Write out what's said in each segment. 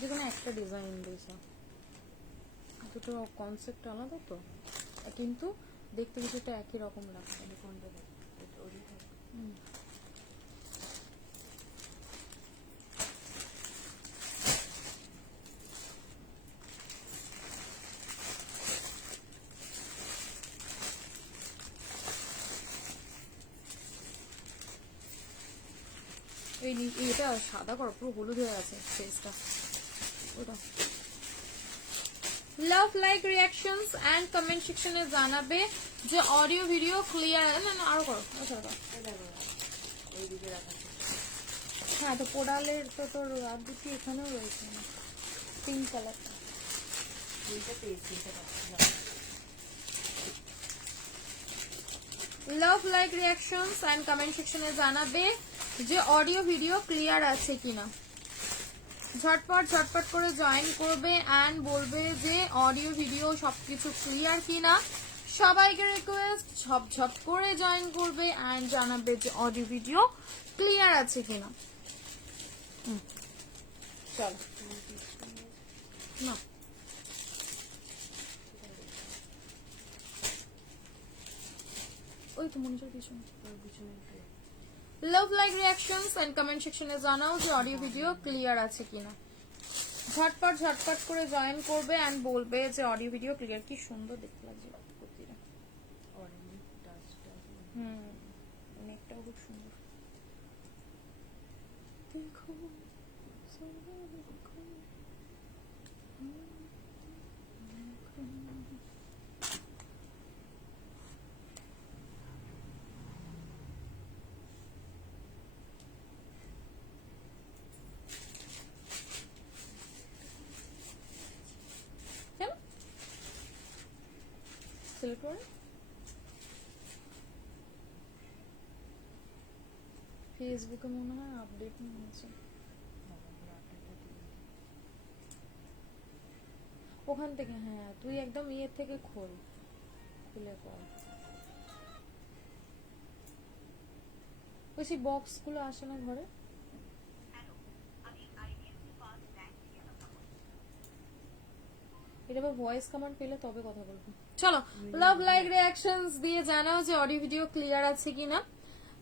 যে কোনো একটা ডিজাইন দিয়েছে, দুটো কনসেপ্ট আলাদা তো, কিন্তু দেখতে কিছুটা একই রকম লাগছে। কোনটা দেখ ওই এটা সাদা করো, পুরো হলুদ হয়ে আছে ফেসটা। ওটা love like reactions and comment সেকশনে জানাবে যে অডিও ভিডিও ক্লিয়ার। না না আরো করো, আচ্ছা ওইদিকে রাখা হ্যাঁ। তো পোড়ালের তো তোর আর দুটি এখানেও রয়েছে, পিঙ্ক কালারটা। Love like reactions and comment সেকশনে জানাবে যে অডিও ভিডিও ক্লিয়ার আছে কিনা। ঝটপট ঝটপট করে জয়েন করবে এন্ড বলবে যে অডিও ভিডিও সবকিছু ক্লিয়ার কিনা। সবাইকে রিকোয়েস্ট ঝপঝপ করে জয়েন করবে এন্ড জানাবে যে অডিও ভিডিও ক্লিয়ার আছে কিনা। চলো না ওই তো মনিটর পিছনে। Love like reactions and comment সেকশনে জানাও যে অডিও ভিডিও ক্লিয়ার আছে কিনা। ঝটপট ঝটপট করে জয়েন করবে এন্ড বলবে যে অডিও ভিডিও ক্লিয়ার। কি সুন্দর দেখতে লাগছে কুর্তিটা। নেকটাও খুব সুন্দর। দেখো সিলেক্ট করে ফেসবুকে মনে হয় আপডেট নিয়েছে, ওখান থেকে। হ্যাঁ তুই একদম ইয়ের থেকে খুলে কর। ওই সেই বক্স গুলো আসে না ঘরে, এটা আবার ভয়েস কমান্ড পেলে তবে কথা বলবো। চলো লাভ লাইক রিয়াকশনস দিয়ে জানাও যে অডিও ভিডিও ক্লিয়ার আছে কিনা।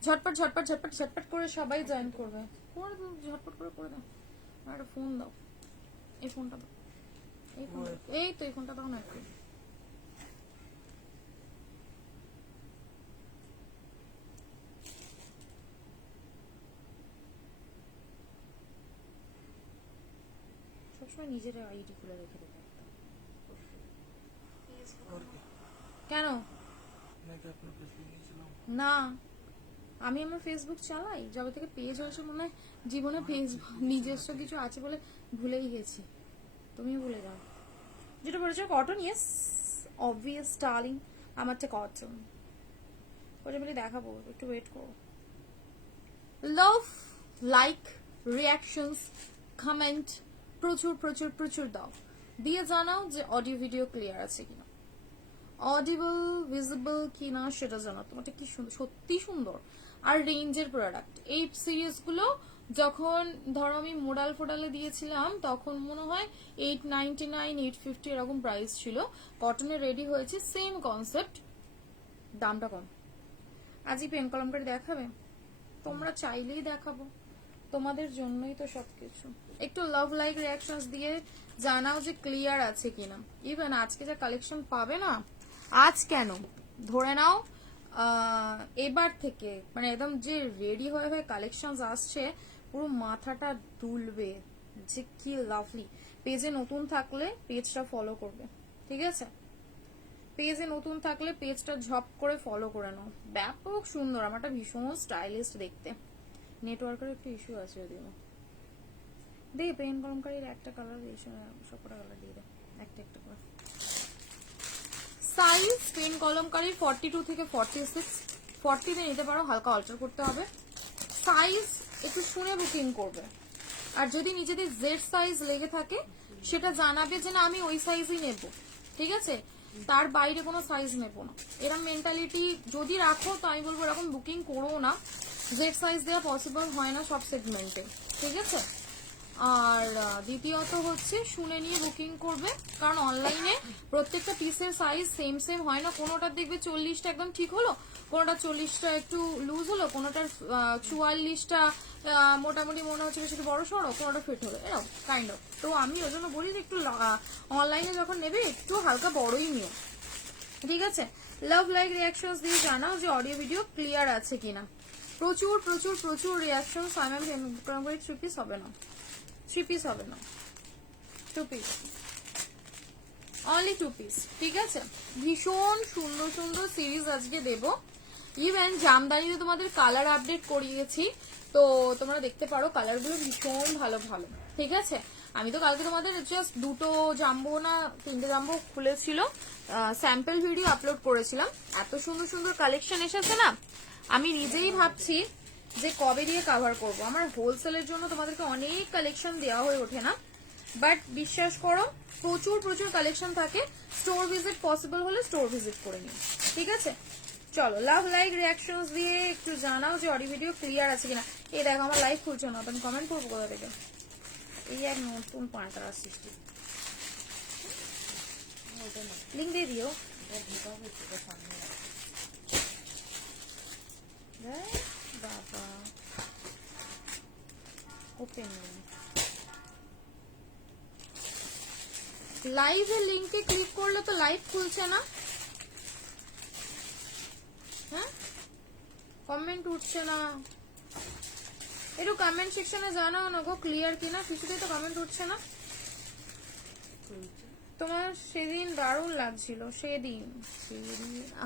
ঝটপট ঝটপট ঝটপট ঝটপট করে সবাই জয়েন করবে। করে দাও ঝটপট করে দাও। আর একটা ফোন দাও, এই ফোনটা দাও, এই তো এই ফোনটা দাও না একটু। সবসময় নিজের আইডি খুলে রেখে দেবে কেন? না আমি আমার ফেসবুক চালাই যবে থেকে পেজ হয়েছে, মনে হয় জীবনে ফেসবুক নিজস্ব কিছু আছে বলে ভুলেই গেছি। তুমি ভুলে যাও। যেটা বলেছো কটন, ইয়েস অবভিয়াস ডার্লিং, আমারটা কটন। ওটা বলে দেখাবো, একটু ওয়েট করো। লাভ লাইক রিয়াকশনস কমেন্ট প্রচুর প্রচুর প্রচুর দাও, দিয়ে জানাও যে অডিও ভিডিও ক্লিয়ার আছে কিনা, অডিবল ভিজিবল কিনা সেটা জানাও। তোমারটা কি সুন্দর, সত্যি সুন্দর। আর রেঞ্জের প্রোডাক্ট এই সিরিজগুলো যখন ধরো আমি মোডাল ফোডালে দিয়েছিলাম তখন মনে হয় 899 850 এরকম প্রাইস ছিল। কটনে রেডি হয়েছে, সেম কনসেপ্ট, দামটা কম। আজই পেন কলম করে দেখাবে, তোমরা চাইলেই দেখাবো, তোমাদের জন্যই তো সবকিছু। একটু লাভ লাইক রিয়াকশনস দিয়ে জানাও যে ক্লিয়ার আছে কিনা। ইভেন আজকে যা কালেকশন পাবে না, আজ কেন ধরে নাও এবার থেকে মানে একদম যে রেডি হয়ে হয়ে কালেকশন আসছে, পুরো মাথাটা দুলবে যে কি লাভলি। পেজে নতুন থাকলে পেজটা ফলো করবে, ঠিক আছে? পেজে নতুন থাকলে পেজটা ঝপ করে ফলো করে নাও। ব্যাপক সুন্দর, আমারটা ভীষণ স্টাইলিশ দেখতে। নেটওয়ার্কের একটু ইস্যু আছে যদিও। দে পেন কলমকারীর একটা কালার, সবকটা কালার দিয়ে দে একটা একটা করে। সাইজ পেন কলমকারীর 42 থেকে 46, 40 তে নিতে পারো, হালকা অল্টার করতে হবে। সাইজ একটু শুনে বুকিং করবে। আর যদি নিজেদের জেড সাইজ লেগে থাকে সেটা জানাবে যে না আমি ওই সাইজই নেব, ঠিক আছে? তার বাইরে কোনো সাইজ নেব না, এরকম মেন্টালিটি যদি রাখো তো আমি বলবো এরকম বুকিং করো না। জেড সাইজ দেওয়া পসিবল হয় না সব সেগমেন্টে, ঠিক আছে? আর দ্বিতীয়ত হচ্ছে শুনে নিয়ে বুকিং করবে, কারণ অনলাইনে প্রত্যেকটা পিসের সাইজ সেম সেম হয় না। কোনোটার দেখবে 40টা একদম ঠিক হলো, কোনোটা 40টা একটু লুজ হলো, কোনোটার 44টা মোটামুটি মনে হচ্ছে বেশ একটু বড় সড়ো, কোনোটা ফিট হলো, এরকম কাইন্ড অফ। তো আমি ওই জন্য বলি যে একটু অনলাইনে যখন নেবে একটু হালকা বড়ই নিও, ঠিক আছে। লাভ লাইক রিয়াকশনস দিয়ে জানাও যে অডিও ভিডিও ক্লিয়ার আছে কিনা। প্রচুর প্রচুর প্রচুর রিয়াকশন। সাইমন 3 পিস হবে না, 3 পিস হবে না, 2 পিস, অনলি 2 পিস, ঠিক আছে। ভীষণ সুন্দর সুন্দর সিরিজ আজকে দেব। ইভেন জামদানিতে তোমাদের কালার আপডেট করিয়েছি, তো তোমরা দেখতে পারো কালারগুলো ভীষণ ভালো ভালো, ঠিক আছে। আমি তো কালকে তোমাদের জাস্ট 2টো জাম্বো না 3টে জাম্বো খুলেছিল, স্যাম্পল ভিডিও আপলোড করেছিলাম। এত সুন্দর সুন্দর কালেকশন এসেছে না, আমি নিজেই ভাবছি যে কবে দিয়ে কভার করব। আমার হোলসেলের জন্য তোমাদেরকে অনেক কালেকশন দেওয়া হয়ে ওঠে না, বাট বিশ্বাস করো প্রচুর প্রচুর কালেকশন থাকে। স্টোর ভিজিট পসিবল হলে স্টোর ভিজিট করে নিও, ঠিক আছে। চলো লাভ লাইক রিয়াকশনস দিয়ে একটু জানাও যে অডিও ভিডিও ক্লিয়ার আছে কিনা। এই দেখো আমার লাইভ খুলছে না, তুমি কমেন্ট করবো কোথা থেকে। এই এক নতুন পাঁটার আসছে, লিঙ্ক দিয়ে দিও। বাবা ওপেন লাইভের লিঙ্কে ক্লিক করলে তো লাইভ খুলছে না, হ্যাঁ কমেন্ট উঠছে না। একটু কমেন্ট সেকশনে জানাও না গো ক্লিয়ার কিনা, কিছুতেই তো কমেন্ট উঠছে না। তোমার সেদিন দারুণ লাগছিল, সেদিন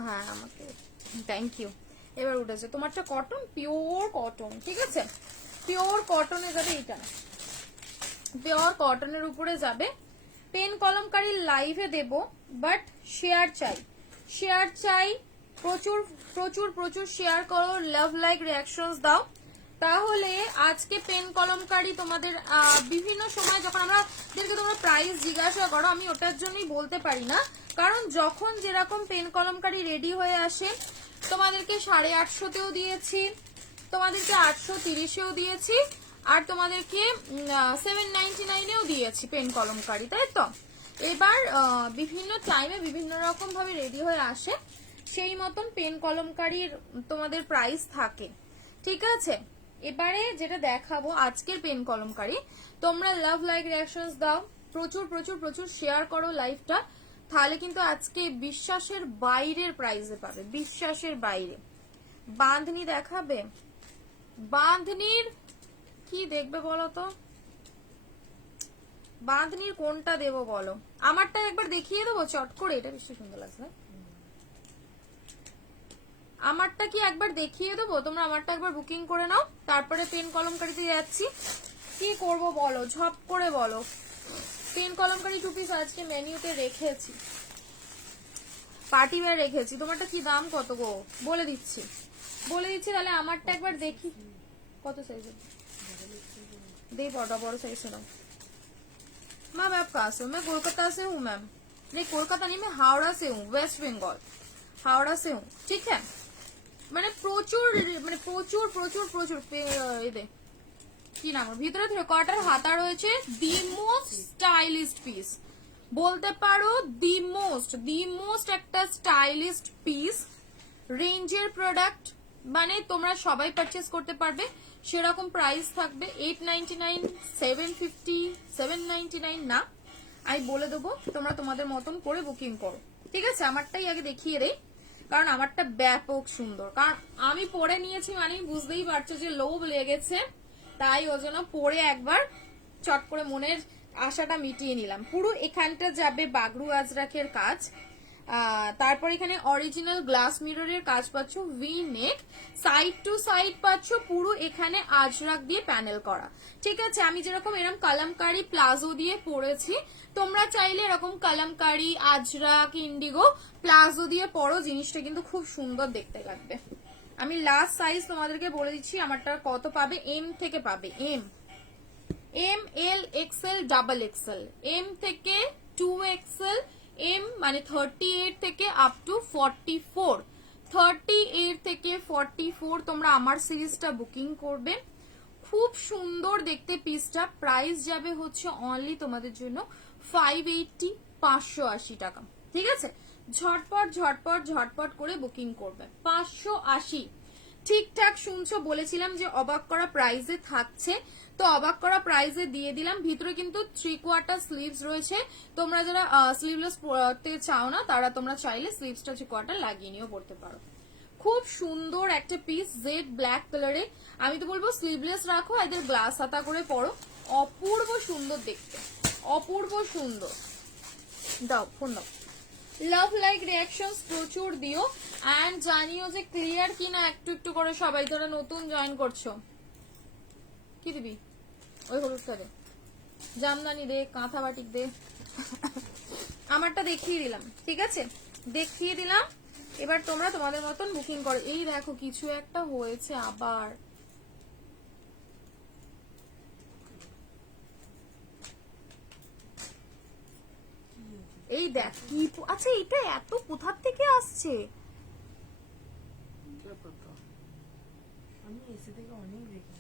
হ্যাঁ আমাকে থ্যাংক ইউ। এবার উঠেছে তোমারটা কটন, পিওর কটন, ঠিক আছে। পিওর কটনে যাবে, এইটা পিওর কটনের উপরে যাবে। পেন কলমকারী লাইভে দেব, বাট শেয়ার চাই, শেয়ার চাই, প্রচুর প্রচুর প্রচুর শেয়ার করো, লাভ লাইক রিয়াকশনস দাও। তাহলে আজকে পেন কলমকারী তোমাদের বিভিন্ন সময় যখন আমাদেরকে তোমরা প্রাইস জিজ্ঞাসা করো, আমি ওটার জন্যই বলতে পারি না, কারণ যখন যেরকম পেন কলমকারী রেডি হয়ে আসে, তোমাদেরকে 850তেও দিয়েছি, তোমাদেরকে 830এও দিয়েছি, আর তোমাদেরকে 799-এও দিয়েছি পেন কলমকারী, তাই তো। এবার বিভিন্ন টাইমে বিভিন্ন রকম ভাবে রেডি হয়ে আসে, সেই মতন পেন কলমকারীর তোমাদের প্রাইস থাকে, ঠিক আছে। এবারে যেটা দেখাবো আজকের পেন কলমকারী, তোমরা লাভ লাইক রিয়াকশনস দাও, প্রচুর প্রচুর প্রচুর শেয়ার করো লাইভটা, তাহলে কিন্তু আজকে বিশ্বাসের বাইরের প্রাইসে পাবে, বিশ্বাসের বাইরে। বাঁধনি দেখাবে, বাঁধনির কি দেখবে বলো তো, বাঁধনির কোনটা দেবো বলো। আমারটা একবার দেখিয়ে দেবো চট করে, এটা বেশি সুন্দর লাগছে। আমারটা কি একবার দেখিয়ে দেবো, তোমরা আমারটা একবার বুকিং করে নাও, তারপরে পেন কলমকারিতে যাচ্ছি। কি করব বলো, ঝপ করে বলো। পেন কলমকারি 2 পিস আজকে মেনুতে রেখেছি, পার্টি ওয়্যার রেখেছি। তোমারটা কি দাম কত গো বলে দিচ্ছি, বলে দিচ্ছি। তাহলে আমারটা একবার দেখি কত সাইজের दे बड़ा बड़ा साइज से मैम आप कहाँ से हो? मैं कोलकाता से हूँ मैम। नहीं कोलकाता नहीं, मैं हावड़ा से हूँ, वेस्ट बंगाल, हावड़ा से हूँ, ठीक है। मैंने প্রচুর মানে প্রচুর প্রচুর প্রচুর এদে কি নাম ভিতরে থেকে কটার হাতা রয়েছে, দি মোস্ট স্টাইলিস্ট পিস বলতে পারো, দি মোস্ট একটা স্টাইলিস্ট পিস রেঞ্জের প্রোডাক্ট, মানে তোমরা সবাই পারচেজ করতে পারবে সেরকম প্রাইস থাকবে। 899, 750, 799 না, আমি বলে দেবো, তোমরা তোমাদের মতন করে বুকিং করো, ঠিক আছে। আমারটাই আগে দেখিয়ে দেই, কারণ আমারটা ব্যাপক সুন্দর, কারণ আমি পরে নিয়েছি, মানে বুঝতেই পারছো যে লোভ লেগেছে, তাই ওই জন্য পরে একবার চট করে মনের আশাটা মিটিয়ে নিলাম। পুরো এখানটা যাবে বাগরু আজরাকের কাজ, তারপর এখানে অরিজিনাল গ্লাস মিররের কাজ পাচ্ছ, V neck, side to side পাচ্ছ পুরো এখানে আজরাক দিয়ে প্যানেল করা, ঠিক আছে। আমি যেরকম এরকম কালামকারি প্লাজো দিয়ে পরেছি, তোমরা চাইলে এরকম কালামকারি আজরাক ইন্ডিগো প্লাজো দিয়ে পরো, জিনিসটা কিন্তু খুব সুন্দর দেখতে লাগবে। আমি লাস্ট সাইজ তোমাদেরকে বলে দিচ্ছি আমারটা কত পাবে। এম থেকে পাবে, এম, এল, এক্সেল, ডাবল এক্সেল, এম থেকে 2XL, এম মানে 38 থেকে আপ টু 44, 38 থেকে 44 তোমরা আমার সিরিজটা বুকিং করবে। খুব সুন্দর দেখতে পিসটা। প্রাইস যাবে হচ্ছে অনলি তোমাদের জন্য 580, 580 টাকা। ঠিক আছে, ঝটপট ঝটপট ঝটপট করে বুকিং করবে। 580 ঠিকঠাক শুনছো, বলেছিলাম যে অবাক করা প্রাইসে থাকছে, তো অবাক করা প্রাইসে দিয়ে দিলাম। ভিতরে কিন্তু 3/4 স্লিভস রয়েছে, তোমরা যারা স্লিভলেস পরতে চাও না তারা তোমরা চাইলে স্লিভসটা 3/4 লাগিয়ে নিয়েও পড়তে পারো। খুব সুন্দর একটা পিস জেড ব্ল্যাক কালারে। আমি তো বলবো স্লিভলেস রাখো, এদের গ্লাস হাতা করে পরো, অপূর্ব সুন্দর দেখতে, অপূর্ব সুন্দর। দাও ফোন দাও। লাভ লাইক রিয়াকশনস প্রচুর দিও এন্ড জানিও যে ক্লিয়ার কিনা একটু একটু করে সবাই যারা নতুন জয়েন করছো। কি দিবি? ওই হলুদটা দে, জামদানি দে, কাঁথা বাটিক দে। আমারটা দেখিয়ে দিলাম, ঠিক আছে, দেখিয়ে দিলাম। এবার তোমরা তোমাদের মতন বুকিং করো। এই দেখো কিছু একটা হয়েছে আবার, এই দেখ কি। আচ্ছা এটা এত কোথার থেকে আসছে? আমি এসে থেকে অনেক দেখি।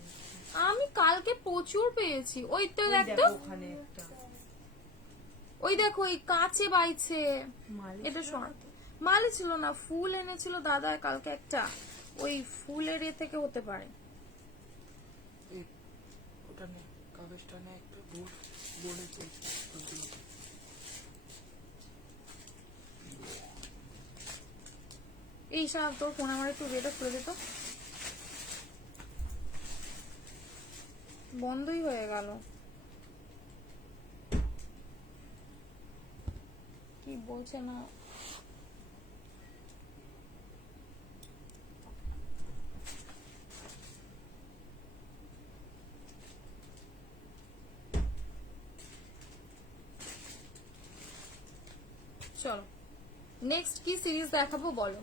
আমি কালকে প্রচুর পেয়েছি। ওই তো ওই দেখ দেখো তো, ওখানে একটা ওই দেখো ওই কাঁচে বাইছে। মাল এটা শোনা মালে ছিল না, ফুল এনেছিল দাদা কালকে একটা, ওই ফুলের এ থেকে হতে পারে। ওটা নে, কাগজটা নে, একটা বোর্ড বলেছে। এই সব তোর ফোন আমার একটু এটা খুলে দিত, বন্ধই হয়ে গেল। কি বলছে না, চলো নেক্সট কি সিরিজ দেখাবো বলো,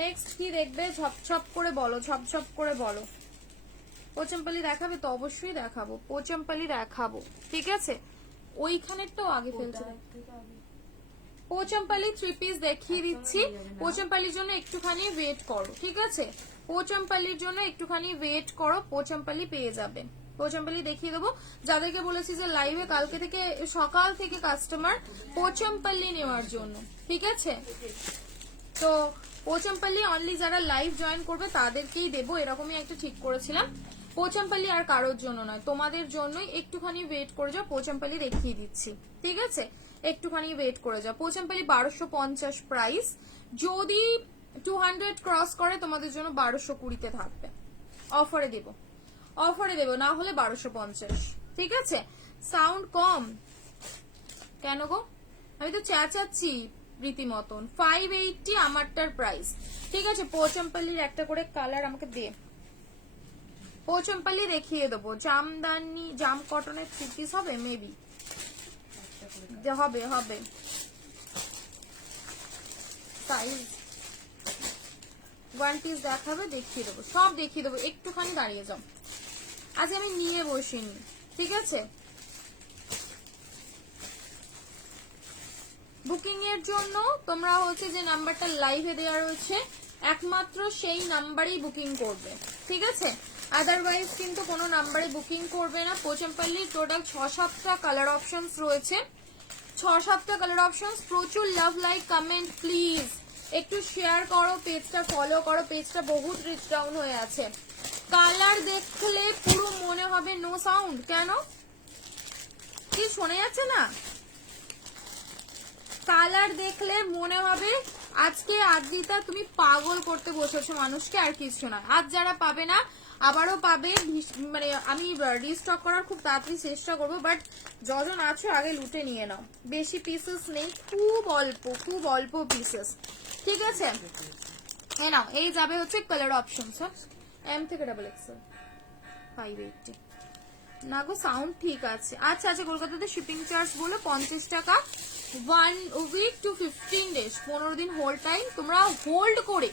নেক্সট কি দেখবে ঝপঝপ করে বলো, ঝপঝপ করে বলো। পোচমপালি দেখাবে তো? অবশ্যই দেখাবো, পোচমপালি দেখাবো, ঠিক আছে। ওইখানেরটাও আগে ফেলছে। পোচমপালি 3 পিস দেখিয়ে দিচ্ছি। পোচমপালির জন্য একটুখানি ওয়েট করো, ঠিক আছে, পোচমপালির জন্য একটুখানি ওয়েট করো, পোচমপালি পেয়ে যাবে। পোচমপালি দেখিয়ে দেবো। যাদেরকে বলেছি যে লাইভে কালকে থেকে সকাল থেকে কাস্টমার পোচমপালি নেওয়ার জন্য, ঠিক আছে। তো পোচমপালি অনলি যারা লাইভ জয়েন করবে তাদেরকেই দেবো, এরকমই একটা ঠিক করেছিলাম। পোচমপালি আর কারোর জন্য নয়, তোমাদের জন্যই। একটুখানি ওয়েট করে যাও, পোচমপালি দেখিয়ে দিচ্ছি, ঠিক আছে, একটুখানি ওয়েট করে যাও। পোচমপালি 1250 প্রাইস, যদি 200 ক্রস করে তোমাদের জন্য 1220-তে থাকবে। অফারে দেব, অফারে দেব, না হলে 1250, ঠিক আছে। সাউন্ড কম কেন গো? আমি তো চেঁচাচ্ছি রীতিমতন। 580 আমারটার প্রাইস, ঠিক আছে। পোচমপাল্লির একটা করে কালার আমাকে দে, পোচমপাল্লি দেখিয়ে দেবো। জামদানি জাম কটনের 3 পিস হবে মেবি, হবে হবে সাইজ 1 পিস দেখাবে, দেখিয়ে দেবো, সব দেখিয়ে দেবো। একটুখানি দাঁড়িয়ে যাও, আজ আমি নিয়ে বসিনি, ঠিক আছে। বুকিং এর জন্য তোমরা হচ্ছে যে নাম্বারটা লাইভে দেওয়া রয়েছে, একমাত্র সেই নাম্বারেই বুকিং করবে, ঠিক আছে। আদারওয়াইজ কিন্তু কোনো নাম্বারে বুকিং করবে না। পোচমপাল্লির প্রোডাক্ট 6-7টা কালার অপশনস রয়েছে, 6-7টা কালার অপশনস। প্রচুর লাভ লাইক কমেন্ট প্লিজ, একটু শেয়ার করো, পেজটা ফলো করো, পেজটা বহুত রিচ ডাউন হয়ে আছে। কালার দেখলে পুরো মনে হবে নো সাউন্ড। কেন কি শোনা যাচ্ছে না? কালার দেখলে মনে হবে আজকে আদ্রিতা তুমি পাগল করতে বসেছো মানুষকে, আর কিছু না। আজ যারা পাবে না আবারও পাবে, মানে আমি রিস্টক করার খুব তাড়াতাড়ি চেষ্টা করবো, বাট যজন আছো আগে লুটে নিয়ে নাও। বেশি পিসেস নেই, খুব অল্প পিসেস, ঠিক আছে। এই নাও, এই যাবে হচ্ছে কালার অপশন, এম থেকে XXL 580। না গো সাউন্ড ঠিক আছে। আচ্ছা আচ্ছা, কলকাতাতে শিপিং চার্জ বলে 50 টাকা, 1 উইক টু 15 ডেজ, 15 দিন হোল্ড টাইম। তোমরা হোল্ড করে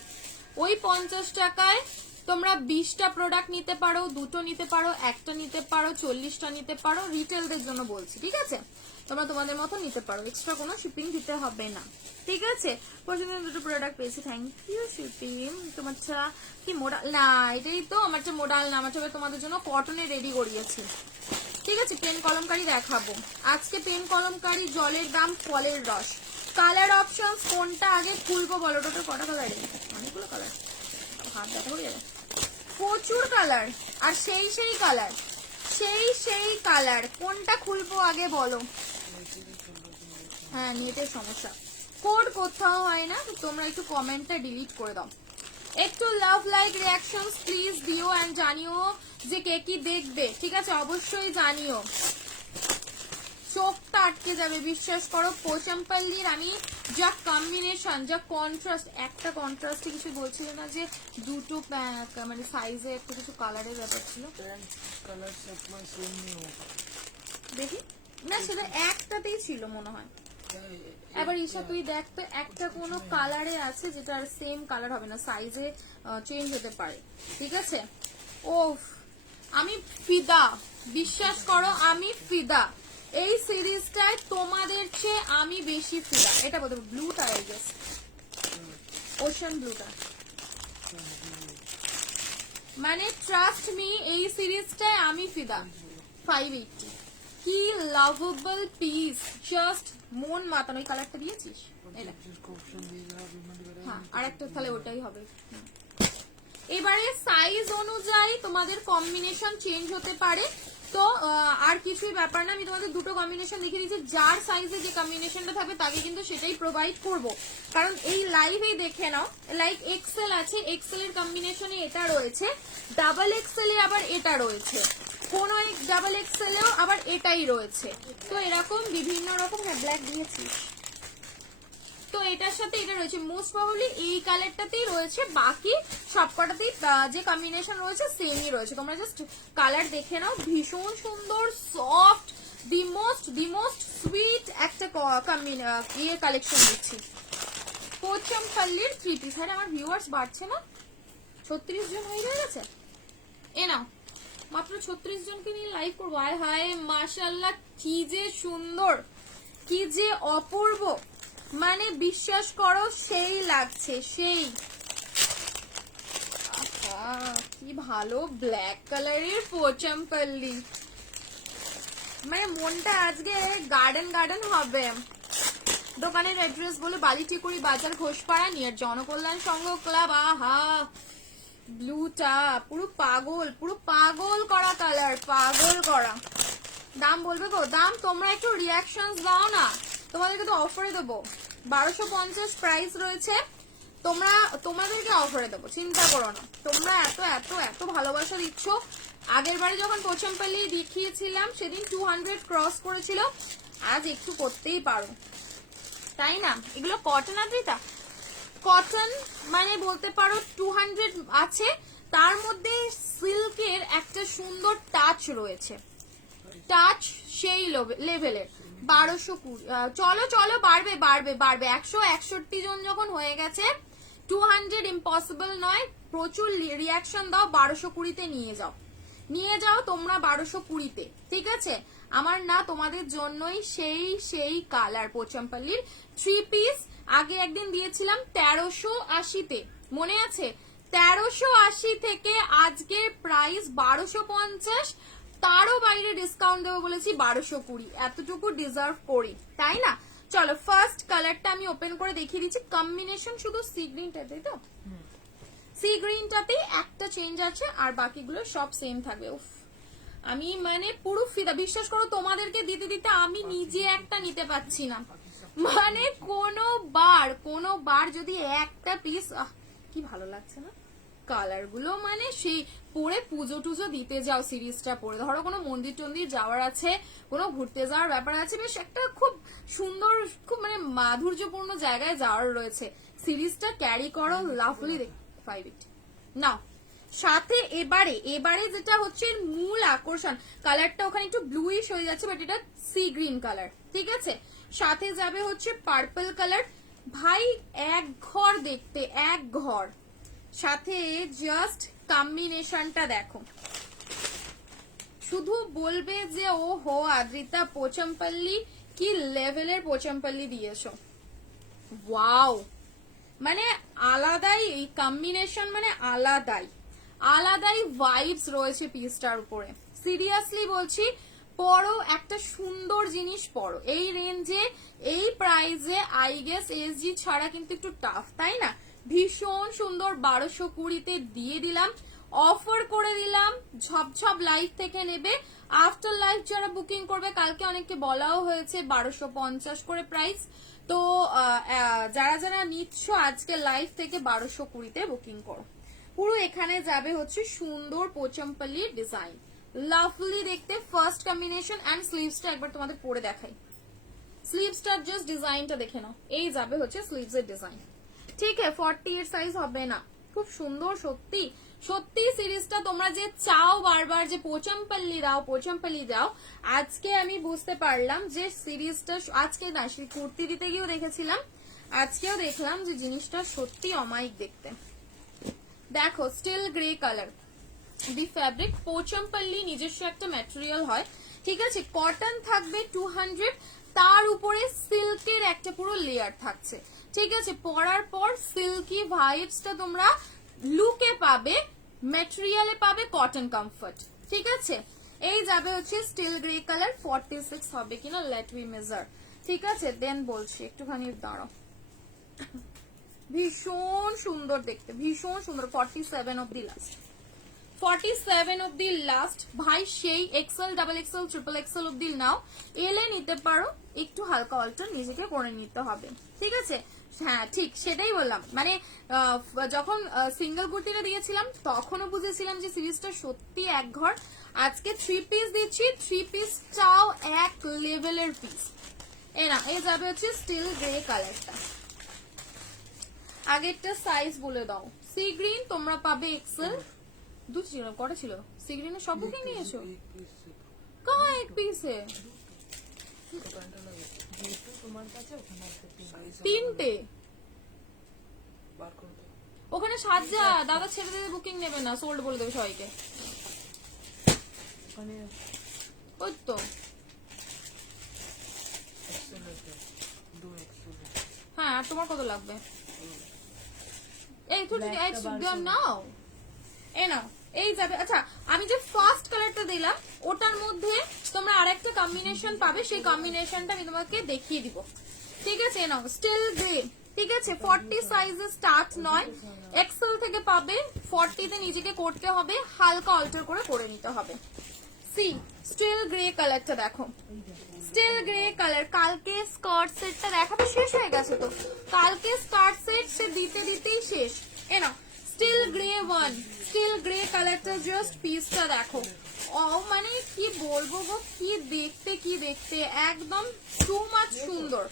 ওই 50 টাকায় তোমরা 20টা প্রোডাক্ট নিতে পারো, 2টো নিতে পারো, 1টা নিতে পারো, 40টা নিতে পারো, রিটেলদের জন্য বলছি, ঠিক আছে? তোমরা তোমাদের মতো নিতে পারো, এক্সট্রা কোনো শিপিং দিতে হবে না, ঠিক আছে? পছন্দ 2টো প্রোডাক্ট পেয়েছি, থ্যাংক ইউ শিপিং। তোমারটা কি মোডাল? না, এটাই তো আমারটা মোডাল না, আমারটা তোমাদের জন্য কটনে রেডি করিয়েছি, ঠিক আছে? পেন কলমকারি দেখাবো আজকে, পেন কলমকারি, জলের দাম, ফলের রস। কালার অপশন কোনটা আগে খুলবো বলো? টোটাল কটা কালারে? অনেকগুলো কালার, হাত ব্যথা হয়ে যাবে, প্রচুর কালার, আর সেই সেই কালার, সেই সেই কালার, কোনটা খুলবো আগে বলো? হ্যাঁ, নেটের সমস্যা, কোড কোথাও হয় না, তো তোমরা একটু কমেন্টটা ডিলিট করে দাও। একটু লাভ লাইক রিঅ্যাকশনস প্লিজ দিও এন্ড জানিও যে কে কি দেখবে, ঠিক আছে? অবশ্যই জানিও, চোখটা আটকে যাবে বিশ্বাস করো। পোচামপাল্লির আমি যা কম্বিনেশন, যা কন্ট্রাস্ট, একটা কন্ট্রাস্টে কিছু বলছিল না যে দুটো মানে সাইজে একটা কিছু কালারের ব্যাপার ছিল, कलर सब में सेम नहीं होगा। দেখি না, সেটা একটাতেই ছিল মনে হয়। এবার ঈশা তুই দেখ তো, একটা কোনো কালারে আছে যেটা আর সেম কালার হবে না, সাইজে চেঞ্জ হতে পারে, ঠিক আছে? ওফ, আমি ফিদা, বিশ্বাস করো আমি ফিদা, এই সিরিজটায় তোমাদের চেয়ে আমি বেশি ফিদা। এটা বলতে ব্লুটা, আই গেস ওশান ব্লুটা, মানে ট্রাস্ট মি, এই সিরিজটায় আমি ফিদা। 580, কি লাভেবল পিস, জাস্ট মন মাতানো। ওই কালারটা দিয়েছিস? এটা जिसको ऑप्शन दिएगा पेमेंट करेगा। হ্যাঁ, আরেকটা তাহলে ওটাই হবে। এবারে সাইজ অনুযায়ী তোমাদের কম্বিনেশন চেঞ্জ হতে পারে, তো আর কিছুই ব্যাপার না, আমি তোমাদের দুটো কম্বিনেশন দেখিয়ে দিচ্ছি, যার সাইজে যে কম্বিনেশনটা থাকবে তাকে কিন্তু সেটাই প্রোভাইড করব, কারণ এই লাইভেই দেখে নাও, লাইক এক্সেল আছে, এক্সেল এর কম্বিনেশনে এটা রয়েছে, ডাবল এক্সেল এ আবার এটা রয়েছে, কোন ডাবল এক্সেল এও আবার এটাই রয়েছে, তো এরকম বিভিন্ন রকম। হ্যাঁ, ব্ল্যাক দিয়েছিস, তো এটার সাথে এটা রয়েছে, মোস্ট প্রবাবলি এই কালারটাতেই রয়েছে, বাকি সবকটাতেই যে কম্বিনেশন রয়েছে সেমই রয়েছে। তোমরা জাস্ট কালার দেখে নাও, ভীষণ সুন্দর, সফট, দি মোস্ট সুইট একটা ইয়ে কালেকশন দিচ্ছি। পোচামপাল্লির 3 পিস। হ্যাঁ, আমার ভিউয়ার্স বাড়ছে না, 36 জন হয়ে গেছে। এ নাও, মাত্র 36 জনকে নিয়ে লাইভ করবো। আয় হায় মাশাআল্লাহ, কি যে সুন্দর, কি যে অপূর্ব, মানে বিশ্বাস করো সেই লাগছে, সেই। কি ভালো ব্ল্যাক কালারের পোচামপাল্লি, মানে মনটা আজকে গার্ডেন গার্ডেন হবে। দোকানের অ্যাড্রেস বলে, বালিটিকুড়ি বাজার, ঘোষপাড়া, নিয়ার জনকল্যাণ সংঘ ক্লাব। আহা, ব্লুটা পুরো পাগল, পুরো পাগল করা কালার, পাগল করা। দাম বলবে গো? দাম তোমরা একটু রিয়াকশন দাও না, তোমাদেরকে তো অফারে দেবো, 1250 প্রাইস রয়েছে, তোমাদেরকে অফারে দেবো, চিন্তা করো না। তোমরা এত এত এত ভালোবাসা দিচ্ছ, আগের বারে যখন পোচামপাল্লি দেখিয়েছিলাম সেদিন 200 ক্রস করেছিল, আজ একটু করতেই পারো, তাই না? এগুলো কটন আদ্রিতা, কটন মানে বলতে পারো 200 আছে, তার মধ্যে সিল্কের একটা সুন্দর টাচ রয়েছে, টাচ সেই লেভেলের। 1220, চলো চলো, বাড়বে বাড়বে বাড়বে, 161 জন যখন হয়ে গেছে, 200 ইম্পসিবল নয়, প্রচুর রিয়াকশন দাও, 1220-তে নিয়ে যাও তোমরা, 1220-তে, ঠিক আছে? আমার না তোমাদের জন্যই সেই কালার পোচামপাল্লির 3 পিস, আগে একদিন দিয়েছিলাম 1380-তে, মনে আছে? 1380 থেকে আজকের প্রাইস 1250, তারও বাইরে ডিসকাউন্ট দেবো বলেছি 1220, এতটুকু ডিজার্ভ করি, তাই না? চলো ফার্স্ট কালারটা আমি ওপেন করে দেখিয়ে দিচ্ছি, কম্বিনেশন শুধু সি গ্রিনটা, তাই তো? সি গ্রিনটাতেই একটা চেঞ্জ আছে, আর বাকিগুলো সব সেম থাকবে। উফ, আমি মানে পুরো ফিদা, বিশ্বাস করো তোমাদেরকে দিতে দিতে আমি নিজে একটা নিতে পাচ্ছি না, মানে কোনো বার যদি একটা পিস, কি ভালো লাগছে না কালার গুলো, মানে সেই পরে পুজো টুজো দিতে যাও সিরিজটা পরে, ধরো কোনো মন্দির টন্দির যাওয়ার আছে, কোনো ঘুরতে যাওয়ার ব্যাপার আছে, বেশ একটা খুব সুন্দর, খুব মানে মাধুর্যপূর্ণ জায়গায় যাওয়ার রয়েছে, সিরিজটা ক্যারি করো, লাভলি। 580 নাও। সাথে এবারে যেটা হচ্ছে মূল আকর্ষণ, কালারটা ওখানে একটু ব্লুইশ হয়ে যাচ্ছে, বাট এটা সি গ্রিন কালার, ঠিক আছে? সাথে যাবে হচ্ছে পার্পল কালার, ভাই এক ঘর দেখতে, এক ঘর, সাথে জাস্ট কম্বিনেশনটা দেখো, শুধু বলবে যে ও হো আদ্রিতা পোচমপল্লি কি লেভেলের পোচমপল্লি দিয়েছো। ওয়াও, মানে আলাদাই এই কম্বিনেশন, মানে আলাদাই আলাদাই ভাইবস রয়েছে পিসটার উপরে। সিরিয়াসলি বলছি, পরো একটা সুন্দর জিনিস পরো। এই রেঞ্জে এই প্রাইসে আই গেস এসজি ছাড়া কিন্তু একটু টাফ, তাই না? ভীষণ সুন্দর, 1220-তে দিয়ে দিলাম, অফার করে দিলাম। ঝপঝপ লাইভ থেকে নেবে, আফটার লাইভ যারা বুকিং করবে, কালকে অনেককে বলাও হয়েছে 1250 করে প্রাইস। তো যারা যারা নিচ্ছ আজকে লাইভ থেকে 1220-তে বুকিং করো। পুরো এখানে যাবে হচ্ছে সুন্দর পোচমপল্লির ডিজাইন, লাভলি দেখতে, ফার্স্ট কম্বিনেশন। এন্ড স্লিভসটা একবার তোমাদের পরে দেখাই, স্লিভসটার জাস্ট ডিজাইনটা দেখে নাও। এই যাবে হচ্ছে স্লিভস এর ডিজাইন, ঠিক আছে? 40 এর সাইজ হবে না, খুব সুন্দর। সত্যি সত্যি সিরিজটা তোমরা যে চাও বারবার যে পোচমপল্লি দাও পোচমপল্লি দাও, আজকে আমি বুঝতে পারলাম যে সিরিজটা, আজকে না সেই কুর্তি দিতে গিয়েও দেখেছিলাম, আজকেও দেখলাম যে জিনিসটা সত্যি অমায়িক দেখতে। দেখো স্টিল গ্রে কালার, দি ফ্যাব্রিক পোচমপল্লি নিজস্ব একটা ম্যাটেরিয়াল হয়, ঠিক আছে? কটন থাকবে 200, তার উপরে সিল্কের একটা পুরো লেয়ার থাকছে, ঠিক আছে? পরার পর সিল্কি ভাইবসটা তোমরা লুকে পাবে, ম্যাটেরিয়ালে পাবে কটন কমফর্ট, ঠিক আছে? এই যাবে হচ্ছে স্টিল গ্রে কালার, 46 হবে কিনা লেট উই মেজার, ঠিক আছে? দেন বলছি, একটুখানি দাঁড়াও। ভীষণ সুন্দর দেখতে, ভীষণ সুন্দর। 47 অব দি লাস্ট, 47 অব্দি লাস্ট ভাই, সেই XL, double XL, triple XL অব্দি নাও, এলে নিতে পারো, একটু হালকা অল্টার নিজেকে করে নিতে হবে, ঠিক আছে? হ্যাঁ ঠিক সেটাই বললাম, মানে যখন সিঙ্গেল কুর্তিটা দিয়েছিলাম তখনও বুঝেছিলাম যে সিরিজটা সত্যি এক ঘর। আজকে 3 পিস দিচ্ছি, 3 পিসটাও এক লেভেলের পিস। এই না, এই যাবে হচ্ছে স্টিল গ্রে কালারটা। আগেরটা সাইজ বলে দাও। সি গ্রিন তোমরা পাবে এক্সেল, দুটো ছিল, কটা ছিল? সি গ্রিনের সব বুকিং নিয়েছো? কাহা এক পিসে? তিনটে ওখানে সাজা দাদা ছেড়ে দিয়ে বুকিং নেবে না, সোল্ড বলে দেবে সবাইকে। ওই তো হ্যাঁ, আর তোমার কত লাগবে? এই তো নাও, এই নাও, এই যাবে। আচ্ছা, আমি যে ফার্স্ট কালারটা দিলাম ওটার মধ্যে তোমরা আরেকটা কম্বিনেশন পাবে, সেই কম্বিনেশনটা আমি তোমাকে দেখিয়ে দিব, ঠিক আছে? নাও স্টিল গ্রে, ঠিক আছে? 40 সাইজে স্টার্ট নয়, এক্সেল থেকে পাবে। 40-তে নিজেকে করতে হবে, হালকা অল্টার করে নিতে হবে। সি স্টিল গ্রে কালারটা দেখো, স্টিল গ্রে কালার। কালকে স্কার্ট সেটটা দেখাবে, শেষ হয়ে গেছে তো, কালকে স্কার্ট সেট সে দিতে দিতেই শেষ। এ নাও steel grey one, steel grey কালারটা জাস্ট পিসটা দেখো, ও মানে কি বলবো গো, কি দেখতে, কি দেখতে, একদম টু মাচ সুন্দর,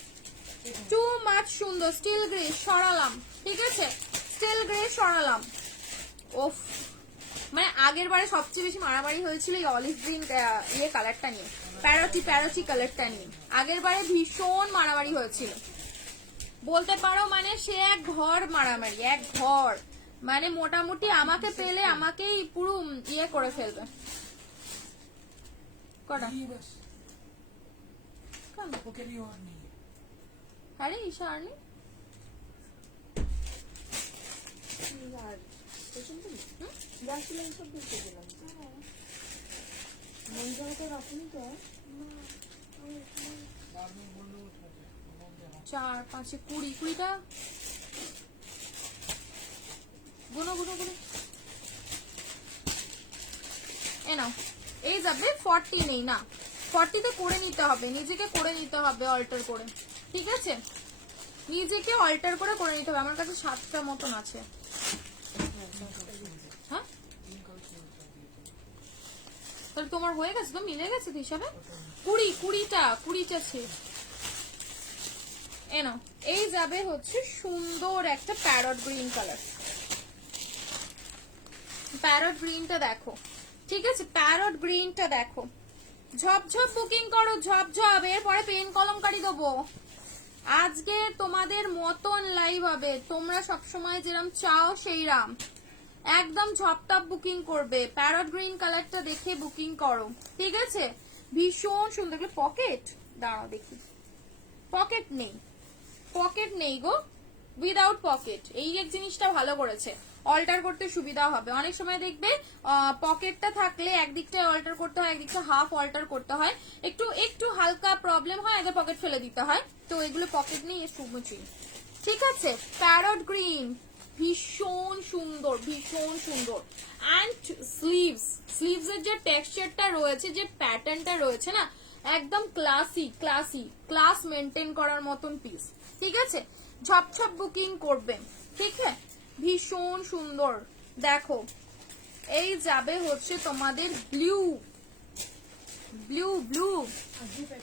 টু মাচ সুন্দর। স্টিল গ্রে সরালাম, ঠিক আছে? Still grey সরালাম। ওফ, মানে আগের বারে সবচেয়ে বেশি মারামারি হয়েছিল এই অলিভ গ্রিন ইয়ে কালারটা নিয়ে, প্যারোটি কালারটা নিয়ে আগের বারে ভীষণ মারামারি হয়েছিল বলতে পারো। মানে সে এক ঘর মারামারি, এক ঘর, মানে মোটামুটি আমাকে পেলে আমাকেই পুরো ইয়ে করে ফেলবে। কটা আরে ঈশা আর নেই, চার পাঁচে 20টা গুনো গুনো গুনো। এ নাও, এই যাবে 40 নেই না, 40-তে করে নিতে হবে, নিজেকে করে নিতে হবে অল্টার করে, ঠিক আছে? নিজেকে অল্টার করে নিতে হবে। আমার কাছে 7টা মতন আছে। হ্যাঁ তাহলে তোমার হয়ে গেছে তো, মিলে গেছে তো হিসাবে। 20টা আছে। এ নাও, এই যাবে হচ্ছে সুন্দর একটা প্যারট গ্রিন কালার, প্যারট গ্রিনটা দেখো, ঠিক আছে? প্যারট গ্রিনটা দেখো, ঝপঝপ বুকিং করো, ঝপঝপ। এরপরে পেন কলমকারি দেবো। আজকে তোমাদের মতন লাইভ হবে, তোমরা সবসময় যেরাম চাও সেই রাম, একদম ঝপটপ বুকিং করবে। প্যারট গ্রিন কালারটা দেখে বুকিং করো, ঠিক আছে? ভীষণ সুন্দর। পকেট দাঁড়াও দেখি, পকেট নেই, পকেট নেই গো, উইদাউট পকেট। এই এক জিনিসটা ভালো করেছে, অল্টার করতে সুবিধা হবে। অনেক সময় দেখবে পকেটটা থাকলে একদিকটা অল্টার করতে হয়, একদিকটা হাফ অল্টার করতে হয়, একটু একটু হালকা প্রবলেম হয়, আগে পকেট ফেলে দিতে হয়। তো এগুলো পকেট নেই, সুমুচি, ঠিক আছে? প্যারট গ্রিন ভীষণ সুন্দর, ভীষণ সুন্দর। অ্যান্ড স্লিভস, স্লিভস এর যে টেক্সচারটা রয়েছে, যে প্যাটার্নটা রয়েছে না, একদম ক্লাসি ক্লাসি, ক্লাস মেনটেন করার মতন পিস, ঠিক আছে? ঝপঝপ বুকিং করবেন, ঠিক আছে? ভীষণ সুন্দর। দেখো এই যাবে হচ্ছে তোমাদের ব্লু, ব্লু ব্লু,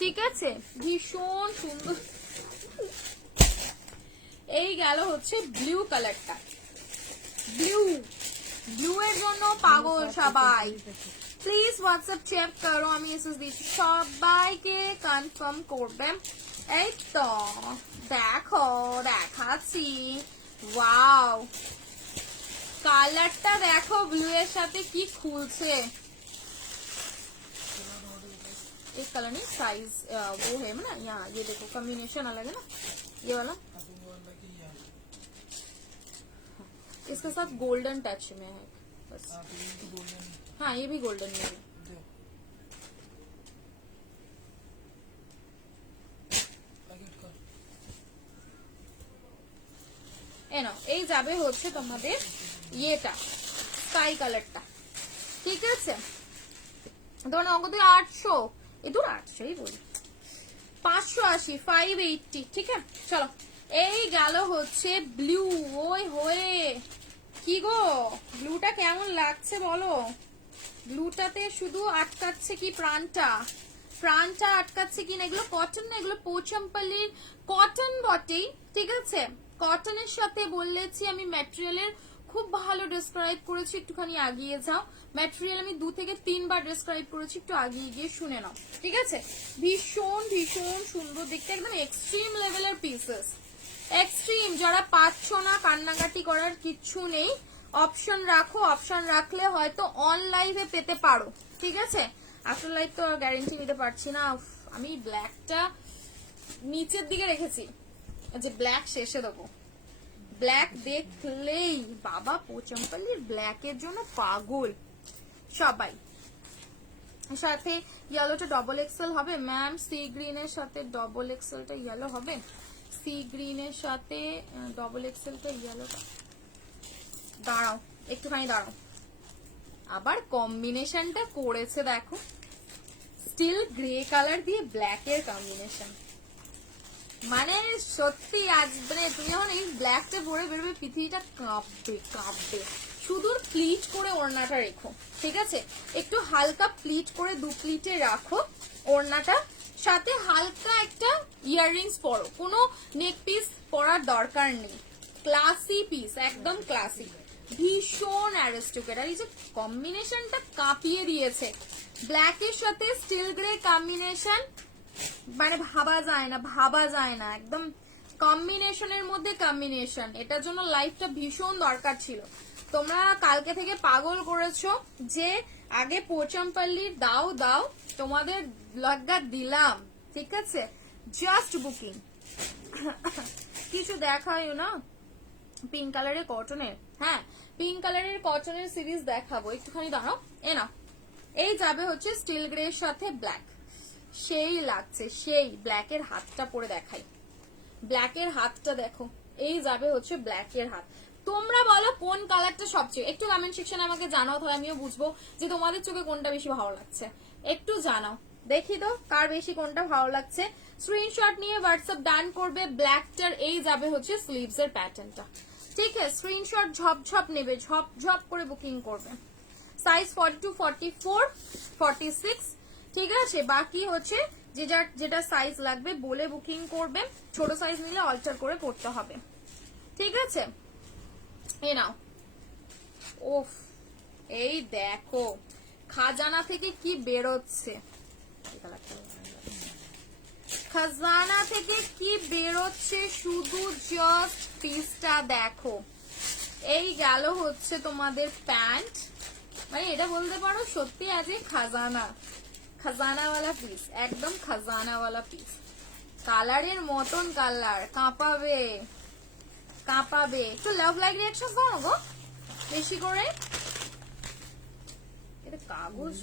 ঠিক আছে? ভীষণ সুন্দর। এই গেল হচ্ছে ব্লু কালারটা, ব্লু, ব্লু এর জন্য পাগল সবাই। প্লিজ হোয়াটসঅ্যাপ চেক করো, আমি এসএস দিচ্ছি, সবাইকে কনফার্ম করবে। এই তো দেখো দেখাচ্ছি, ওয়াও কালারটা দেখো, ব্লু এর সাথে কি খুলছে। एक कलर नहीं, साइज वो है ना यहाँ, ये देखो कॉम्बिनेशन अलग है ना, ये वाला इसके साथ गोल्डन टच में है बस। हाँ ये भी गोल्डन में है। এনো এই যাবে হচ্ছে তোমাদের ইয়েটা, স্কাই কালারটা, ঠিক আছে? তোমার অঙ্ক দিয়ে 800, এ দূর 800ই বলি, 580, 580, ঠিক আছে? চলো এই গেল হচ্ছে ব্লু। ওই হয়ে কি গো, ব্লুটা কেমন লাগছে বলো? ব্লুটাতে শুধু আটকাচ্ছে কি প্রাণটা, প্রাণটা আটকাচ্ছে কি না। এগুলো কটন না, এগুলো পোচামপাল্লির কটন বটেই, ঠিক আছে? কটনের সাথে বলেছি আমি, ম্যাটেরিয়ালের খুব ভালো ডেসক্রাইব করেছি, একটুখানি আগিয়ে যাও। ম্যাটেরিয়াল আমি 2 থেকে 3 বার ডেসক্রাইব করেছি, একটু আগিয়ে গিয়ে শুনে নাও, ঠিক আছে? ভীষণ ভীষণ সুন্দর দেখতে, একদম এক্সট্রিম লেভেলের পিসেস, এক্সট্রিম। যারা পাচ্ছ না, কান্নাকাটি করার কিচ্ছু নেই, অপশন রাখো, অপশন রাখলে হয়তো অন লাইভে পেতে পারো, ঠিক আছে? আফটার লাইভ তো গ্যারেন্টি নিতে পারছি না। আমি ব্ল্যাকটা নিচের দিকে রেখেছি, যে ব্ল্যাক শেষে দেবো। ব্ল্যাক দেখলেই বাবা, পোচামপাল্লির ব্ল্যাকের জন্য পাগল সবাই। সাথে ইয়েলোটা ডবল এক্সেল হবে ম্যাম, সি গ্রিনের সাথে ডবল এক্সেলটা ইয়েলো হবে, সি গ্রিনের সাথে ডবল এক্সেলটা ইয়েলোটা। দাঁড়াও একটুখানি দাঁড়াও, আবার কম্বিনেশনটা করেছে দেখো, স্টিল গ্রে কালার দিয়ে ব্ল্যাক এর কম্বিনেশন, মানে সত্যি আজ মানে তুমি যখন এই ব্ল্যাকটা পরে বেরোবে, পৃথিবীটা কাঁপবে কাঁপবে। শুধু প্লিট করে ওড়নাটা রেখো, ঠিক আছে? একটু হালকা প্লিট করে 2 প্লিটে রাখো ওড়নাটা, সাথে হালকা একটা ইয়াররিংস পরো, কোনো নেক পিস পরার দরকার নেই। ক্লাসি পিস, একদম ক্লাসি, ভীষণ অ্যারিস্টোক্রেট। আর এই যে কম্বিনেশনটা কাঁপিয়ে দিয়েছে, ব্ল্যাকের সাথে স্টিল গ্রে কম্বিনেশন, মানে ভাবা যায় না, ভাবা যায় না, একদম কম্বিনেশনের মধ্যে কম্বিনেশন। এটার জন্য লাইফটা ভীষণ দরকার ছিল। তোমরা কালকে থেকে পাগল করেছো যে আগে পোচামপাল্লির দাও দাও, তোমাদের লগা দিলাম, ঠিক আছে? Just booking. কিছু দেখায় না পিঙ্ক কালারের কটনের, হ্যাঁ পিঙ্ক কালারের কটনের সিরিজ দেখাবো, একটুখানি দাঁড়াও। এ না, এই যাবে হচ্ছে স্টিল গ্রের সাথে ব্ল্যাক, সেই লাগছে সেই। ব্ল্যাকের হাতটা পরে দেখাই, ব্ল্যাকের হাতটা দেখো, এই যাবে হচ্ছে ব্ল্যাকের হাত। তোমরা বলো কোন কালারটা সবচেয়ে, একটু কমেন্ট সেকশনে আমাকে জানাও, তাহলে আমিও বুঝবো যে তোমাদের চোখে কোনটা বেশি ভালো লাগছে। একটু জানাও, দেখি তো কার বেশি কোনটা ভালো লাগছে। স্ক্রিনশট নিয়ে হোয়াটসঅ্যাপ ডান করবে। ব্ল্যাকটার এই যাবে হচ্ছে স্লিভস এর প্যাটার্নটা, ঠিক আছে? স্ক্রিনশট ঝপঝপ নেবে, ঝপঝপ করে বুকিং করবে। সাইজ 42, 44, 46, ঠিক আছে? বাকি হচ্ছে যে যার যেটা সাইজ লাগবে বলে বুকিং করবে, ছোট সাইজ নিলে অল্টার করে করতে হবে, ঠিক আছে? এ নাও, ওফ এই দেখো খাজানা থেকে কি বেরোচ্ছে, খাজানা থেকে কি বেরোচ্ছে, শুধু জাস্ট পিসটা দেখো, এই গেল হচ্ছে তোমাদের প্যান্ট, মানে এটা বলতে পারো সত্যি আজকে খাজানা, খাজানাওয়ালা পিস, একদম খাজানাওয়ালা পিস, কালারের মতন কালার, কাঁপাবে কাঁপাবে। একটু লাভ লাইক রিঅ্যাকশন দাও না গো বেশি করে। এটা কাগজ,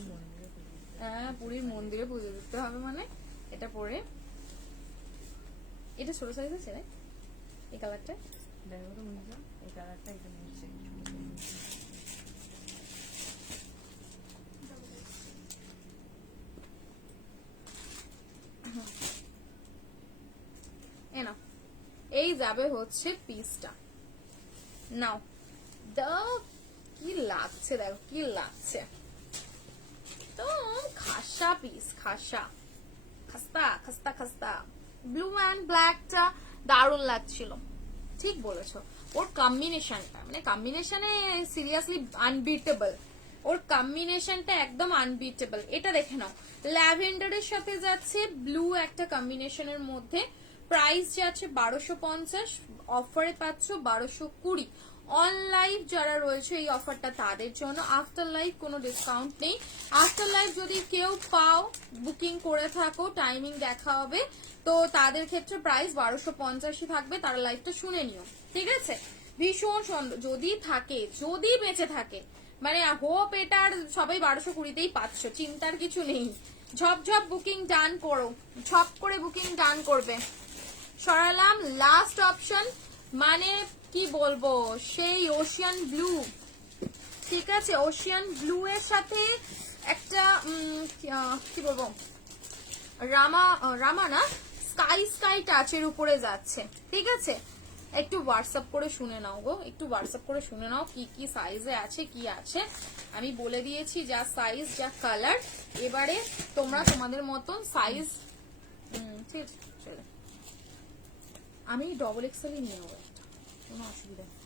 হ্যাঁ পুরীর মন্দিরে পুজো দিতে হবে মানে এটা পরে। এটা ছোট সাইজ আছে রে এই কালারটা, দেখো তো বুঝছো এই কালারটা এটা নিচ্ছে এ নাও, এই যাবে হচ্ছে পিসটা। নাও দাও, কি লাগছে দেখো কি লাগছে, তো খাসা পিস, খাসা খাস্তা খাস্তা খাস্তা। ব্লু অ্যান্ড ব্ল্যাকটা দারুণ লাগছিল, ঠিক বলেছো। ওর কম্বিনেশনটা মানে কম্বিনেশনে সিরিয়াসলি আনবিটেবল, ওর কম্বিনেশনটা একদম আনবিটেবল। এটা দেখে নাও, ল্যাভেন্ডারের সাথে যাচ্ছে ব্লু একটা কম্বিনেশনের মধ্যে, প্রাইস যাচ্ছে 1250, অফারে পাচ্ছ 1220। অন লাইভ যারা রয়েছে এই অফারটা তাদের জন্য, আফটার লাইভ কোনো ডিসকাউন্ট নেই। আফটার লাইভ যদি কেউ পাও বুকিং করে থাকো, টাইমিং দেখা হবে, তো তাদের ক্ষেত্রে প্রাইস 1250 থাকবে, তারা লাইভটা শুনে নিও, ঠিক আছে। ভীষণ সুন্দর, যদি থাকে, যদি বেঁচে থাকে, মানে হোপ এটার সবাই 1220তেই পাচ্ছ, চিন্তার কিছু নেই। ঝপঝপ বুকিং ডান করো, ঝপ করে বুকিং ডান করবে। সরালাম লাস্ট অপশন, মানে কি বলবো, সেই ওশিয়ান ব্লু, ঠিক আছে, ওশিয়ান ব্লু এর সাথে একটা কি বলবো, রামা না, স্কাই স্কাই টাচের উপরে যাচ্ছে, ঠিক আছে। একটু হোয়াটসঅ্যাপ করে শুনে নাও গো, একটু হোয়াটসঅ্যাপ করে শুনে নাও কি কি সাইজে আছে কি আছে, আমি বলে দিয়েছি যা সাইজ যা কালার, এবারে তোমরা তোমাদের মতন সাইজ, ঠিক আছে চলো আমি ডবল এক্সেলই নিয়ে নেবো, কোনো অসুবিধা নেই,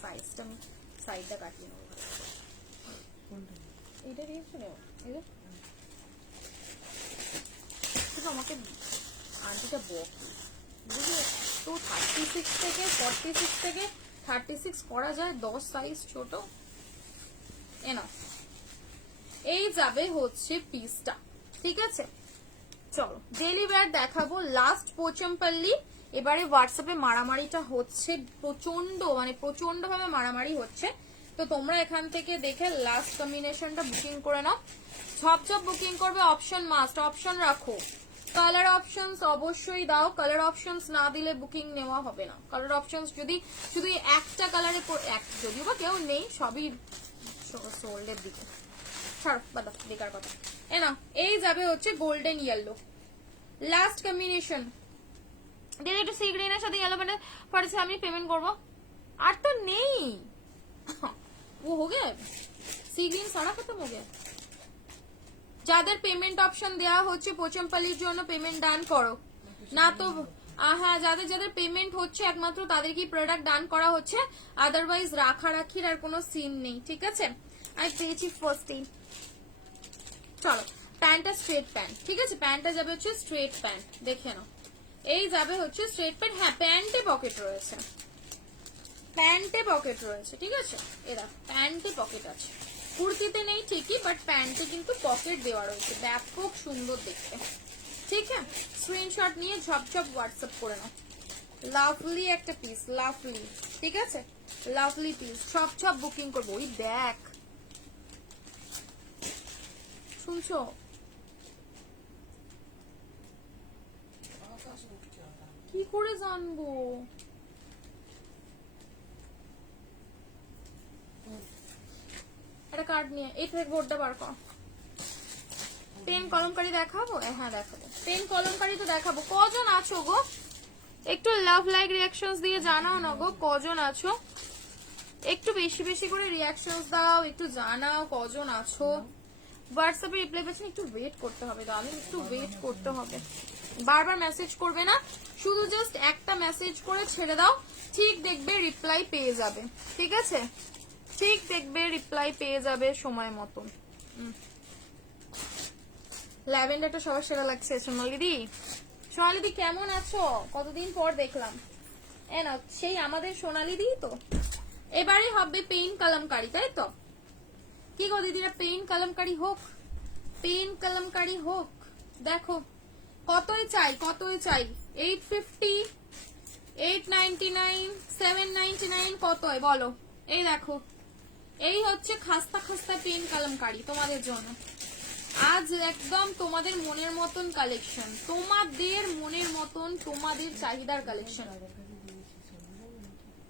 সাইজটা আমি সাইডটা কাটিয়ে নেবো, কোনটা এইটা দিয়েছো নেও, এই যে শুধু আমাকে আন্টিটা বক বুঝলি তো, 36 থেকে 46 থেকে 36 করা যায়, 10 সাইজ ছোট। এনা এই যাবে হচ্ছে পিসটা, ঠিক আছে। চলো ডেলি ওয়্যার দেখাবো, লাস্ট পোচমপল্লি। এবারে হোয়াটসঅ্যাপে মারামারিটা হচ্ছে প্রচন্ড, মানে প্রচন্ড ভাবে মারামারি হচ্ছে, তো তোমরা এখান থেকে দেখে লাস্ট কম্বিনেশনটা বুকিং করে নাও, ঝপঝপ বুকিং করবে, অপশন মাস্ট, অপশন রাখো, কালার অপশনস অবশ্যই দাও, কালার অপশনস না দিলে বুকিং নেওয়া হবে না। কালার অপশনস যদি শুধু একটা কালারে, যদিও বা কেউ নেই, সবই সোল্ডের দিকে, ছাড়ো বাদা বেকার কথা। এ না এই যাবে হচ্ছে গোল্ডেন ইয়েলো, লাস্ট কম্বিনেশন। দিদি একটু সি গ্রিনের সাথে ইয়েলো মানে পড়েছে, আমি পেমেন্ট করব, আর তো নেই ও हो गया सी ग्रीन सारा खत्म हो गया। যাদের পেমেন্ট অপশন দেওয়া হচ্ছে পোচমপল্লির জন্য পেমেন্ট ডান করো, না তো হ্যাঁ যাদের যাদের পেমেন্ট হচ্ছে একমাত্র তাদের কি প্রোডাক্ট ডান করা হচ্ছে, আদারওয়াইজ রাখারাখির আর কোনো সিন নেই, ঠিক আছে। আমি পেয়েছি ফার্স্টেই। চলো প্যান্টটা স্ট্রেট প্যান্ট, ঠিক আছে, প্যান্টটা যাবে হচ্ছে স্ট্রেট প্যান্ট, দেখে নাও এই যাবে হচ্ছে স্ট্রেট প্যান্ট। হ্যাঁ প্যান্টে পকেট রয়েছে, প্যান্টে পকেট রয়েছে, ঠিক আছে, এরা প্যান্টে পকেট আছে, কুর্তিতে নেই ঠিকই, বাট প্যান্টে কিন্তু পকেট দেওয়া রয়েছে, ব্যাপক সুন্দর দেখতে, ঠিক আছে। স্ক্রিনশট নিয়ে ঝপঝপ হোয়াটসঅ্যাপ করে নাও, লাভলি একটা পিস, লাভলি, ঠিক আছে, লাভলি পিস, ঝপঝপ বুকিং করবো। ওই দেখ শুনছো, আকাশ উঠছে ওটা কি করে জানবো, একটা কার্ড নিয়ে এই থেকে বোর্ডটা বার কর, পেন কলমকারি দেখাবো, হ্যাঁ দেখাবো, পেন কলমকারি তো দেখাবো। কজন আছো গো, একটু লাভ লাইক রিঅ্যাকশনস দিয়ে জানাও না গো কজন আছো, একটু বেশি বেশি করে রিঅ্যাকশনস দাও, একটু জানাও কজন আছো। হোয়াটসঅ্যাপে রিপ্লাই পাচ্ছেন, একটু ওয়েট করতে হবে দাঁড়ান, একটু ওয়েট করতে হবে, বারবার মেসেজ করবে না, শুধু জাস্ট একটা মেসেজ করে ছেড়ে দাও, ঠিক দেখবে রিপ্লাই পেয়ে যাবে, ঠিক আছে, ঠিক দেখবে রিপ্লাই পেয়ে যাবে সময় মতো। ল্যাভেন্ডারটা সবার সেরা লাগছে। সোনালিদি, সোনালিদি কেমন আছো, কতদিন পর দেখলাম। এ না সেই আমাদের সোনালি দিই তো। এবারে হবে পেইন কালামকারি, তাই তো? কি গো দিদিরা, পেইন কালামকারি হোক, পেইন কালামকারি হোক। দেখো কতই চাই, কতই চাই, 850, 899, 799, কতই বলো? এই দেখো, এই হচ্ছে খাস্তা খাস্তা পেন কালামকারি তোমাদের জন্য। আজ একদম তোমাদের মনের মতন কালেকশন, তোমাদের মনের মতন, তোমাদের চাহিদার কালেকশন।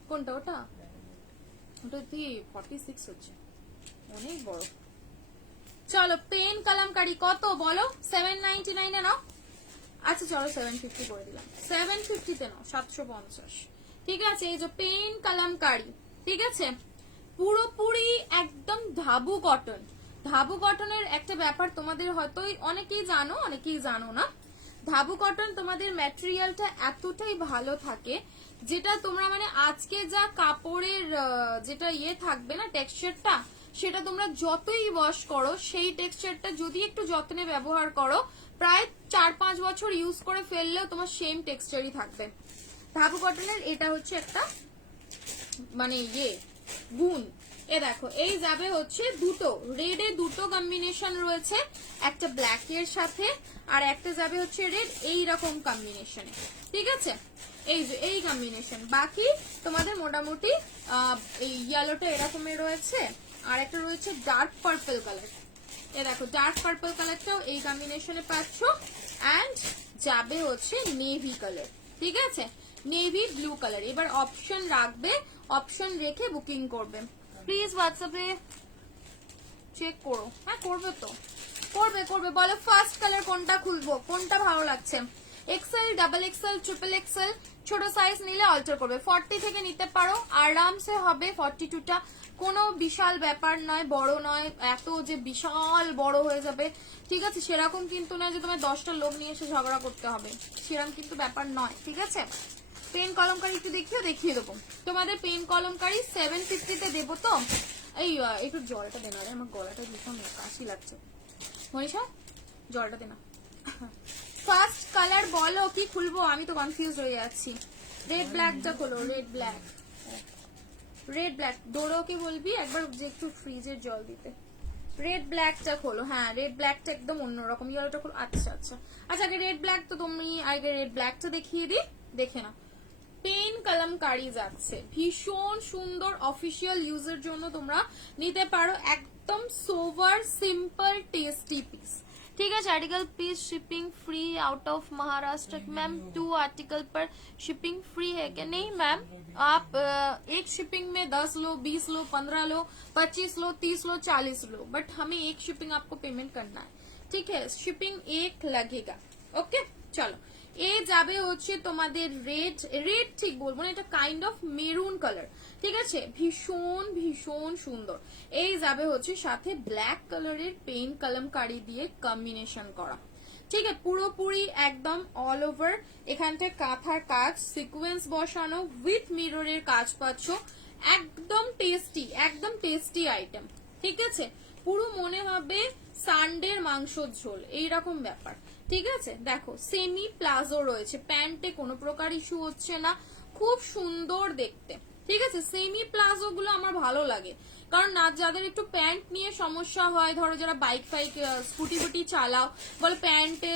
কোনটা ওটা? ওটা দিয়ে 46 হচ্ছে, অনেক বড়। চলো পেন কালামকারি কত বলো? 799 এ নাও। আচ্ছা চলো 750 করে দিলাম, 750 তে নাও, 750। ঠিক আছে, এই যে পেন কালামকারি, ঠিক আছে, পুরোপুরি একদম ধাবু কটন। ধাবু কটনের একটা ব্যাপার তোমাদের হয়তো অনেকেই জানো, অনেকেই জানো না। ধাবু কটন তোমাদের ম্যাটেরিয়ালটা এতটাই ভালো থাকে, যেটা তোমরা মানে আজকে যা কাপড়ের যেটা ইয়ে থাকবে না, টেক্সচারটা, সেটা তোমরা যতই ওয়াশ করো, সেই টেক্সচারটা যদি একটু যত্নে ব্যবহার করো, প্রায় 4-5 বছর ইউজ করে ফেললেও তোমার সেম টেক্সচারই থাকবে। ধাবু কটনের এটা হচ্ছে একটা মানে ইয়ে গুণ। এ দেখো, এই যাবে হচ্ছে দুটো রেডে, দুটো কম্বিনেশন রয়েছে, একটা ব্ল্যাক এর সাথে আর একটা যাবে হচ্ছে রেড এইরকম কম্বিনেশনে। ঠিক আছে, এই যে এই কম্বিনেশন। বাকি তোমাদের মোটামুটি এই ইয়েলোটা এরকমের রয়েছে, আর একটা রয়েছে ডার্ক পার্পল কালার। এ দেখো ডার্ক পার্পল কালারটাও এই কম্বিনেশনে পাচ্ছ, অ্যান্ড যাবে হচ্ছে নেভি কালার। ঠিক আছে, নেভি ব্লু কালার। এবার অপশন রাখবে, অপশন রেখে বুকিং করবে। প্লিজ হোয়াটসঅ্যাপে চেক করো। হ্যাঁ করবে তো, করবে করবে। বলো ফার্স্ট কালার কোনটা খুলবো, কোনটা ভালো লাগছে? XL, double XL, triple XL, ছোট সাইজ নিলে অল্টার করবে। 40 থেকে নিতে পারো, আরামসে হবে 42টা, কোনো বিশাল ব্যাপার নয়, বড় নয়, এত যে বিশাল বড় হয়ে যাবে, ঠিক আছে, সেরকম কিন্তু না যে তোমার 10টা লোক নিয়ে এসে ঝগড়া করতে হবে, সেরকম কিন্তু ব্যাপার নয়। ঠিক আছে, পেন কলমকারি একটু দেখিয়ে দেবো তোমাদের। পেন কলমকারি 750 তে দেবো তো। এই একটু জলটা দেনা রে, আমার গলাটা ভীষণ কাশি লাগছে। মনীষা জলটা দেনা। ফার্স্ট কালার বলো কি খুলবো, আমি তো কনফিউজ হয়ে যাচ্ছি। রেড ব্ল্যাকটা খোলো, রেড ব্ল্যাক, রেড ব্ল্যাক। ডোরোকে বলবি একবার যে একটু ফ্রিজের জল দিতে। রেড ব্ল্যাকটা খোলো, হ্যাঁ রেড ব্ল্যাকটা একদম অন্যরকম, ইয়েলোটা খোলো। আচ্ছা আচ্ছা আচ্ছা, আগে রেড ব্ল্যাক তো তুমি আগে রেড ব্ল্যাকটা দেখিয়ে দিই, দেখে না। পেন কলমকারি যাচ্ছে, ভীষণ সুন্দর, অফিসিয়াল ইউজের জন্য তোমরা নিতে পারো, একদম সোভার সিম্পল টেস্টি পিস। ठीक है, article piece shipping free out of Maharashtra. Ma'am 2 article पर शिपिंग फ्री है क्या? नहीं मैम, आप एक शिपिंग में 10 लो, 20 लो, 15 लो, 25 लो, 30 लो, 40 लो, बट हमें एक शिपिंग आपको पेमेंट करना है। ठीक है, शिपिंग एक लगेगा। ओके চলো, এ যাবে হচ্ছে তোমাদের রেড, রেড ঠিক বলবো না, এটা কাইন্ড অফ মেরুন কালার। ঠিক আছে, ভীষণ ভীষণ সুন্দর। এই যাবে হচ্ছে সাথে ব্ল্যাক কালারের পেন কলমকারি দিয়ে কম্বিনেশন করা। ঠিক আছে, পুরোপুরি একদম অল ওভার এখানটায় কাঁথার কাজ, সিকোয়েন্স বসানো, উইথ মিররের কাজ পাচ্ছ, একদম টেস্টি, একদম টেস্টি আইটেম। ঠিক আছে, পুরো মনে হবে সানডের মাংসর ঝোল, এইরকম ব্যাপার। ঠিক আছে, দেখো সেমি প্লাজো রয়েছে, প্যান্টে কোনো প্রকার ইস্যু হচ্ছে না, খুব সুন্দর দেখতে। ঠিক আছে, সেমি প্লাজো গুলো আমার ভালো লাগে, কারণ না যাদের একটু প্যান্ট নিয়ে সমস্যা হয়, ধরো যারা বাইক ফাইক স্কুটি ফুটি চালাও, বলে প্যান্টে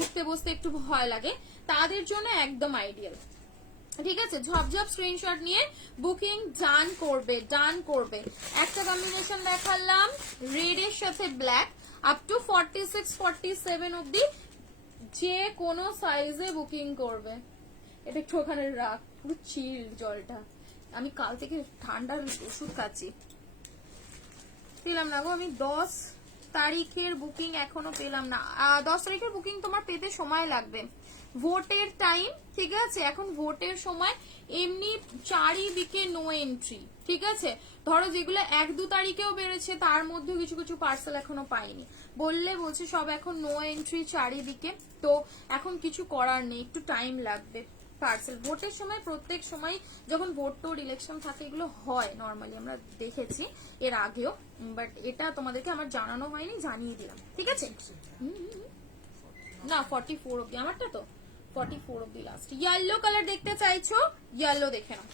উঠতে বসতে একটু ভয় লাগে, তাদের জন্য একদম আইডিয়াল। ঠিক আছে, ঝপঝপ স্ক্রিনশট নিয়ে বুকিং ডান করবে, ডান করবে। একটা কম্বিনেশন দেখালাম রেড এর সাথে ব্ল্যাক, আপ টু 46-47 অব্দি যে কোনো সাইজে বুকিং করবে। এটা একটু ওখানে রাখ, পুরো চিল জলটা, আমি কাল থেকে ঠান্ডার ওষুধ খাচ্ছি। পেলাম না গো, আমি 10 তারিখের বুকিং এখনো পেলাম না। 10 তারিখের বুকিং তোমার পেতে সময় লাগবে, ভোটের টাইম। ঠিক আছে, এখন ভোটের সময়, এমনি চারিদিকে নো এন্ট্রি। ঠিক আছে, ধরো যেগুলো 1-2 তারিখেও বেড়েছে, তার মধ্যে কিছু কিছু পার্সেল এখনো পাইনি, বলছে সব এখন নো এন্ট্রি চারিদিকে, তো এখন কিছু করার নেই, একটু টাইম লাগবে পার্সেল। ভোটের সময়, প্রত্যেক সময় যখন ভোট টোট ইলেকশন থাকে, এগুলো হয় নর্মালি, আমরা দেখেছি এর আগেও, বাট এটা তোমাদেরকে আমার জানানো হয়নি, জানিয়ে দিলাম। ঠিক আছে, না 44 অব্দি আমারটা তো 44 অব্দি লাস্ট। ইয়েলো কালার দেখতে চাইছো, ইয়েলো দেখে নাও।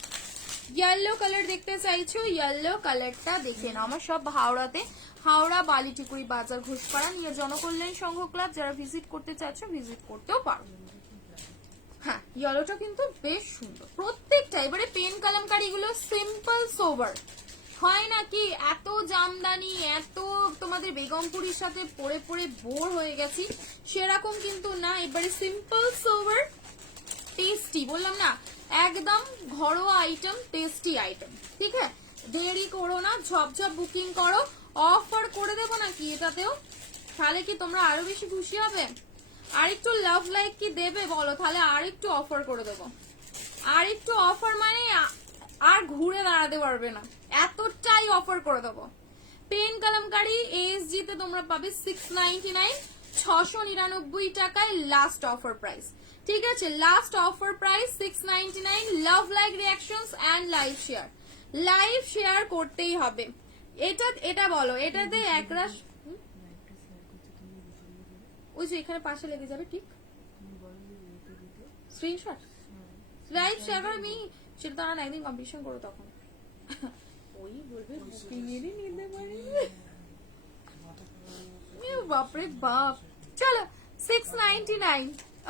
ইয়েলো কালার দেখতে চাইছো, ইয়েলো কালারটা দেখে নাও। আমার সব হাওড়াতে, হাওড়া বালিটিকুড়ি বাজার ঘোষপাড়া নিয়ে জনকল্যাণ সংঘ ক্লাব, যারা ভিজিট করতে চাইছো ভিজিট করতেও পারো। হ্যাঁ, ইয়েলোটা কিন্তু বেশ সুন্দর প্রত্যেকটা। এবারে পেন কালামকারী গুলো সিম্পল সোবার হয় নাকি, এত জামদানি, এত তোমাদের বেগমপুরীর সাথে পরে পরে বোর হয়ে গেছি, সেরকম কিন্তু না। এবারে সিম্পল সোবার, টেস্টি, বললাম না একদম ঘরোয়া আইটেম, টেস্টি আইটেম। ঠিক আছে, দেরি করো না, ঝপঝপ বুকিং করো। অফার করে দেবো নাকি এটাতেও, তাহলে কি তোমরা আরো বেশি খুশি হবে? আর একটু লাভ লাইক কি দেবে বলো, তাহলে আর একটু অফার করে দেবো। আর একটু অফার মানে আর ঘুরে দাঁড়াতে পারবে না, এতটাই অফার করে দেবো। পেন কালামকারী এএসজি তে তোমরা পাবে 699, 699 টাকায় লাস্ট অফার প্রাইস। ঠিক আছে, last offer price 699। Love like reactions and live share, live share করতেই হবে। এটা বলো, এটাতে একরাশ ওই যে এখানে পাশে লেগে যাবে, ঠিক স্ক্রিনশট লাইভ শেয়ার করে আমি সেটা তো আর একদিন কম্পিটিশন করো, তখন ওই বলবে বুকিং এরই নিতে পারি। বাপরে বাপ। চলো 699।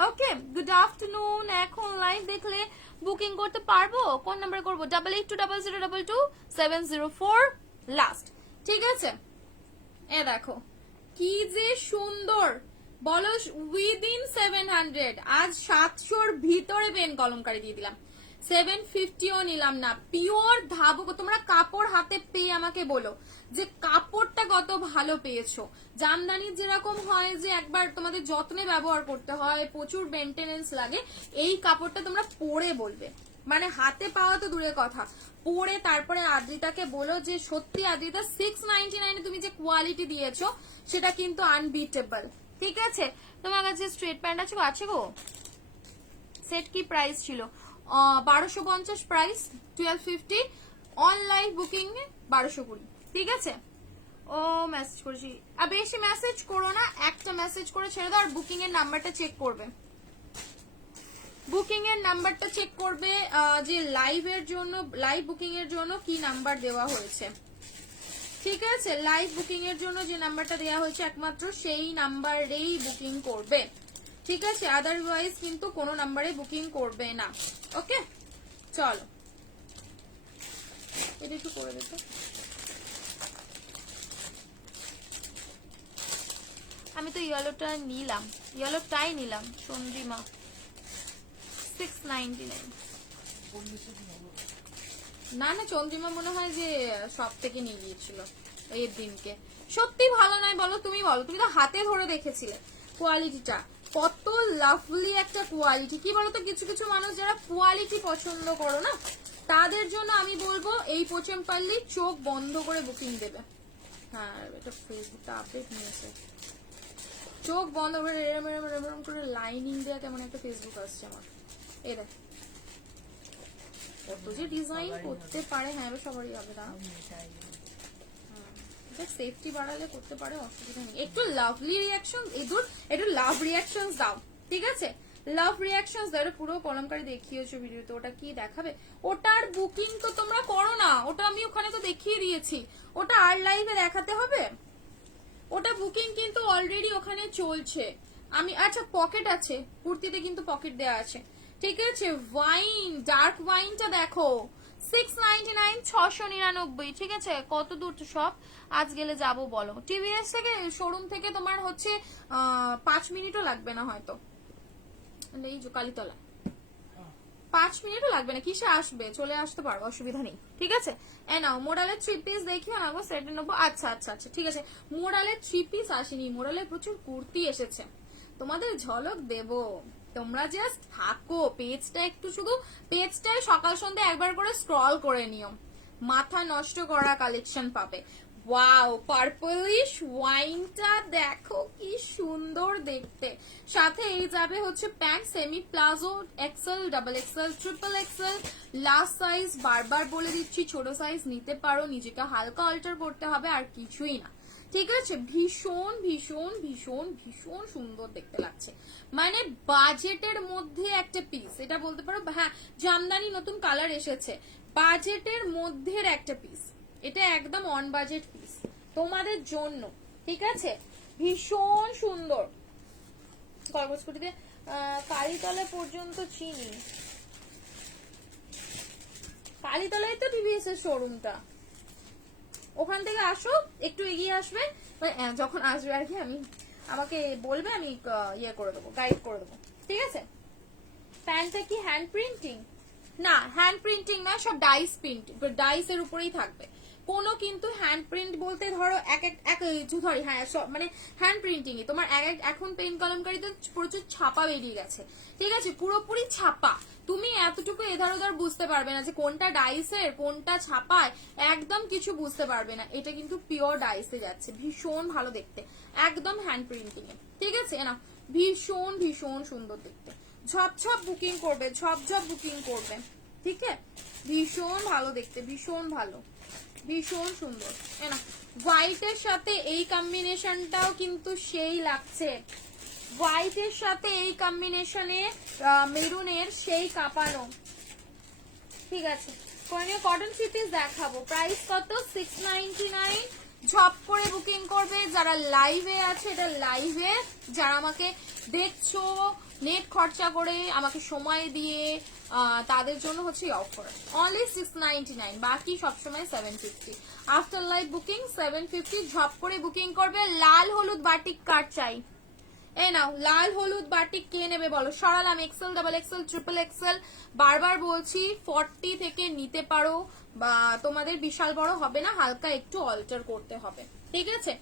ওকে, গুড আফটারনুন। এখন লাইভ দেখলে বুকিং করতে পারবো। কোন নাম্বার করবো? 8820022704 লাস্ট। ঠিক আছে, এ দেখো কি যে সুন্দর বলো, উইদিন 700। আজ 700-র ভিতরে পেন কলমকারি দিয়ে দিলাম, 750ও নিলাম না। পিওর ধাবক। তোমরা কাপড় হাতে পেয়ে আমাকে বলো যে কাপড়টা কত ভালো পেয়েছো। জামদানির যেরকম হয় যে একবার তোমাদের যত্নে ব্যবহার করতে হয়, প্রচুর মেনটেনেন্স লাগে, এই কাপড়টা তোমরা পরে বলবে, মানে হাতে পাওয়া তো দূরের কথা, পরে তারপরে আদ্রিতাকে বলো যে সত্যি আদ্রিতা 699 তুমি যে কোয়ালিটি দিয়েছো সেটা কিন্তু আনবিটেবল। ঠিক আছে, তোমার কাছে স্ট্রেট প্যান্ট আছে? আছে গো। সেট কি প্রাইস ছিল? 1250 প্রাইস, 1250 অনলাইন বুকিং এ 1220। ঠিক আছে, ও মেসেজ করেছি। আর বেশি মেসেজ করো না, একটা মেসেজ করে ছেড়ে দাও। আর বুকিং এর নাম্বারটা চেক করবে, বুকিং এর নাম্বারটা চেক করবে যে লাইভের জন্য, লাইভ বুকিং এর জন্য কি নাম্বার দেওয়া হয়েছে। ঠিক আছে, লাইভ বুকিং এর জন্য যে নাম্বারটা দেওয়া হয়েছে একমাত্র সেই নাম্বারেই বুকিং করবে। ঠিক আছে, আদারওয়াইজ কিন্তু কোনো নাম্বারে বুকিং করবে না। ওকে, চলো এটা একটু করে দিতে। আমি তো ইয়েলোটা নিলাম, ইয়েলোটাই নিলাম। চন্দ্রিমা 699। না না, চন্দ্রিমা মনে হয় যে সব থেকে নিয়ে গিয়েছিল এর দিনকে। সত্যি ভালো নয় বলো, তুমি বলো, তুমি তো হাতে ধরে দেখেছিলে কোয়ালিটিটা কত লাভলি একটা কোয়ালিটি। কি বলতো, কিছু কিছু মানুষ যারা কোয়ালিটি পছন্দ করো না, তাদের জন্য আমি বলবো এই পোচেমপাল্লি চোখ বন্ধ করে বুকিং দেবে। হ্যাঁ, এটা ফেসবুকটা আপডেট নিয়েছে, চোখ বন্ধ করে এরম এরম এরম করে লাইনিং দেওয়া কেমন একটা ফেসবুক আসছে আমার। এই দেখ কত যে ডিজাইন করতে পারে। হ্যাঁ, এবার সবারই হবে না, সেফটি বাড়ালে করতে পারে, অসুবিধা নেই। একটু লাভলি রিয়াকশন, একটু লাভ রিয়াকশন দাও। ঠিক আছে, লাভ রিয়াকশন দাও। পুরো কলমকারি দেখিয়েছো ভিডিওতে, ওটা কি দেখাবে? ওটার বুকিং তো তোমরা করো না, ওটা আমি ওখানে তো দেখিয়ে দিয়েছি, ওটা আর লাইভে দেখাতে হবে? ওটা বুকিং কিন্তু অলরেডি ওখানে চলছে। আমি আচ্ছা, পকেট আছে কুর্তিতে, কিন্তু পকেট দেওয়া আছে। ঠিক আছে, ওয়াইন, ডার্ক ওয়াইনটা দেখো 699, 699। ঠিক আছে, কত দূর তো সব আজ গেলে যাবো বলো। টিভিএস থেকে, শোরুম থেকে তোমার হচ্ছে 5 মিনিটও লাগবে না হয়তো, এই যে কালীতলা 5 মিনিটও লাগবে না। কিসে আসবে, চলে আসতে পারবো, অসুবিধা নেই। ঠিক আছে, এ নাও মোডালের 3 পিস দেখি আমাকে সেটে নেবো। আচ্ছা আচ্ছা আচ্ছা, ঠিক আছে, মোডালের 3 পিস আসেনি, মোডালের প্রচুর কুর্তি এসেছে, তোমাদের ঝলক দেবো। তোমরা জাস্ট থাকো, পেজটা একটু, শুধু পেজটায় সকাল সন্ধ্যা একবার করে স্ক্রল করে নিও, মাথা নষ্ট করা কালেকশন পাবে। ওয়াও, পার্পলিশ ওয়াইনটা দেখো কি সুন্দর দেখতে। সাথে এই যাবে হচ্ছে pant, semi palazzo, XL, double XL, triple XL, last size. বারবার বলে দিচ্ছি, ছোট সাইজ নিতে পারো, নিজেকে হালকা অল্টার করতে হবে, আর কিছুই না। ঠিক আছে, ভীষণ ভীষণ ভীষণ ভীষণ সুন্দর দেখতে লাগছে, মানে বাজেটের মধ্যে একটা পিস, এটা বলতে পারো। হ্যাঁ, জামদানি নতুন কালার এসেছে, বাজেটের মধ্যে একটা পিস, এটা একদম অন বাজেট পিস তোমাদের জন্য। ঠিক আছে, ভীষণ সুন্দর। কর্মস্কুটিতে কালীতলা পর্যন্ত চিনি, কালীতলায় তো টিভিএস এর শোরুমটা, ওখান থেকে আসো, একটু এগিয়ে আসবে, যখন আসবে আর কি আমি আমাকে বলবে, আমি ইয়ে করে দেবো, গাইড করে দেবো। ঠিক আছে, প্যান্টটা কি হ্যান্ড প্রিন্টিং? না, হ্যান্ড প্রিন্টিং না, সব ডাইস প্রিন্ট, ডাইস এর উপরেই থাকবে। কোনো কিন্তু হ্যান্ড প্রিন্ট বলতে ধরো সরি হ্যাঁ মানে হ্যান্ড প্রিন্টিং তোমার এখন পেন কলমকারিতে প্রচুর ছাপা বেরিয়ে গেছে। ঠিক আছে, পুরোপুরি ছাপা, তুমি এতটুকু এধার ওধার বুঝতে পারবে না যে কোনটা ডাইসের কোনটা ছাপায়, একদম কিছু বুঝতে পারবে না। এটা কিন্তু পিওর ডাইসে যাচ্ছে, ভীষণ ভালো দেখতে, একদম হ্যান্ড প্রিন্টিং এ। ঠিক আছে না, ভীষণ ভীষণ সুন্দর দেখতে, ঝপঝপ বুকিং করবে, ঝপঝপ বুকিং করবে। ঠিক আছে, ভীষণ ভালো দেখতে, ভীষণ ভালো, ভীষণ সুন্দর। না, হোয়াইটের সাথে এই কম্বিনেশনটাও কিন্তু সেই লাগছে, হোয়াইটের সাথে এই কম্বিনেশনে মেরুনের সেই কাঁপানো। ঠিক আছে, কটন থ্রি পিস দেখাবো, প্রাইস কত? 699। ঝপ করে বুকিং করবে যারা লাইভে আছে, এটা লাইভে যারা আমাকে দেখছো নেট খরচা করে আমাকে সময় দিয়ে, তাদের জন্য হচ্ছে অফার, অনলি 699, বাকি সবসময় 750। আফটার লাইভ বুকিং 750, ঝপ করে বুকিং করবে। লাল হলুদ বাটিক কার চাই? এই নাও, লাল হলুদ বাটিক কে নেবে বলো? সরালাম XL, double XL, triple XL, বারবার বলছি 40 থেকে নিতে পারো, বা তোমাদের বিশাল বড় হবে না, হালকা একটু অল্টার করতে হবে। ঠিক আছে,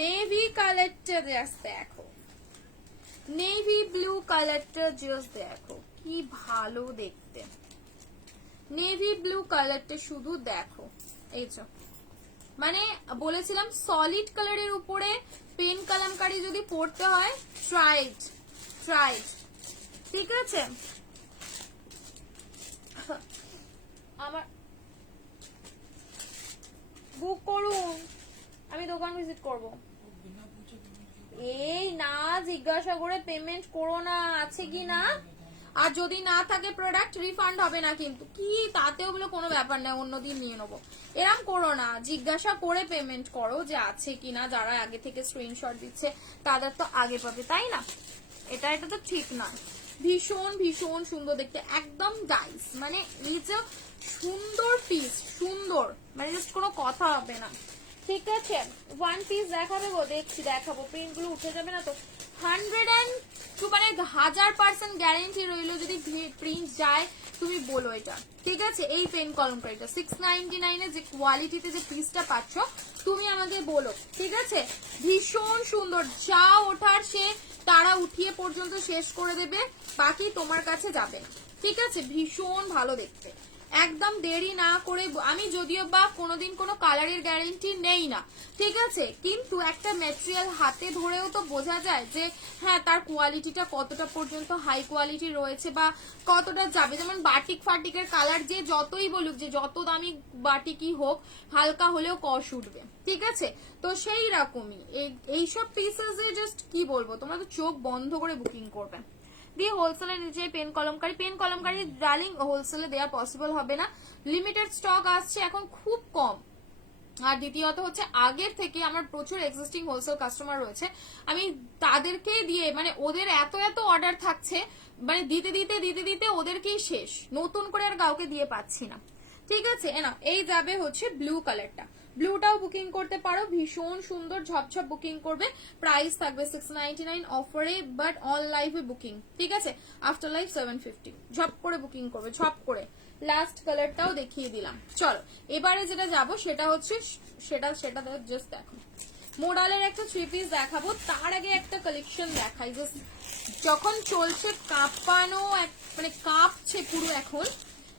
নেভি কালারটা জাস্ট দেখো, নেভি ব্লু কালারটা জাস্ট দেখো কি ভালো দেখতে, নেভি ব্লু কালারটা শুধু দেখো। এই যে মানে বলেছিলাম সলিড কালারের উপরে পেন কলমকারি যদি পড়তে হয়, ট্রাইড। ঠিক আছে, আমার বুক করুন, আমি দোকান ভিজিট করব। এই না, জিজ্ঞাসা করে পেমেন্ট করো না আছে কি না, আর যদি না থাকে প্রোডাক্ট রিফান্ড হবে না কিন্তু, কি তাতেও বলে কোনো ব্যাপার না, অন্যদিন নিয়ে নেবো, এরম করো না, জিজ্ঞাসা করে পেমেন্ট করো যে আছে কিনা। যারা আগে থেকে স্ক্রিনশট দিচ্ছে তাদের তো আগে পাবে, তাই না? এটা তো ঠিক নয়। ভীষণ ভীষণ সুন্দর দেখতে, একদম ডাইস, মানে এই যে সুন্দর পিস, সুন্দর, মানে জাস্ট কোনো কথা হবে না। ঠিক আছে, ওয়ান পিস দেখাবে গো, দেখছি দেখাবো, প্রিন্ট গুলো উঠে যাবে না তো। 102 মানে 1000% গ্যারেন্টি রইলো যদি প্রিন্ট যায়, তুমি বলো এটা। ঠিক আছে, এই পেন কলমকারিটা 699 এ যে কোয়ালিটিতে যে পিসটা পাচ্ছ তুমি আমাকে বলো। ঠিক আছে, ভীষণ সুন্দর, যা ওঠার সে তারা উঠিয়ে পর্যন্ত শেষ করে দেবে, বাকি তোমার কাছে যাবে না। ঠিক আছে, ভীষণ ভালো দেখতে, একদম দেরি না করে। আমি যদিও বা কোনোদিন কোনো কালারের গ্যারেন্টি নেই না, ঠিক আছে, কিন্তু একটা ম্যাটেরিয়াল হাতে ধরেও তো বোঝা যায় যে হ্যাঁ তার কোয়ালিটিটা কতটা পর্যন্ত হাই কোয়ালিটি রয়েছে বা কতটা যাবে। যেমন বাটিক ফাটিকের কালার যে যতই বলুক, যে যত দামি বাটিকই হোক, হালকা হলেও কষ উঠবে। ঠিক আছে, তো সেই রকমই এইসব পিসেসে জাস্ট কি বলবো, তোমরা তো চোখ বন্ধ করে বুকিং করবে। দিয়ে হোলসেলে নিচে পেন কলমকারি ডার্লিং হোলসেলে দেওয়া পসিবল হবে না, লিমিটেড স্টক আসছে এখন, খুব কম। আর দ্বিতীয়ত হচ্ছে আগের থেকে আমার প্রচুর এক্সিস্টিং হোলসেল কাস্টমার রয়েছে, আমি তাদেরকে দিয়ে মানে ওদের এত অর্ডার থাকছে, মানে দিতে দিতে ওদেরকেই শেষ, নতুন করে আর কাউকে দিয়ে পাচ্ছি না। ঠিক আছে, না এই যাবে হচ্ছে ব্লু কালারটা, ব্লুটাও বুকিং করতে পারো, ভীষণ সুন্দর, ঝপঝপ বুকিং করবে। প্রাইস থাকবে 699 অফারে, বাট অন লাইভে বুকিং। ঠিক আছে, আফটার লাইভ 750, ঝপ করে বুকিং করবে, ঝপ করে। লাস্ট কালারটাও দেখিয়ে দিলাম। চলো এবারে যেটা যাবো সেটা হচ্ছে সেটা জাস্ট দেখো, মোডালের একটা থ্রি পিস দেখাবো, তার আগে একটা কালেকশন দেখাই, জাস্ট যখন চলছে কাঁপানো, মানে কাঁপছে পুরো এখন,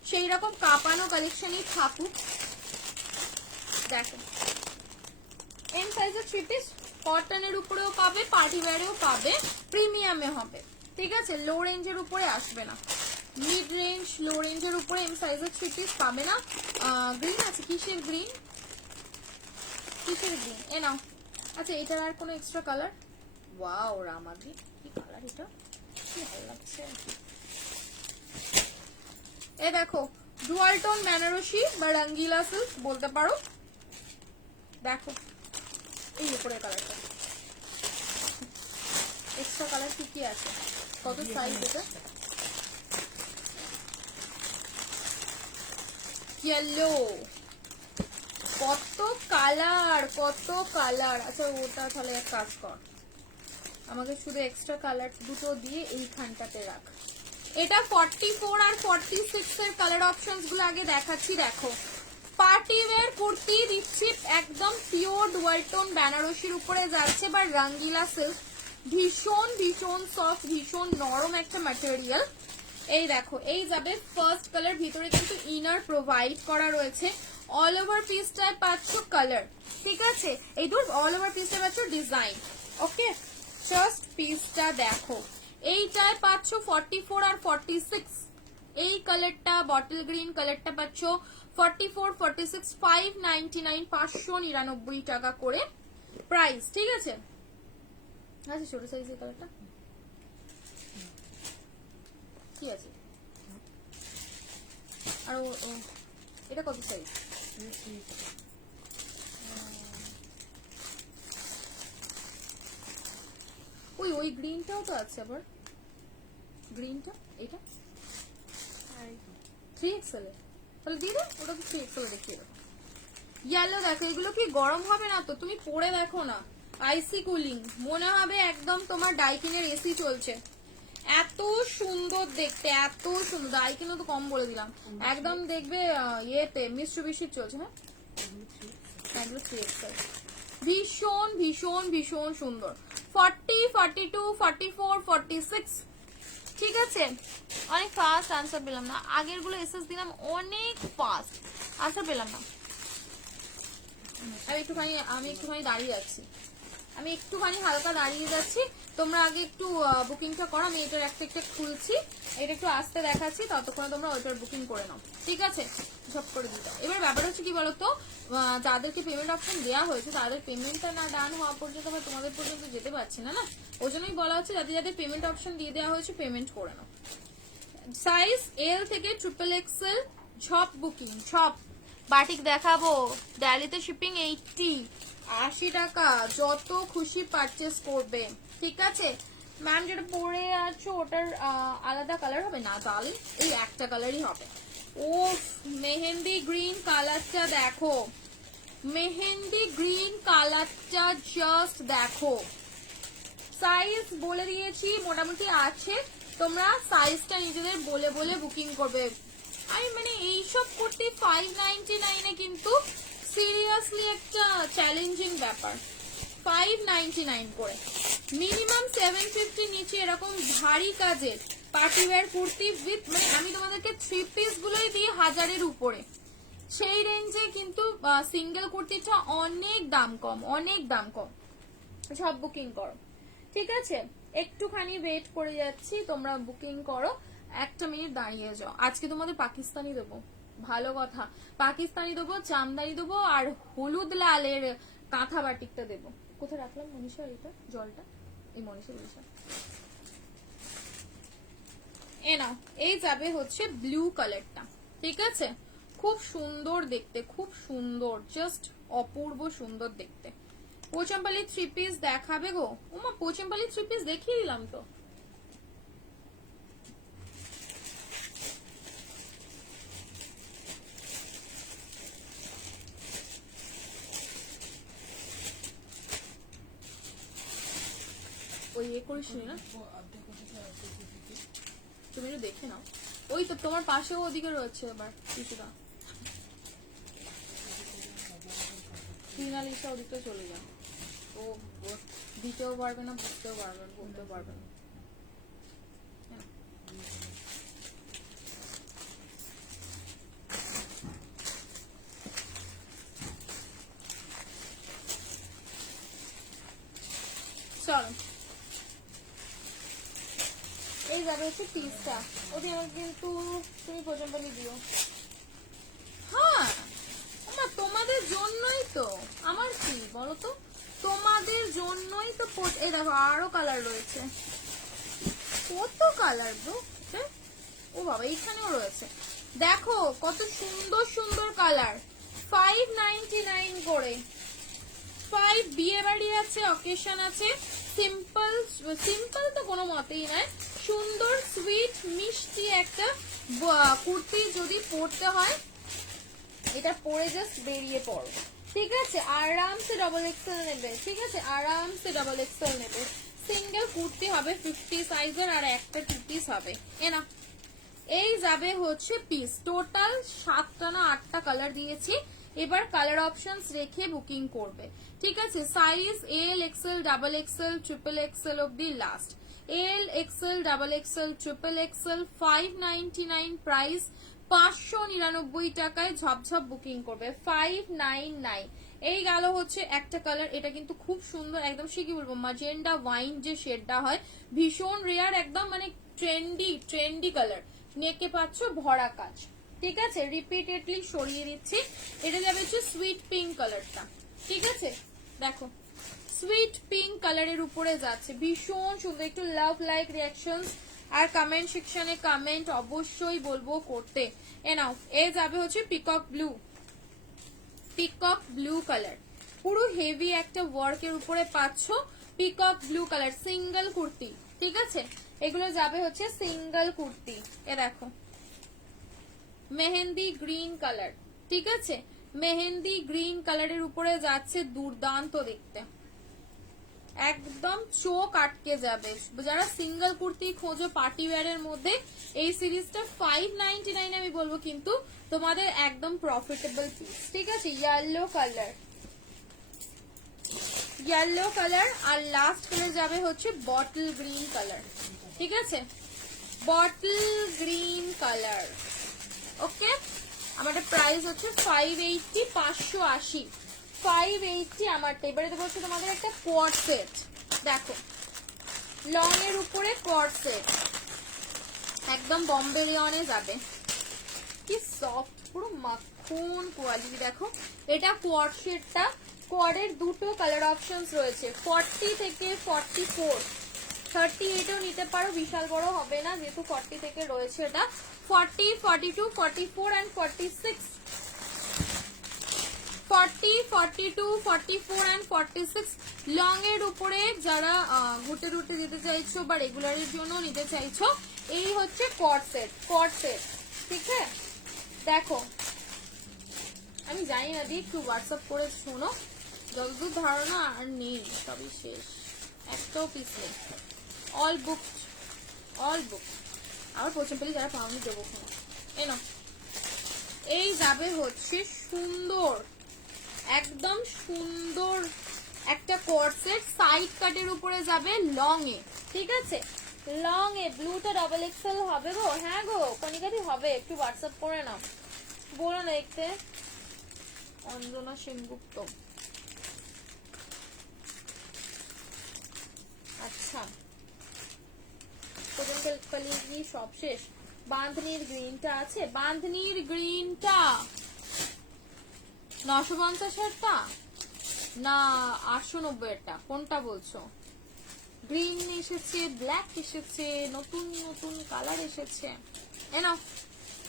সেই রকম কাঁপানো কালেকশনই থাকুক। দেখো, এম সাইজের থ্রি পিস, কটনের উপরেও পাবে, পার্টি ওয়্যারেও পাবে, প্রিমিয়ামে হবে। ঠিক আছে, লো রেঞ্জের উপরে আসবে না, মিড রেঞ্জ লো রেঞ্জের উপরে এম সাইজের থ্রি পিস পাবে না। গ্রিন আছে, কিসের গ্রিন, এ নাও, আচ্ছা এটার আর কোনো এক্সট্রা কালার? ওয়াও রামাদি, কি কালার এটা, কি ভালো লাগছে। এ দেখো ডুয়াল টোন বেনারসি বা রঙ্গিলা সিল্ক বলতে পারো। দেখো এই উপরের কালারটা, এক্সট্রা কালার কি কি আছে, কত সাইজ এটা, ইয়েলো, কত কালার কত কালার। আচ্ছা ওটা তাহলে এক কাজ কর, আমাকে শুধু এক্সট্রা কালার দুটো দিয়ে এইখানটাতে রাখ। এটা 44 আর 46 এর কালার অপশনস গুলো আগে দেখাচ্ছি। দেখো পার্টি ওয়্যার কুর্তি দিচ্ছি একদম পিওর ডুয়াল টোন বেনারসির উপরে যাচ্ছে বা রঙ্গিলা সিল্ক, ভীষণ ভীষণ সফট, ভীষণ নরম একটা ম্যাটেরিয়াল। এই দেখো এই যাবে ফার্স্ট কালার, ভিতরে কিন্তু ইনার প্রোভাইড করা রয়েছে, অল ওভার পিসটায় পাচ্ছ কালার, ঠিক আছে, এই দূর অল ওভার পিসটায় পাচ্ছ ডিজাইন। ওকে জাস্ট পিসটা দেখো, এইটায় পাচ্ছ 44 আর 46, এই কালারটা বটল গ্রিন কালারটা পাচ্ছ 44 46 599 599 টাকা করে প্রাইস, ঠিক আছে। আচ্ছা ছোট সাইজের কালারটা কি আছে, আর এটা কত সাইজ, ওই ওই গ্রিনটাও তো আছে আবার, গ্রিনটা এটা 3XL এর, তাহলে দিয়ে দাও ওটা তো 3XL দেখিয়ে দাও। ইয়েলো দেখো, এগুলো কি গরম হবে না তো, তুমি পরে দেখো না, আইসি কুলিং মনে হবে একদম তোমার ডাইকিনের এসি চলছে, এত সুন্দর দেখতে, এত সুন্দর। ডাইকিনও তো কম বলে দিলাম, একদম দেখবে ইয়েতে মিশ্রবিশি চলছে। হ্যাঁ এগুলো 3XL, ভীষণ ভীষণ ভীষণ সুন্দর। 40 42 44 46, ঠিক আছে। অনেক ফাস্ট আনসার পেলাম না, আগের গুলো এসএস দিলাম অনেক ফাস্ট আনসার পেলাম না। আমি একটুখানি দাঁড়িয়ে যাচ্ছি, আমি একটুখানি হালকা দাঁড়িয়ে যাচ্ছি, তোমরা আগে একটু বুকিংটা করো, আমি এটার একটা একটা খুলছি, এটা একটু আস্তে দেখাচ্ছি, ততক্ষণে তোমরা ওইটার বুকিং করে নাও, ঠিক আছে, সব করে দিতে। এবার ব্যাপার হচ্ছে কি বলতো, যাদেরকে পেমেন্ট অপশন দেওয়া হয়েছে তাদের পেমেন্টটা না ডান হওয়া পর্যন্ত বা তোমাদের পর্যন্ত যেতে পারছি না, না ওই জন্যই বলা হচ্ছে যাদের যাদের পেমেন্ট অপশন দিয়ে দেওয়া হয়েছে পেমেন্ট করে নাও। সাইজ এল থেকে XXL সব বুকিং, সব বাটিক দেখাবো, দিল্লিতে শিপিং 80 টাকা, যত খুশি পারচেস করবে, ঠিক আছে। ম্যাম যেটা পরে আছো ওটার আলাদা কালার হবে না ডার্লিং, এই একটা কালারই হবে। ও মেহেন্দি গ্রিন কালারটা দেখো, মেহেন্দি গ্রিন কালারটা জাস্ট দেখো, সাইজ বলে দিয়েছি মোটামুটি আছে, তোমরা সাইজটা নিজেদের বলে বলে বুকিং করবে। আমি মানে এইসব করতে 599 কিন্তু সিরিয়াসলি একটা চ্যালেঞ্জিং ব্যাপার, 599 করে মিনিমাম 750 নিচে এরকম ভারী কাজের পার্টি ওয়্যার কুর্তি উইথ, মানে আমি তোমাদেরকে 3 পিস গুলোই দিই 1000-এর উপরে, সেই রেঞ্জে কিন্তু সিঙ্গেল কুর্তিটা অনেক দাম কম, অনেক দাম কম। সব বুকিং করো, ঠিক আছে, একটুখানি ওয়েট করে যাচ্ছি, তোমরা বুকিং করো, একটা মিনিট দাঁড়িয়ে যাও। আজকে তোমাদের পাকিস্তানি দেবো, ভালো কথা, পাকিস্তানি দেবো, জামদানি দেবো, আর হলুদ লালের কাঁথা বাটিকটা দেবো। কোথায় রাখলাম মনীষা এটা জলটা, এই মনীষা মনীষা এ নাও, এই যাবে হচ্ছে ব্লু কালারটা, ঠিক আছে, খুব সুন্দর দেখতে, খুব সুন্দর, জাস্ট অপূর্ব সুন্দর দেখতে। পোচম্পালি 3 পিস দেখাবে গো, ওমা পোচম্পালি 3 পিস দেখিয়ে দিলাম তো। ওই করিস না, তুমি একটু দেখে নাও, ওই তো তোমার পাশেও ওদিকে রয়েছে আবার কিছুটা, ফিনালিসা ওদিকে চলে যান, ও দিতেও পারবে না, বুঝতেও পারবে না, বলতেও পারবে না। চলো এই যাবে হচ্ছে পিসটা, ওটি আমাকে কিন্তু তুমি পর্যন্ত দিও। হ্যাঁ তোমাদের জন্যই তো, আমার কি বলো তো, তোমাদের জন্যই তো এই দেখো আরো কালার রয়েছে, কত কালার গো, ও বাবা এইখানেও রয়েছে, দেখো কত সুন্দর সুন্দর কালার, 599 করে। 5 বিয়ে বাড়ি আছে, অকেশন আছে, সিম্পল সিম্পল তো কোনো মতেই নয়, সুন্দর সুইট মিষ্টি একটা কুর্তি যদি পরতে হয় এটা পরে জাস্ট বেরিয়ে পড়ো, ঠিক আছে, আরামসে ডবল এক্সেল নেবে, ঠিক আছে, আরামসে ডবল এক্সেল নেবে। সিঙ্গেল কুর্তি হবে 50 সাইজের আর একটা 2 পিস হবে, না এই যাবে হচ্ছে পিস, টোটাল 7টা না 8টা কালার দিয়েছি, এবার কালার অপশনস রেখে বুকিং করবে, ঠিক আছে। Size L XL double XL triple XL অব্দি last, L XL double XL triple XL 599 price, 599 টাকায় ঝপঝপ বুকিং করবে, 599। এই গেল হচ্ছে একটা কালার, এটা কিন্তু খুব সুন্দর, একদম সে কি বলবো ম্যাজেন্ডা ওয়াইন যে শেডটা হয়, ভীষণ রেয়ার, একদম মানে ট্রেন্ডি কালার, নেকে পাচ্ছ ভরা কাজ, ঠিক আছে, রিপিটেডলি সরিয়ে দিচ্ছি। এটা যাবে হচ্ছে সুইট পিঙ্ক কালারটা, ঠিক আছে, দেখো সুইট পিঙ্ক কালারের উপরে যাচ্ছে, ভীষণ সুন্দর, একটু লাভ লাইক রিয়াকশনস আর কমেন্ট সেকশনে কমেন্ট অবশ্যই বলবো করতে। নাও এ যাবে হচ্ছে পিকক ব্লু কালার, পুরো হেভি একটা ওয়ার্কের উপরে পাচ্ছ, peacock blue colour single kurti, ঠিক আছে, এগুলো যাবে হচ্ছে সিঙ্গেল কুর্তি। এ দেখো মেহেন্দি গ্রিন কালার, ঠিক আছে, মেহেন্দি গ্রিন কালারের উপরে যাচ্ছে, দুর্দান্ত দেখতে, একদম চোখ আটকে যাবে। যারা সিঙ্গেল কুর্তি খোঁজো পার্টি ওয়্যারের মধ্যে এই সিরিজটা 599 আমি বলবো, কিন্তু তোমাদের একদম প্রফিটেবল পিস, ঠিক আছে। ইয়েলো কালার আর লাস্ট কালার যাবে হচ্ছে বটল গ্রিন কালার, ঠিক আছে, বটল গ্রিন কালার, ওকে। আমাদের প্রাইস হচ্ছে 580, 580, 580 আমারটা। এবারে দেবো হচ্ছে তোমাদের একটা কোয়ার্ড সেট, দেখো লং এর উপরে কোয়ার্ড সেট, একদম বম্বে রেয়নে যাবে, কি সফট, পুরো মাখন কোয়ালিটি, দেখো এটা কোয়ার্ড সেটটা, কোয়ার্ডের দুটো কালার অপশনস রয়েছে, 40 থেকে 44, 38ও নিতে পারো, বিশাল বড় হবে না যেহেতু 40 থেকে রয়েছে, এটা 40, 42, 44 and 46, 40, 42, 44 and 46 লং এর উপরে যারা ঘুরতে ঘুরতে যেতে চাইছো বা রেগুলারের জন্য নিতে চাইছো, এই হচ্ছে কোয়ার্ড সেট, ঠিক আছে। দেখো আমি জানি না দি, একটু হোয়াটসঅ্যাপ করে শোনো, যতদূর ধারণা আর নেই, সবই শেষ, একটাও পিস নেই, অল বুক, আবার পৌঁছে পেলে যারা পাওনি দেবো কোনো, এনো এই যাবে হচ্ছে সুন্দর, একদম সুন্দর একটা কোর্সেট, সাইড কাটের উপরে যাবে লং এ, ঠিক আছে, লং এ ব্লুটা ডাবল এক্সেল হবে গো, হ্যাঁ গো কনিকাদি হবে, একটু হোয়াটসঅ্যাপ করে নাও, বলো না দেখতে, অঞ্জনা সেনগুপ্ত, আচ্ছা সব শেষ, বাঁধনির গ্রিনটা আছে, বাঁধনির গ্রিনটা 950 না 890 কোনটা বলছো, গ্রিন এসেছে, ব্ল্যাক এসেছে, নতুন কালার এসেছে, এনাও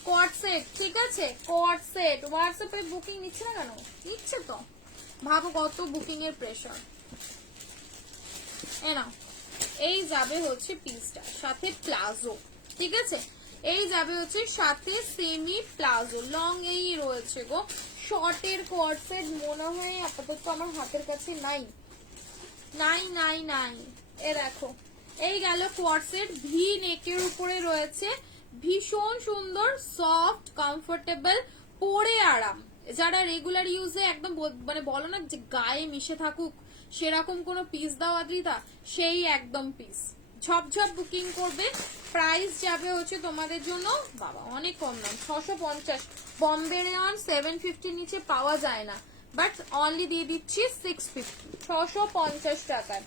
কোয়ার্ড সেট, ঠিক আছে, কোয়ার্ড সেট। হোয়াটসঅ্যাপে বুকিং নিচ্ছে না কেন, নিচ্ছে তো, ভাবো কত বুকিং এর প্রেশার, এনাও এই যাবে হচ্ছে পিসটা, সাথে প্লাজো, ঠিক আছে, এই যাবে হচ্ছে সাথে সেমি প্লাজো, লং এই রয়েছে গো, শর্টের কোয়ার্ড সেট মনে হয় আপাতত আমার হাতের কাছে নাই, এ দেখো এই গেল কোয়ার্ড সেট, ভি নেকের উপরে রয়েছে, ভীষণ সুন্দর, সফট, কমফোর্টেবল, পরে আরাম, যারা রেগুলার ইউজে একদম মানে বলো না যে গায়ে মিশে থাকুক সেরকম কোন পিস দাও আদ্রিতা, সেই একদম পিস, ঝপঝপ বুকিং করবে। প্রাইস যাবে হচ্ছে তোমাদের জন্য বাবা অনেক কম দাম, 650, বম্বে রেয়ন 750 নিচে পাওয়া যায় না, বাট অনলি দিয়ে দিচ্ছি 650, 650 টাকায়।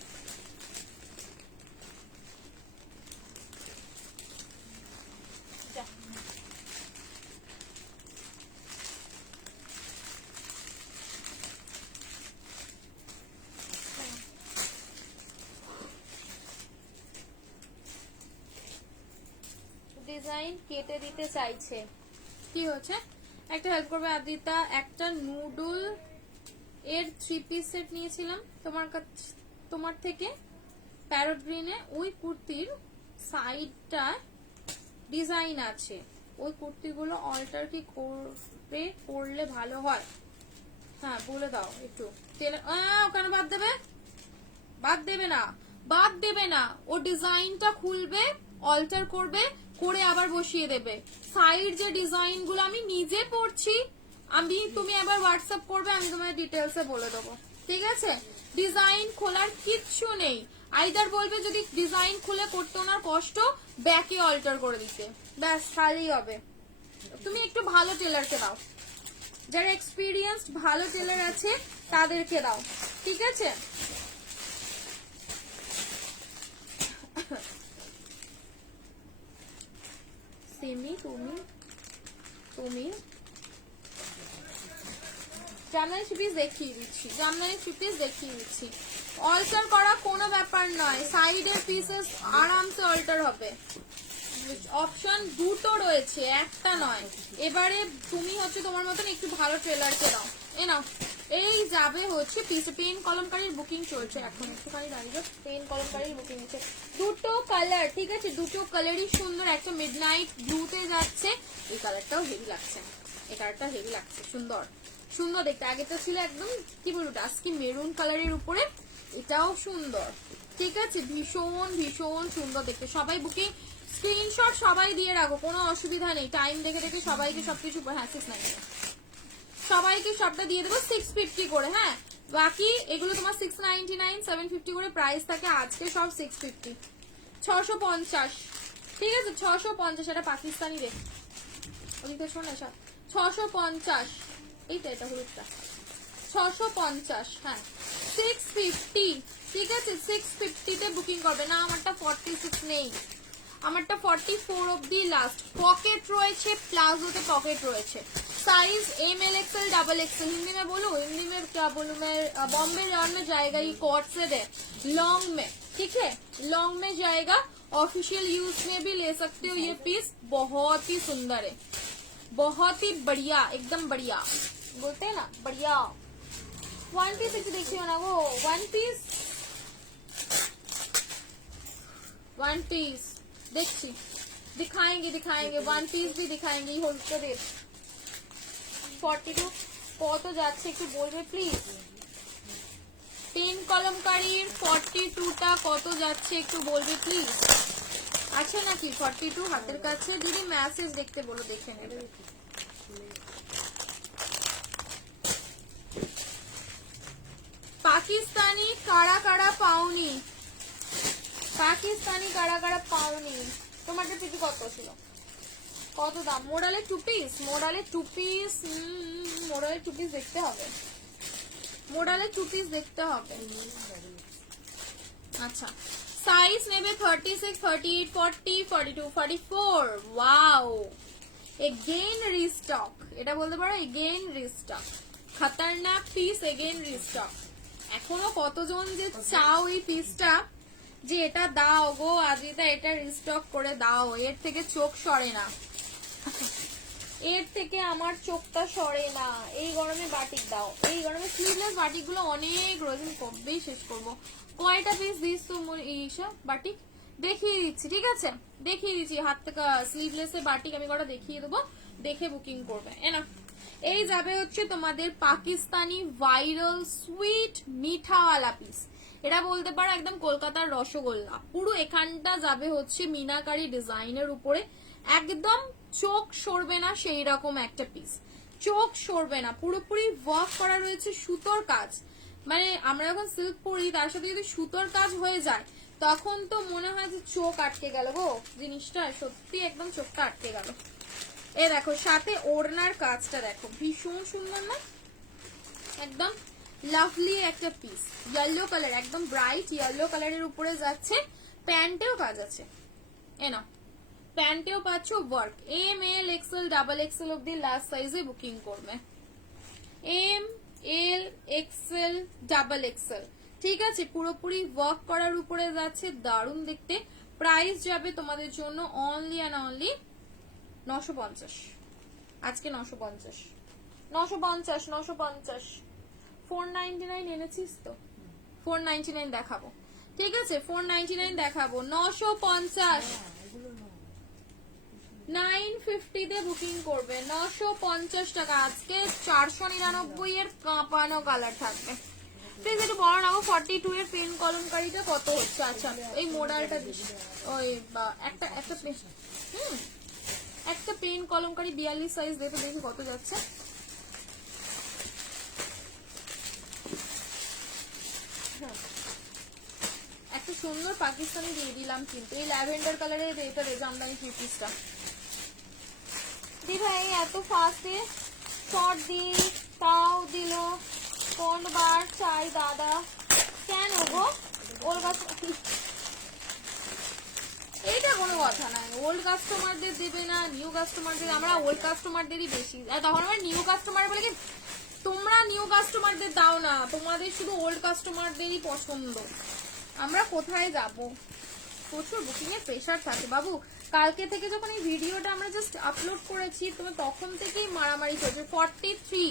ডিজাইন কেটে দিতে চাইছে। কি হচ্ছে, একটা হেল্প করবে আদ্রিতা, একটা নুডল এর 3 পিস সেট নিয়েছিলাম তোমার থেকে প্যারট গ্রিনে। ওই কুর্তির সাইডটা ডিজাইন আছে, ওই কুর্তিগুলো অল্টার কি করলে ভালো হয়? হ্যাঁ বলে দাও একটু। তেলে ওখানে বাদ দেবে? বাদ দেবে না, বাদ দেবে না। ও ডিজাইনটা খুলবে, অল্টার করবে, করে আবার বসিয়ে দেবে। সাইড যে ডিজাইন গুলো আমি নিজে পড়ছি, তুমি এবার হোয়াটসঅ্যাপ করবে, আমি তোমার ডিটেলসে বলে দেবো, ঠিক আছে? ডিজাইন খোলার কিচ্ছু নেই। আইদার বলবে যদি ডিজাইন খুলে করতে ওনার কষ্ট, ব্যাকে অল্টার করে দিতে, ব্যাস তাহলেই হবে। তুমি একটু ভালো টেলারকে দাও, যারা এক্সপিরিয়েন্সড ভালো টেলার আছে তাদেরকে দাও, ঠিক আছে? সিমি তুমি জামদানি থ্রি পিস দেখিয়ে দিচ্ছি, জামদানি থ্রি পিস দেখিয়ে দিচ্ছি। অল্টার করা কোনো ব্যাপার নয়, সাইডের পিসেস আরামসে অল্টার হবে। অপশন দুটো রয়েছে, একটা নয়। এবারে তুমি হচ্ছে তোমার মতন একটু ভালো ট্রেলারকে দাও। নাও, এই যাবে হচ্ছে পিস। পেন কলমকারীর বুকিং চলছে এখন, একটুখানি দাঁড়িয়ে। পেন কলমকারীর বুকিং হচ্ছে দুটো কালার, ঠিক আছে? দুটো কালারই সুন্দর। একটা মিডনাইট ব্লুতে যাচ্ছে, এই কালারটাও হেভি লাগছে, এই কালারটা হেভি লাগছে, সুন্দর সুন্দর দেখতে। আগেটা ছিল একদম কি বলবো ডাস্কি মেরুন কালারের উপরে, এটাও সুন্দর, ঠিক আছে? ভীষণ ভীষণ সুন্দর দেখতে। সবাই বুকিং স্ক্রিনশট সবাই দিয়ে রাখো, কোনো অসুবিধা নেই। টাইম দেখে দেখে সবাইকে সবকিছু, হ্যাঁ 690 সবাইকে সবটা দিয়ে দেবো 650 করে। হ্যাঁ, বাকি এগুলো তোমার 699 750 করে প্রাইস থাকে। আজকে সব 650, 650, ঠিক আছে? 650। এটা পাকিস্তানি দেখ, ওদিকে শোন না, 650। এইটা এটা হলুদটা 650। হ্যাঁ 650, ঠিক আছে? 650 তে বুকিং করবে না। আমারটা 46 নেই, আমারটা 44 অব্দি লাস্ট। পকেট রয়েছে, প্লাজোতে পকেट রয়েছে। Size ML XL double XL। Hindi में बोलूं, हिंदी में क्या बोलूं मैं? बॉम्बे रन में जाएगा, ये कॉट से है लॉन्ग में, ठीक है? लॉन्ग में जाएगा। ऑफिशियल यूज में भी ले सकते हो। ये पीस बहुत ही सुंदर है, बहुत ही बढ़िया, एकदम बढ़िया बोलते हैं ना, बढ़िया। वन पीस एक देखिए ना, वो वन पीस देखिए, दिखाएंगे वन पीस भी दिखाएंगे। होल्ड दे 42 কত যাচ্ছে একটু বলবে প্লিজ? পেন কলমকারীর 42টা কত যাচ্ছে একটু বলবে প্লিজ? আছে নাকি 42 হাতের কাছে? দিদি মেসেজ দেখতে বলো, দেখে নেবে। পাকিস্তানি কারা কারা পাওনি? পাকিস্তানি কারা কারা পাওনি? তোমাদের পিছু কত ছিল, কত দাম? মোডালের 2 পিস, মোডালের 2 পিস, মোডালের 2 পিস দেখতে হবে, মোডালের 2 পিস দেখতে হবে। আচ্ছা, সাইজ নেবে 36, 38, 40, 42, 44। ওয়াও, এগেইন রিস্টক, এটা বলতে পারো এগেইন রিস্টক। খতরনাক পিস, এগেইন রিস্টক। এখনো কতজন যে চাও এই পিসটা, যে এটা দাও গো আদিতা, এটা রিস্টক করে দাও। এর থেকে চোখ সরে না, এর থেকে আমার চোখটা সরে না। এই গরমে বাটিক দাও, এই গরমে স্লিভলেস বাটিক গুলো অনেক রয়েছে, কবেই শেষ করবো। কয়টা পিস দিস তো ঈশা বাটিক? দেখিয়ে দিচ্ছি, ঠিক আছে? দেখিয়ে দিচ্ছি হাত থেকে স্লিভলেস এর বাটিক আমি কটা দেখিয়ে দেবো, দেখে বুকিং করবে। না, এই যাবে হচ্ছে তোমাদের পাকিস্তানি ভাইরাল সুইট মিঠাওয়ালা পিস। এটা বলতে পারো একদম কলকাতার রসগোল্লা। পুরো এখানটা যাবে হচ্ছে মিনাকারি ডিজাইনের উপরে, একদম চোখ সরবে না সেই রকম একটা পিস, চোখ সরবে না। পুরোপুরি ওয়ার্ক করা রয়েছে, সুতোর কাজ। মানে আমরা যখন সিল্ক পরি তার সাথে যদি সুতোর কাজ হয়ে যায় তখন তো মনে হয় যে চোখ আটকে গেল গো, জিনিসটা সত্যি একদম চোখটা আটকে গেল। এ দেখো সাথে ওড়নার কাজটা দেখো, ভীষণ সুন্দর না? একদম লাভলি একটা পিস, ইয়েলো কালার, একদম ব্রাইট ইয়েলো কালারের উপরে যাচ্ছে। প্যান্টেও কাজ আছে, এ না প্যান্টেও পাচ্ছ work. ML XL double XL অব্দি লাস্ট সাইজে বুকিং করবে। ML XL ডাবল XL, ঠিক আছে? পুরোপুরি ওয়ার্ক করার উপরে যাচ্ছে, দারুণ দেখতে। প্রাইস যাবে তোমাদের জন্য অনলি অ্যান্ড অনলি 950। আজকে 950 950 950। 499 এনেছিস তো, 499 দেখাবো, ঠিক আছে 499 দেখাবো। 950 950 তে বুকিং করবে, 950 টাকা। আজকে 499 এর কাঁপানো কালার থাকবে। প্লিজ একটু বড় নাও 42 এর পেন কলমকারিটা কত হচ্ছে? আচ্ছা এই মোডালটা দিস, ওই একটা একটা একটা পেন কলমকারি 42 সাইজ দেখে দেখি কত যাচ্ছে। একটা সুন্দর পাকিস্তানি দিয়ে দিলাম, কিন্তু এই ল্যাভেন্ডার কালারের এটা জামদানি থ্রি পিসটা দি ভাই এত ফাস্টে শর্ট দি তাও দিল, কোনবার চাই দাদা কেন গো? ওর কাছে এইটা কোনো কথা নাই, ওল্ড কাস্টমারদের দেবে না নিউ কাস্টমারদের, আমরা ওল্ড কাস্টমারদেরই বেশি। আর তখন আমার নিউ কাস্টমার বলে কি, তোমরা নিউ কাস্টমারদের দাও না, তোমাদের শুধু ওল্ড কাস্টমারদেরই পছন্দ। আমরা কোথায় যাব? প্রচুর বুকিং এর প্রেশার থাকে বাবু। কালকে থেকে যখন এই ভিডিওটা আমরা জাস্ট আপলোড করেছি, তুমি তখন থেকেই মারামারি চলছে। 43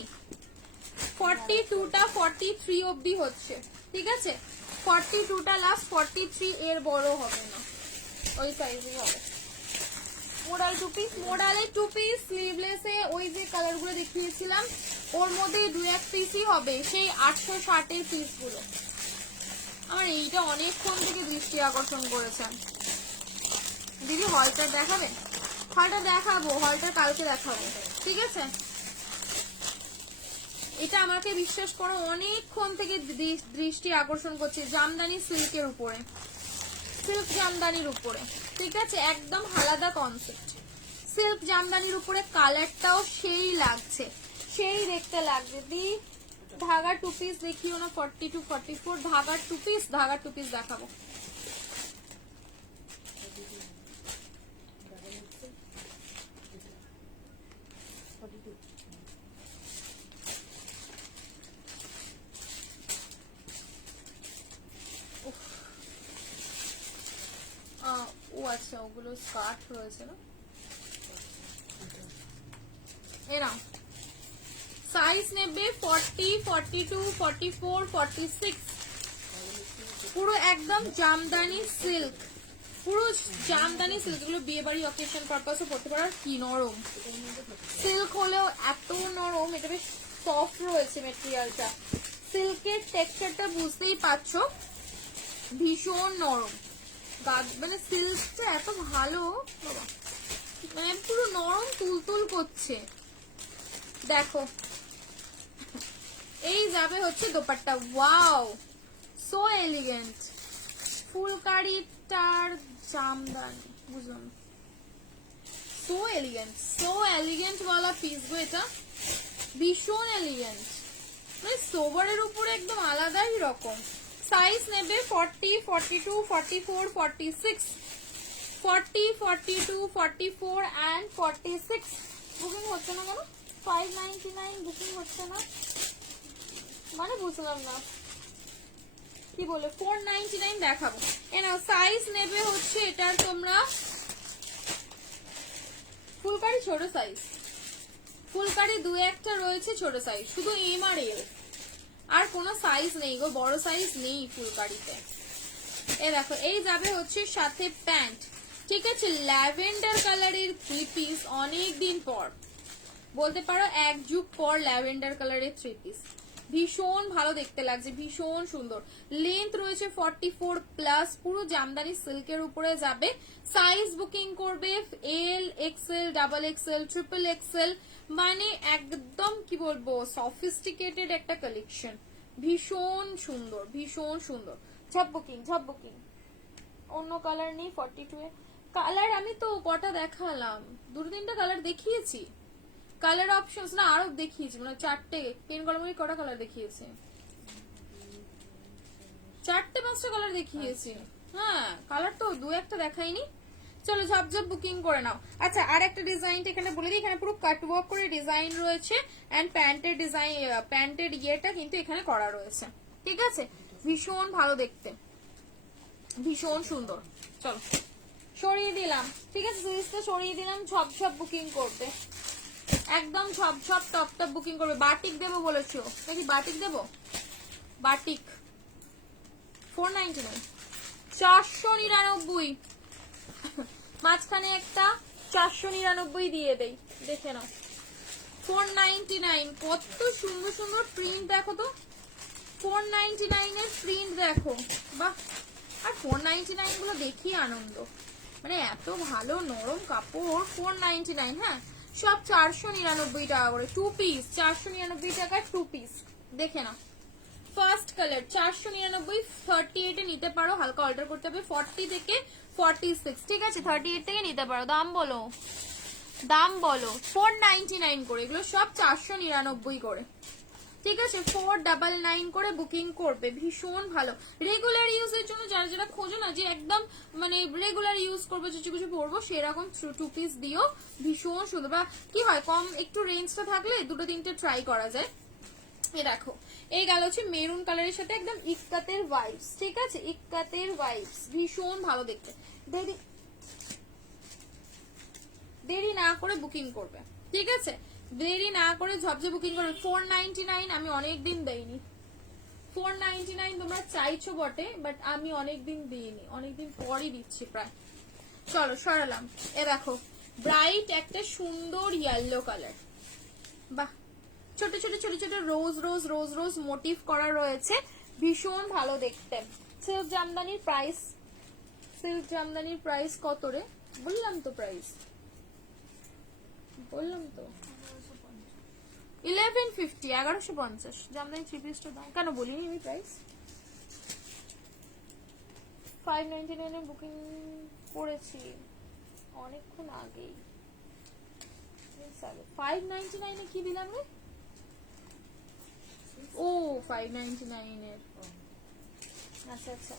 42টা 43 অবধি হচ্ছে, ঠিক আছে 42টা লাস্ট, 43 এর বড় হবে না, ওই সাইজই হবে। মোডাল টু পিস, মোডালের টু পিস স্লিভলেসে ওই যে কালার গুলো দেখিয়েছিলাম ওর মধ্যে 2-1 পিসই হবে, সেই 860 এর পিস গুলো। আমার এইটা অনেকক্ষণ থেকে দৃষ্টি আকর্ষণ করেছেন। দিদি হলটা দেখাবে? হলটা দেখাবো, হলটা কালকে দেখাবো, ঠিক আছে। এটা আমাকে বিশ্বাস করো অনেকক্ষণ থেকে দৃষ্টি আকর্ষণ করছে, জামদানি সিল্কের উপরে, সিল্ক জামদানির উপরে, ঠিক আছে একদম আলাদা কনসেপ্ট। সিল্ক জামদানির উপরে কালারটাও সেই লাগছে, সেই দেখতে লাগছে। দি ধাগা টু পিস দেখিও না, 42 44 ধাগা টু পিস, ধাগা টু পিস দেখাবো। ও আচ্ছা ওগুলো স্কার্ট রয়েছে না, এরা সাইজ নেবে 40 42 44 46। পুরো একদম জামদানি সিল্ক, পুরো জামদানি সিল্ক, গুলো বিয়ে বাড়ি অকেশন পারপাসও পড়তে পারো। আর কি নরম সিল্ক হলেও এত নরম, এটা বেশ সফট রয়েছে মেটেরিয়ালটা, সিল্কের টেক্সচারটা বুঝতেই পারছো, ভীষণ নরম। মানে সিল্কটা এত ভালো বাবা, মানে পুরো নরম তুলতুল করছে। দেখো এই যাবে হচ্ছে দোপাট্টা, ওয়াও সো এলিগেন্ট, ফুলকারিটার জামদানি, বুঝলাম সো এলিগেন্ট ওয়ালা পিস গো, এটা ভীষণ এলিগেন্ট, মানে সোবারের উপরে একদম আলাদাই রকম। সাইজ নেবে 40 42 44 46, 40 42 44 and 46। বুকিং হচ্ছে না কেন? 599 বুকিং হচ্ছে না মানে বুঝলাম না কি বলে। 499 দেখাবো, এনাও সাইজ নেবে হচ্ছে এটার তোমরা ফুলকারি ছোট সাইজ, ফুলকারি 2-1টা রয়েছে ছোট সাইজ, শুধু এম আর এল, আর কোনো সাইজ নেই গো, বড় সাইজ নেই ফুলকারিতে। এ দেখো এই যাবে হচ্ছে সাথে প্যান্ট, ঠিক আছে ল্যাভেন্ডার কালারের 3 পিস, অনেক দিন পর বলতে পারো এক যুগ পর ল্যাভেন্ডার কালারের 3 পিস, ভীষণ ভালো দেখতে লাগছে, ভীষণ সুন্দর। লেন্থ রয়েছে 44 প্লাস, পুরো জামদানি সিল্কের উপরে যাবে। সাইজ বুকিং করবে এল XL, double XL, triple Excel, মানে একদম কি বলবো সফিস্টিকেটেড একটা কালেকশন, ভীষণ সুন্দর ভীষণ সুন্দর। ঝপ বুকিং। অন্য কালার নেই 42 এ কালার, আমি তো কটা দেখালাম, 2-3টা কালার দেখিয়েছি, কালার অপশনস না আরো দেখিয়েছি, মানে 4টে পেন কলমের কটা কালার দেখিয়েছি, 4-5টা কালার দেখিয়েছি। হ্যাঁ কালার তো 2-1টা দেখাইনি। চলো ঝপঝপ বুকিং করে নাও। আচ্ছা আর একটা ডিজাইনটা এখানে বলে দিই, এখানে পুরো কাটওয়ার্ক করে ডিজাইন রয়েছে, এন্ড প্যান্টের ডিজাইন, প্যান্টের ইয়েটা কিন্তু এখানে করা রয়েছে, ঠিক আছে ভীষণ ভালো দেখতে, ভীষণ সুন্দর। চলো সরিয়ে দিলাম, ঠিক আছে, সুইচটা সরিয়ে দিলাম, ঝপ ঝপ বুকিং করবে, একদম ঝপ ঝপ টপ টপ বুকিং করবে। বাটিক দেবো বলেছো নাকি? বাটিক দেবো, বাটিক 499, 499, মাঝখানে একটা 499 দিয়ে দেই, দেখে নাও। 499, কত সুন্দর সুন্দর প্রিন্ট দেখো তো, 499 এর প্রিন্ট দেখো, বাহ। আর 499 গুলো দেখি আনন্দ, মানে এত ভালো নরম কাপড়। 499, হ্যাঁ, সব 499 টাকা করে, 2 পিস 499 টাকার 2 পিস, দেখে না। ফার্স্ট কালার 499, 38 এ নিতে পারো, হালকা অল্টার করতে হবে, 40 থেকে 46, ঠিক আছে, 38 থেকে নিতে পারো। দাম বলো, দাম বলো। 499 করে, এগুলো সব 499 করে, ঠিক আছে, 499 করে বুকিং করবে, ভীষণ ভালো। রেগুলার ইউজের জন্য যারা যারা খোঁজো না, যে একদম মানে রেগুলার ইউজ করবো, কিছু কিছু পরবো, সেরকম 2 পিস দিও, ভীষণ সুন্দর। বা কি হয়, কম একটু রেঞ্জটা থাকলে দুটো তিনটে ট্রাই করা যায়। এ দেখো, এই গেল হচ্ছে মেরুন কালারের সাথে একদম ইক্কাতের ভাইবস, ঠিক আছে, ইক্কাতের ভাইবস, ভীষণ ভালো দেখতে। দেরি না করে বুকিং করবে, ঠিক আছে, দেরি না করে ঝপঝে বুকিং করবে। 499 আমি অনেকদিন দেইনি, 499 তোমরা চাইছো বটে, বাট আমি অনেকদিন দিইনি, অনেকদিন পরই দিচ্ছি প্রায়। চলো সরালাম। এ দেখো, ব্রাইট একটা সুন্দর ইয়েলো কালার, বাহ, ছোট ছোট ছোট ছোট রোজ রোজ রোজ রোজ মোটিভ করা রয়েছে, ভীষণ ভালো দেখতে। সিল্ক জামদানির প্রাইস, সিল্ক জামদানির প্রাইস কত রে? বললাম তো প্রাইস, বললাম তো 1150, 1150 জামদানি 3 পিসটার দাম। কেন বলিনি আমি প্রাইস? 599 এ বুকিং করেছি অনেকক্ষণ আগেই। 599 এ কি দিলাম রে? ও 599 এর, আচ্ছা আচ্ছা।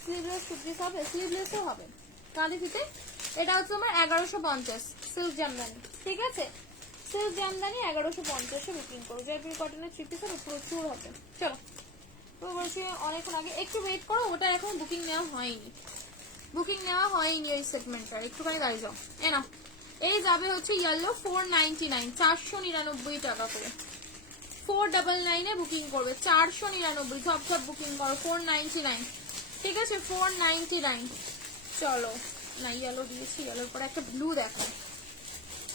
স্লিভলেস টুপিস হবে, স্লিভলেসও হবে, কাঁধে ফিতে। এটা হচ্ছে আমার 1150 সিল্ক জামদানি, ঠিক আছে, সিল্ক জামদানি 1150 এ বুকিং করো। জয়পুরি কটনের 3 পিস আর প্রচুর হবে। চলো, তো বলছি অনেকক্ষণ আগে, একটু ওয়েট করো, ওটা এখন বুকিং নেওয়া হয়নি, বুকিং নেওয়া হয়নি ওই সেগমেন্টটা, একটুখানি দাঁড়িয়ে যাও। এ না, এই যাবে হচ্ছে ইয়েলো 499, 499 টাকা করে, 499 এ বুকিং করবে, 499, ঝপ ঝপ বুকিং করো, 499, ঠিক আছে, 499। চলো, না ইয়েলো দিয়েছি, ইয়েলোর পরে একটা ব্লু দেখো,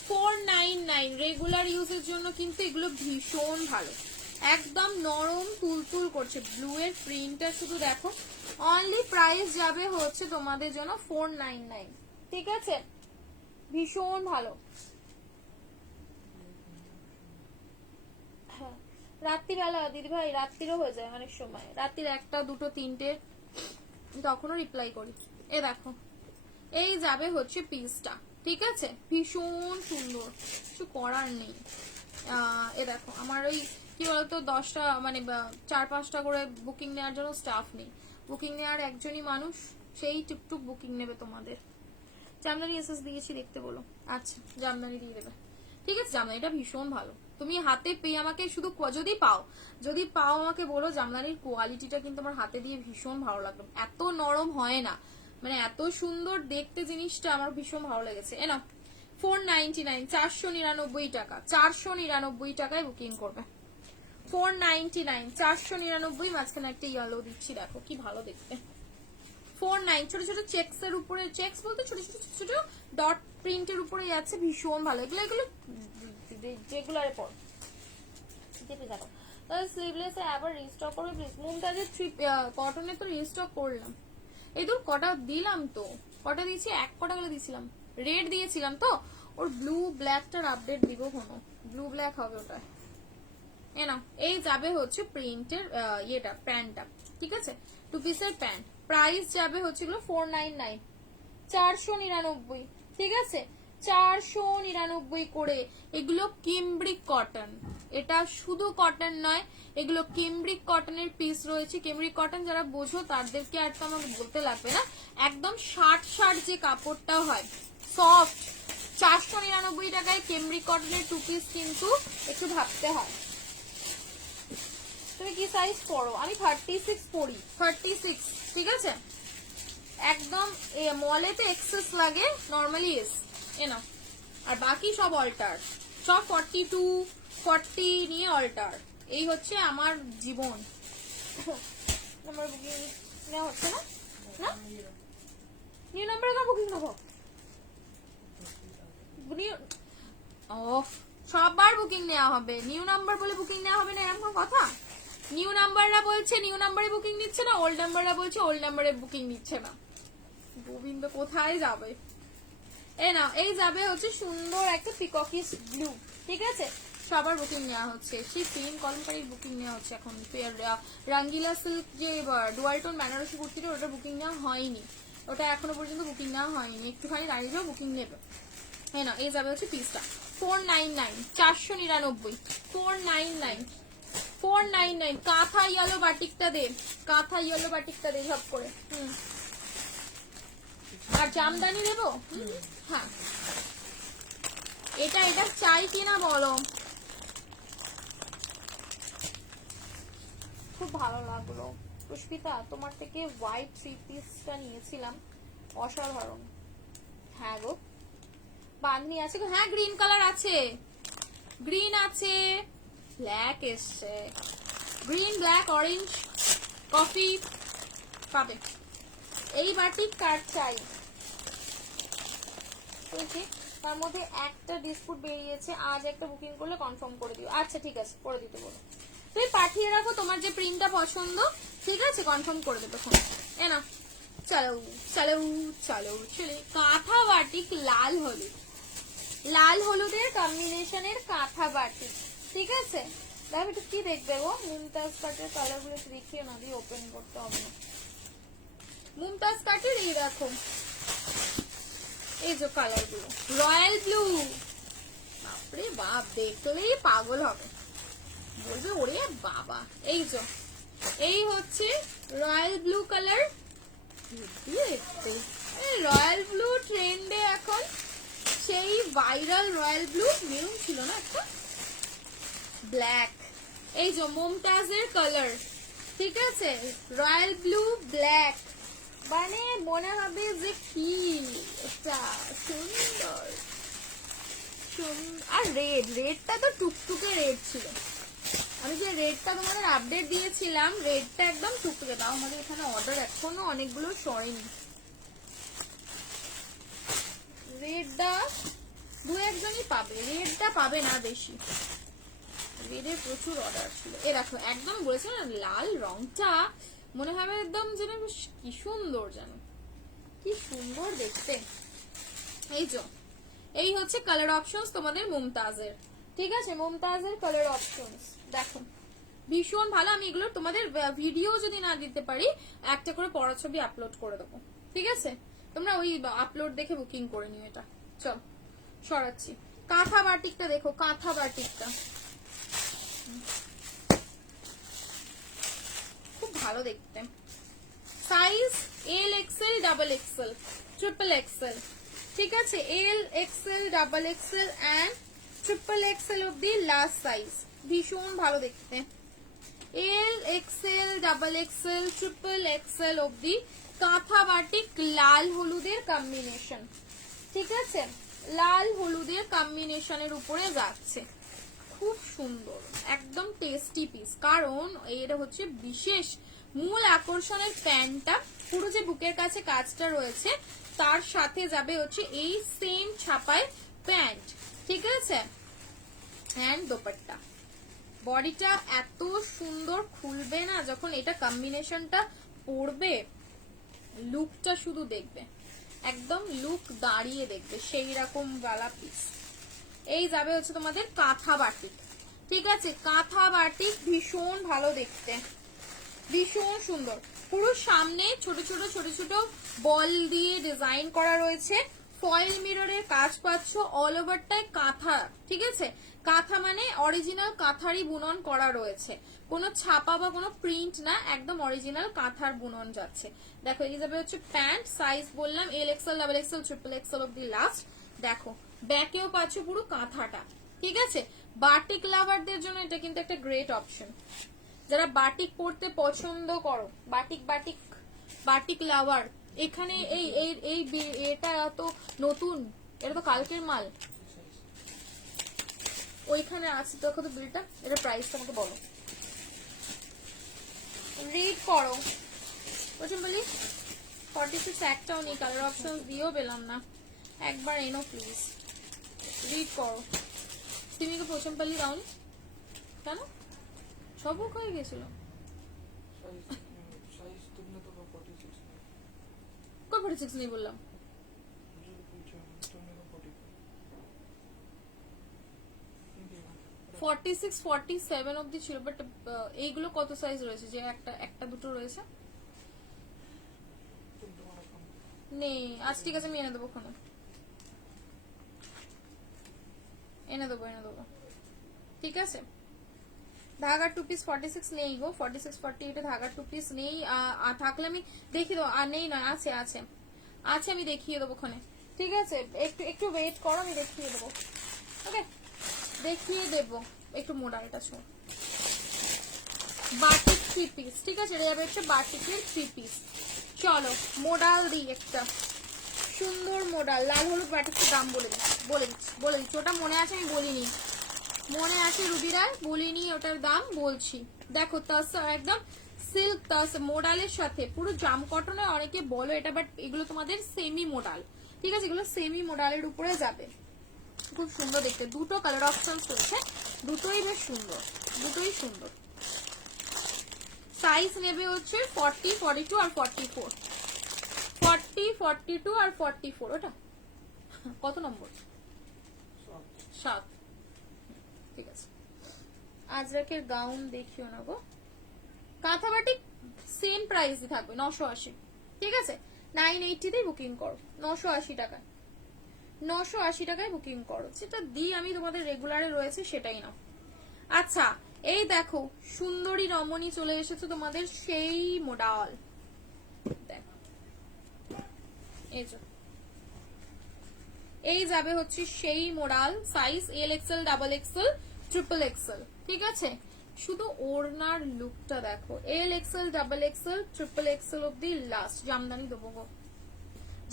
499, রেগুলার ইউজের জন্য কিন্তু এগুলো ভীষণ ভালো, একদম নরম তুলতুল করছে। ব্লু এর প্রিন্টটা শুধু দেখো, অনলি প্রাইস যাবে হচ্ছে তোমাদের জন্য 499, ঠিক আছে, ভীষণ ভালো। হ্যাঁ, রাত্রিবেলা দিদি ভাই, রাত্রিরও হয়ে যায় অনেক সময়, রাত্রির 1টা 2টো 3টে, তখনও রিপ্লাই করি। এ দেখো, এই যাবে হচ্ছে পিসটা, ঠিক আছে, ভীষণ সুন্দর, কিছু করার নেই। এ দেখো, আমার ওই কি বলতো 10টা মানে 4-5টা করে বুকিং নেওয়ার জন্য স্টাফ নেই, বুকিং নেওয়ার একজনই মানুষ, সেই টুকটুক বুকিং নেবে তোমাদের। জামদানি এসএস দিয়েছি দেখতে বলো, আচ্ছা জামদানি দিয়ে দেবে, ঠিক আছে। জামদানিটা ভীষণ ভালো, তুমি হাতে পেয়ে আমাকে শুধু যদি পাও আমাকে বলো, জামদানির কোয়ালিটিটা কিন্তু আমার হাতে দিয়ে ভীষণ ভালো লাগবে, এত নরম হয় না, মানে এত সুন্দর দেখতে জিনিসটা, আমার ভীষণ ভালো লেগেছে। এ না, 499, 499 টাকা, 499 টাকায় বুকিং করবে, 499, 499, মাঝখানে একটা ইয়েলো দিচ্ছি, দেখো কি ভালো দেখতে। 49, ছোট ছোট চেক্স এর উপরে, চেক্স বলতে ছোট ছোট ছোট ছোট ডট প্রিন্টের উপরে আছে, ভীষণ ভালো, এগুলো এগুলো রেগুলারে পর দেখে যাবো। তাহলে স্লিভলেস আবার রিস্টক করবে প্লিজ। মুমতাজের কটনে তো রিস্টক করলাম, এই তো কটা দিলাম, তো কটা দিয়েছি, 1 কটা গুলো দিয়েছিলাম, রেড দিয়েছিলাম তো, ওর ব্লু ব্ল্যাকটার আপডেট দিব, কোনো ব্লু ব্ল্যাক হবে ওটা। এ না, এই যাবে হচ্ছে প্রিন্টের ইয়েটা, প্যান্টটা, ঠিক আছে, 2 পিসের প্যান্ট, প্রাইস যাবে হচ্ছে 499, 499, ঠিক আছে, 499 করে। এগুলো কিমব্রিক কটন, এটা শুধু কটন নয়, এগুলো কিমব্রিক কটনের পিস রয়েছে। কিমব্রিক কটন যারা বোঝো তাদেরকে আর তো আমাকে বলতে লাগবে না, একদম শার্ট যে কাপড়টা হয় সফট, 499 টাকায় কিমব্রিক কটনের 2 পিস কিন্তু একটু ভাবতে হয়। তুমি কি সাইজ পরো? আমি 36 পরি, 36, ঠিক আছে, একদম মলেতে এক্সেস লাগে, নর্মালি এস এ না। আর বাকি সব অল্টার, সব 42 40 নিয়ে অল্টার। এই হচ্ছে আমার জীবন। আমার বুকিং নেওয়া হচ্ছে না, না নিউ নাম্বারে না বুকিং নেবো। সবার বুকিং নেওয়া হবে, নিউ নাম্বার বলে বুকিং নেওয়া হবে না, এরকম কথা? নিউ নাম্বাররা বলছে নিউ নাম্বারে বুকিং নিচ্ছে না, ওল্ড নাম্বাররা বলছে ওল্ড নাম্বারে বুকিং নিচ্ছে না। গোবিন্দ কোথায় যাবে? এ না, এই যাবে হচ্ছে সুন্দর একটা পিককিস ব্লু, ঠিক আছে? সবার বুকিং নেওয়া হচ্ছে, সেই সেম কলমকারীর বুকিং নেওয়া হচ্ছে এখন। রাঙ্গিলা সিল্ক যে ডুয়ালটন বেনারসি কুর্তিটা, ওটা বুকিং নেওয়া হয়নি, ওটা এখনো পর্যন্ত বুকিং নেওয়া হয়নি, একটুখানি দাঁড়িয়ে যাও, বুকিং নেবে। হ্যাঁ না, এই যাবে হচ্ছে পিসটা 499, 499, 499, 499। কাঁথা ইয়েলো বাটিকটা দে, কাঁথা ইয়েলো বাটিকটা দে সব করে। আর জামদানি দেবো? হ্যাঁ, এটা এটা চাই কিনা বলো। খুব ভালো লাগলো পুষ্পিতা, তোমার থেকে হোয়াইট 3 পিসটা নিয়েছিলাম, অসাধারণ। হ্যাঁ গো, বাঁধনি আছে গো, হ্যাঁ গ্রিন কালার আছে, গ্রিন আছে, ব্ল্যাক এসছে, গ্রিন ব্ল্যাক অরেঞ্জ কফি পাবে। এই বাটিক কার চাই? তার মধ্যে একটা ডিসপুট বেরিয়েছে, আজ একটা বুকিং করলে কনফার্ম করে দিও। আচ্ছা ঠিক আছে, করে দিতে বলো। তুমি পাঠিয়ে রাখো তোমার যে প্রিন্টটা পছন্দ, ঠিক আছে? কনফার্ম করে দেবো ফোন। এ না, চলো চলো চলো চলে। কাঁথা বাটিক লাল হলুদ, লাল হলুদের কম্বিনেশনের কাঁথা বাটিক, ঠিক আছে? দেখো একটু কি দেখবে গো, মুমতাজ কাটের কালার গুলো একটু দেখিয়ে না, দিয়ে ওপেন করতে হবে না। মুমতাজ কাটের এই দেখো, এই যে কালার গুলো, রয়্যাল ব্লু, বাপরে বাপ, দেখলেই পাগল হবে, বলবে ওরে বাবা। এই যে এই হচ্ছে royal blue colour, royal blue ট্রেন্ডে এখন, সেই ভাইরাল রয়্যাল ব্লু। মেরুন ছিল না একটা, ব্ল্যাক, এই যে মুমতাজের কালার, ঠিক আছে? রয়্যাল ব্লু ব্ল্যাক, মানে মনে হবে যে কি এটা সুন্দর। আর রেড, রেডটা তো টুকটুকে রেড ছিল, আমি যে রেডটা তোমাদের আপডেট দিয়েছিলাম, রেডটা একদম টুকটুকে। তাও আমাদের এখানে অর্ডার এখনো অনেকগুলো সরেনি, রেডটা 2-1জনই পাবে, রেডটা পাবে না বেশি, রেডের প্রচুর অর্ডার ছিল। এ দেখো একদম বলেছে না, লাল রংটা মনে হবে একদম যেন কি সুন্দর, যেন কি সুন্দর দেখতে। এই যে এই হচ্ছে কালার অপশনস তোমাদের মুমতাজের, ঠিক আছে? মুমতাজের কালার অপশনস দেখো, ভীষণ ভালো। আমি এগুলো তোমাদের ভিডিও যদি না দিতে পারি, একটা করে পড়া ছবি আপলোড করে দেবো, ঠিক আছে? তোমরা ওই আপলোড দেখে বুকিং করে নিও। এটা চল সরাচ্ছি। কাঁথা বাটিকটা দেখো, কাঁথা বাটিকটা খুব ভালো দেখতে। Size L XL, double XL, triple XL, ঠিক আছে? L XL, double XL and triple XL অব্দি লাস্ট সাইজ, ভীষণ ভালো দেখতে। L XL, double XL, triple XL অব্দি কাঁথা বাটিক লাল হলুদের কম্বিনেশন, ঠিক আছে? লাল হলুদের কম্বিনেশনের উপরে যাচ্ছে, খুব সুন্দর, একদম টেস্টি পিস। কারণ এটা হচ্ছে বিশেষ মূল আকর্ষণের প্যান্টটা, পুরো যে বুকের কাছে কাজটা রয়েছে তার সাথে যাবে হচ্ছে এই সেম ছাপায় প্যান্ট, ঠিক আছে? হ্যান্ড দোপাট্টা, বডিটা এত সুন্দর খুলবে না যখন এটা কম্বিনেশনটা পরবে, লুকটা শুধু দেখবে, একদম লুক দাঁড়িয়ে দেখবে, সেই রকম গালা পিস। এই যাবে হচ্ছে তোমাদের কাঁথা বাটিক, ঠিক আছে? কাঁথা বাটিক ভীষণ ভালো দেখতে, ভীষণ সুন্দর। পুরো সামনে ছোট ছোট ছোট ছোট বল দিয়ে ডিজাইন করা রয়েছে, ফয়েল মিররের কাজ পাচ্ছ, অল ওভারটাই কাঁথা, ঠিক আছে? কাঁথা মানে অরিজিনাল কাঁথারই বুনন করা রয়েছে, কোনো ছাপা বা কোনো প্রিন্ট না, একদম অরিজিনাল কাঁথার বুনন যাচ্ছে। দেখো এই যাবে হচ্ছে প্যান্ট, সাইজ বললাম এল XL, double XL, triple XL অব্দি লাস্ট। দেখো ব্যাকেও পাচ্ছ পুরো কাঁথাটা, ঠিক আছে? বাটিক লাভারদের জন্য এটা কিন্তু একটা গ্রেট অপশন, যারা বাটিক পরতে পছন্দ করো, বাটিক বাটিক বাটিক লাভার এখানে এই এই এই এটা তো নতুন, এটা তো কালকের মাল। ওইখানে আছে দেখো তো বিলটা, এটা প্রাইসটা আমাকে বলো, রিড করো। প্রথম বলি 46 একটাও নেই, কালার অপশন দিয়েও পেলাম না, একবার এনো প্লিজ, রিড করো। সিমিকে প্রথম পালি দাওনি কেন? সব বুক হয়ে গেছিল। साइज तुमने तो 46 কত 46 নেই বললাম? जो पूछा तुमने तो 46 47 অবধি ছিল, বাট এইগুলো কত সাইজ রয়েছে? যে একটা একটা দুটো রয়েছে तुम तुम्हारा कम নেই। আজ ঠিক আছে, আমি এনে দেবো ওখানে, এনে দেবো, ঠিক আছে। ধাগার 2 পিস 46 নেই গো, 46 48 ধাগার 2 পিস নেই। থাকলে আমি দেখিয়ে দেবো, আর নেই না, আছে আছে আছে, আমি দেখিয়ে দেবো ওখানে, ঠিক আছে। একটু একটু ওয়েট করো, আমি দেখিয়ে দেবো, ওকে দেখিয়ে দেবো। একটু মোডালটা ছো, বাটিক 3 পিস, ঠিক আছে, এটা যাবে একটা বাটিকের 3 পিস। চলো মোডাল দিই একটা সুন্দর মোডাল, লাল হলুদ বাটিকের দাম বলে দিচ্ছি, ওটা মনে আছে আমি বলিনি, মনে আছে রুবিরা, বলিনি, ওটার দাম বলছি। দেখো তাসা একদম সিল্ক তাসা মোডালের সাথে পুরো জাম কটনে, অনেকে বলো এটা, বাট এগুলো তোমাদের সেমি মোডাল, ঠিক আছে, এগুলো সেমি মোডালের উপরে যাবে। খুব সুন্দর দেখতে, দুটো কালার অপশন রয়েছে, দুটোই বেশ সুন্দর, দুটোই সুন্দর। সাইজ নেবে হচ্ছে 40 42 আর 44, 40 42 আর 44। ওটা কত নম্বর? 7, ঠিক আছে। আজরাকের গাউন দেখিও না গো, কাঁথা বাটিক সেম প্রাইসই থাকবে 980, ঠিক আছে। 980 তেই বুকিং করো, 980 টাকায়, 980 টাকায় বুকিং করো, যেটা দিই আমি তোমাদের রেগুলারে রয়েছে সেটাই নাও। আচ্ছা এই দেখো সুন্দরী রমণী চলে এসেছে তোমাদের সেই মোডাল, দেখো এই যে এই যাবে হচ্ছে সেই modal, size L XL double XL triple XL, ঠিক আছে। শুধু ওড়নার লুকটা দেখো, এল XL double XL triple XL অব্দি লাস্ট। জামদানি দেবো গো,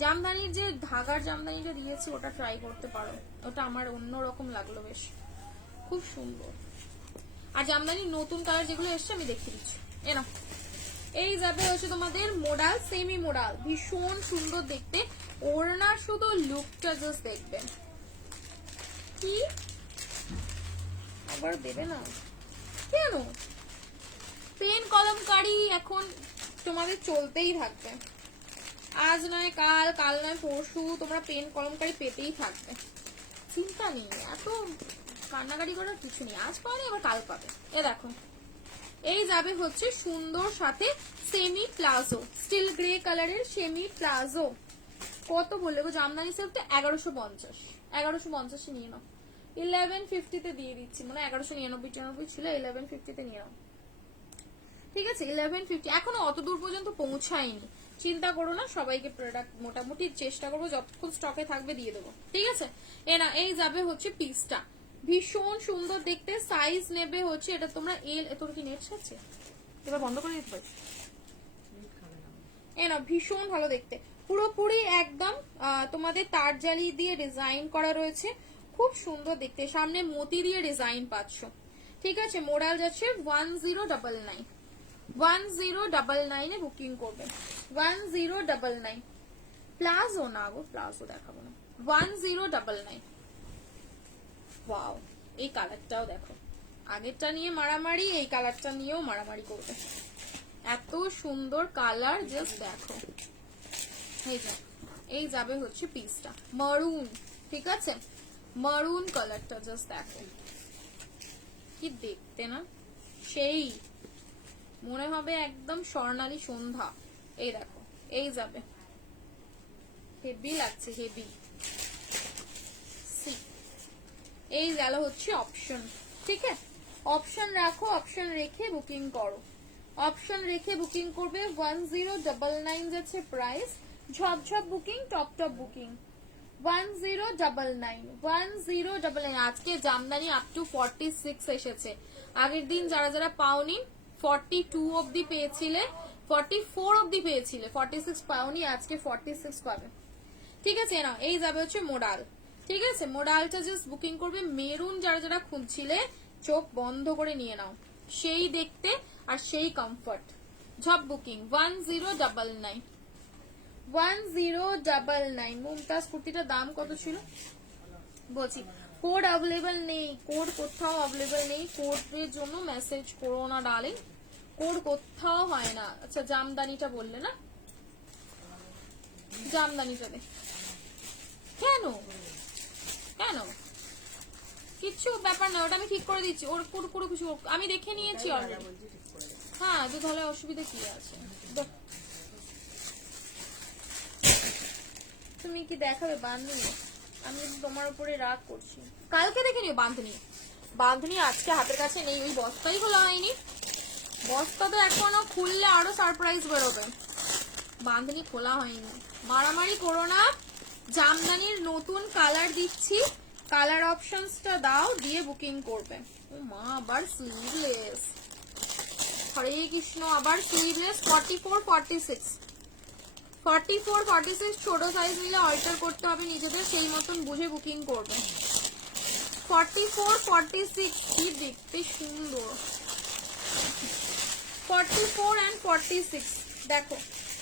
জামদানির যে ধাগার জামদানিটা দিয়েছি ওটা ট্রাই করতে পারো, ওটা আমার অন্যরকম লাগলো, বেশ খুব সুন্দর। আর জামদানির নতুন কালার যেগুলো এসছে আমি দেখিয়ে দিচ্ছি, এ না এই যাবে হচ্ছে তোমাদের মোডাল, সেমি মোডাল, ভীষণ সুন্দর দেখতে। ওড়নার শুধু লুকটা জাস্ট দেখবেন, কি আবার দেবে না কেন? পেন কলমকারি এখন তোমাদের চলতেই থাকবে, আজ নয় কাল, কাল নয় পরশু, তোমরা পেন কলমকারি পেতেই থাকবে, চিন্তা নেই, এত কান্নাকাটি করার কিছু নেই, আজ পাওয়া আবার কাল পাবে। এ দেখো এই যাবে হচ্ছে সুন্দর সাথে সেমি প্লাজো, স্টিল গ্রে কালারের সেমি প্লাজো। কত বললে গো? জামদানি সেটটা 1150, 1150 নিয়ে নাও, 1150 তে দিয়ে দিচ্ছি, মানে 1199 ছিল, 1150 তে নিয়ে নাও, ঠিক আছে। 1150 এখনো অত দূর পর্যন্ত পৌঁছায়নি, চিন্তা করো না, সবাইকে প্রোডাক্ট মোটামুটি চেষ্টা করবো যতক্ষণ স্টকে থাকবে দিয়ে দেবো, ঠিক আছে। না এই যাবে হচ্ছে পিসটা, ভীষণ সুন্দর দেখতে, সাইজ নেবে হচ্ছে এটা তোমরা এল, তোর কি নেট আছে এবার বন্ধ করে দিতে পারি, না ভীষণ ভালো দেখতে, পুরোপুরি একদম তোমাদের তার জালি দিয়ে ডিজাইন করা রয়েছে, খুব সুন্দর দেখতে, সামনে মতি দিয়ে ডিজাইন পাচ্ছ, ঠিক আছে। মোডাল যাচ্ছে 1099, 1099 এ বুকিং করবে, 1099। প্লাজো না গো, প্লাজো দেখাবো না, 1099। ওয়াও, এই কালারটাও দেখো, আগেরটা নিয়ে মারামারি, এই কালারটা নিয়েও মারামারি করবে, এত সুন্দর কালার, জাস্ট দেখো। এই যাবে হচ্ছে পিসটা মারুন, ঠিক আছে, মারুন কালারটা জাস্ট দেখো, কি দেখতে না, সেই মনে হবে একদম স্বর্ণালী সন্ধ্যা। এই দেখো এই যাবে, হেভি লাগছে, হেভি। এই গেল হচ্ছে অপশন, ঠিক আছে, অপশন রাখো, অপশন রেখে বুকিং করো, অপশন রেখে বুকিং করবে। 1099 যাচ্ছে প্রাইস, ঝপঝপ বুকিং, টপ টপ বুকিং, 1099, 1099। আজকে জামদানি আপ টু 46 এসেছে, আগের দিন যারা যারা পাওনি 42 অবধি পেয়েছিলে, 44 অবধি পেয়েছিলে, 46 পাওনি, আজকে 46 পাবে। ঠিক আছে না, এই যাবে হচ্ছে মোডাল। ঠিক আছে, মোডালটা জাস্ট বুকিং করবে। মেরুন যারা যারা খুঁজছিলে চোখ বন্ধ করে নিয়ে নাও, সেই দেখতে আর সেই কমফর্ট। ঝপ বুকিং 1099 1099। মুমতাজ কুর্তিটার দাম কত ছিল বলছি। কোড অ্যাভেলেবল নেই, কোড কোথাও অ্যাভেলেবল নেই, কোডের জন্য মেসেজ করো না ডার্লিং, কোড কোথাও হয় না। আচ্ছা জামদানিটা বললে না, জামদানিটা দে। কেন কেন কিচ্ছু ব্যাপার না, ওটা আমি ঠিক করে দিচ্ছি, ওর পুরো কিছু আমি দেখে নিয়েছি অলরেডি। হ্যাঁ তো তাহলে অসুবিধা কি আছে, দেখ। তুমি কি দেখাবে বান্ধবী? আমি তোমার উপরে রাগ করছি, কালকে দেখে নিও বান্ধবী। বান্ধবী আজকে হাতের কাছে নেই, ওই বস্তাই খোলা হয়নি, বস্তা তো এখনো খুললে আরো সারপ্রাইজ বেরোবে। বান্ধবী খোলা হয়নি, মারামারি করো না। জামদানির নতুন কালার দিচ্ছি, কালার অপশনসটা দাও, দিয়ে বুকিং করবে। ও মা আবার স্লিভলেস, হরে কৃষ্ণ, আবার স্লিভলেস। 44 46 44 46 ছোট সাইজ নিলে অল্টার করতে হবে নিজেদের, সেই মতন বুঝে বুকিং করবে। 44 46 কি দেখতে সুন্দর। 44 and 46 দেখো,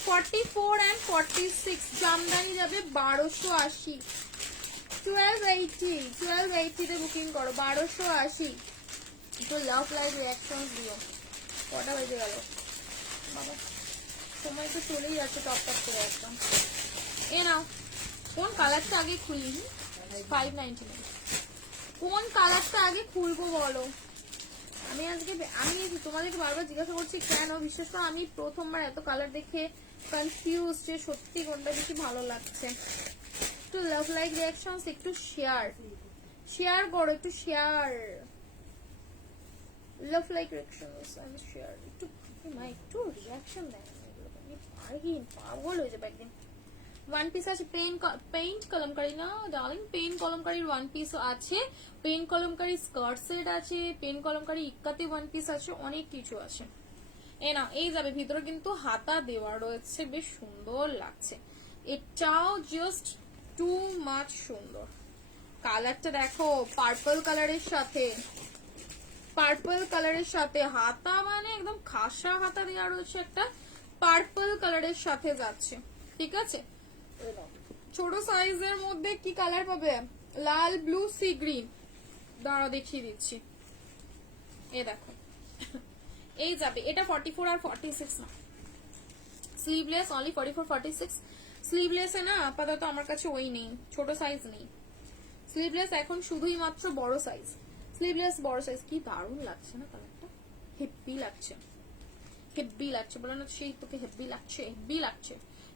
44 and 46 জামদানি যাবে 1280। 1280 তে বুকিং করো, 1280। তো লাভ লাইভ রিয়াকশন দিও। কটা বেজে গেল বাবা, সময় তো চলেই যাচ্ছে টপ টপ করে একদম। এ নাও, কোন কালারটা আগে খুলি? 599। কোন কালারটা আগে খুলবো বলো? আমি তোমাদেরকে বারবার জিজ্ঞাসা করছি কেন, বিশেষ করে আমি প্রথমবার এত কালার দেখে কনফিউজ যে সত্যি কোনটা বেশি ভালো লাগছে। একটু লাভ লাইক রিয়াকশন, একটু শেয়ার করো, একটু share, love like reaction and share. একটু রিয়াকশন দেন, পাগল হয়ে যাবে একদিন। ওয়ান পিস আছে, পেইন্ট কলমকারি না ডার্লিং, পেইন্ট কলমকারির ওয়ান পিস আছে, পেইন্ট কলমকারি স্কার্ট সেট আছে, পেইন্ট কলমকারি ইক্কাতে ওয়ান পিস আছে, অনেক কিছু আছে। এ না, এই যাবে, ভিতরে কিন্তু হাতা দেওয়া রয়েছে, বেশ সুন্দর লাগছে। এটাও জাস্ট টু মাচ সুন্দর। কালারটা দেখো, পার্পল কালারের সাথে, পার্পল কালারের সাথে হাতা, মানে একদম খাসা হাতা দেওয়া রয়েছে, একটা পার্পল কালারের সাথে যাচ্ছে। ঠিক আছে, ছোট সাইজের মধ্যে কি কালার পাবে? লাল, ব্লু, সি গ্রিন। দাঁড়াও দেখিয়ে দিচ্ছি, এ দেখো, এই যাবে। এটা 44 আর 46 না, স্লিভলেস অনলি 44 46। স্লিভলেসে না আপাতত আমার কাছে ওই নেই, ছোট সাইজ নেই। স্লিভলেস এখন শুধুই মাত্র বড় সাইজ, স্লিভলেস বড় সাইজ। কি দারুণ লাগছে না কালারটা, হেব্বি লাগছে, হেব্বি লাগছে, বলো না সেই তোকে হেব্বি লাগছে, হেব্বি লাগছে।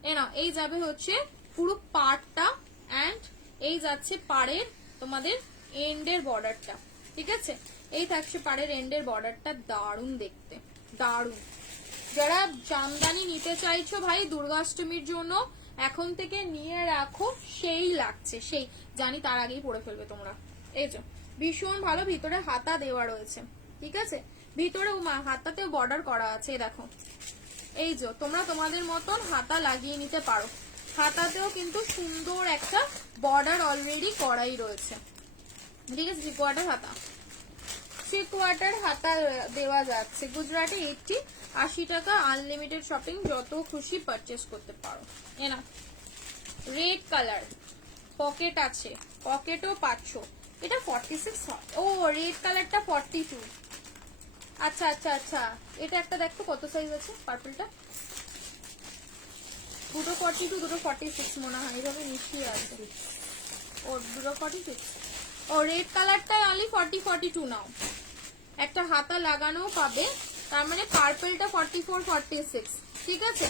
এ না, এই যাবে হচ্ছে পুরো পাড়টা, এন্ড এই যাচ্ছে পাড়ের তোমাদের এন্ডের বর্ডারটা। ঠিক আছে, এই থাকছে পাড়ের এন্ডের বর্ডারটা, দারুণ দেখতে, দারুণ। যারা জামদানি নিতে চাইছো ভাই দুর্গাষ্টমীর জন্য, এখন থেকে নিয়ে রাখো, সেই লাগছে, সেই জানি তার আগেই পরে ফেলবে তোমরা। এই যে ভীষণ ভালো, ভিতরে হাতা দেওয়া রয়েছে। ঠিক আছে, ভিতরে হাতাতে বর্ডার করা আছে, দেখো। এই যে তোমরা তোমাদের মতন হাতা লাগিয়ে নিতে পারো, হাতাতেও কিন্তু সুন্দর একটা বর্ডার অলরেডি করাই রয়েছে। ঠিক আছে, 3/4 হাতা, 3/4 হাতা দেওয়া যাচ্ছে। গুজরাটে 80 টাকা, আনলিমিটেড শপিং, যত খুশি পারচেস করতে পারো। এনা রেড কালার, পকেট আছে, পকেটও পাচ্ছ। এটা 46 হয়, ও রেড কালারটা 42। আচ্ছা আচ্ছা আচ্ছা, এটা একটা দেখো কত সাইজ আছে পার্পলটা, দুটো 42 দুটো 46 মনে হয়, এইভাবে মিশিয়ে আছে। ও দুটো 46, ও রেড কালারটাই অনলি 40 42 নাও, একটা হাতা লাগানো পাবে, তার মানে পার্পলটা 44 46। ঠিক আছে,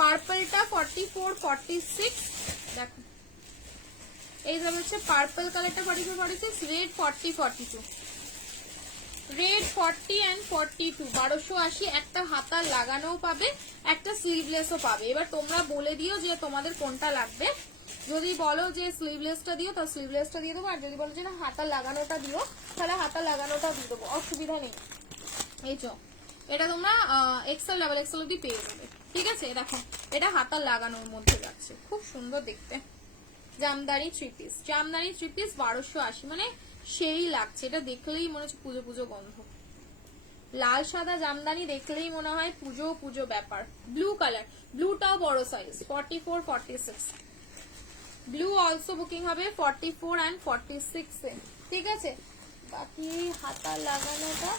পার্পলটা 44 46 দেখো, এই যাবে হচ্ছে পার্পল কালারটা 44 46, রেড 40 42, রেড 40 and 42, 1280। একটা হাতা লাগানো পাবে, একটা স্লিভলেসও পাবে। এবার তোমরা বলে দিও যে তোমাদের কোনটা লাগবে, যদি বলো যে স্লিভলেসটা দিও তাহলে স্লিভলেসটা দিয়ে দেবো, আর যদি বলো যে না হাতা লাগানোটা দিও তাহলে হাতা লাগানোটা দিয়ে দেবো, অসুবিধা নেই। এই চো এটা তোমরা এক্সেল ডাবল এক্সেল অব্দি পেয়ে যাবে। ঠিক আছে, দেখো এটা হাতার লাগানোর মধ্যে যাচ্ছে, খুব সুন্দর দেখতে। জামদানি 3 পিস, জামদানি 3 পিস 1280, মানে সেই লাগছে, এটা দেখলেই মনে হচ্ছে পুজো পুজো গন্ধ। লাল সাদা জামদানি দেখলেই মনে হয় পুজো পুজো ব্যাপার। ব্লু কালার, ব্লুটাও বড় সাইজ 44 46। ব্লু অলসো বুকিং হবে 44 and 46 এ। ঠিক আছে, বাকি হাতা লাগানোটা,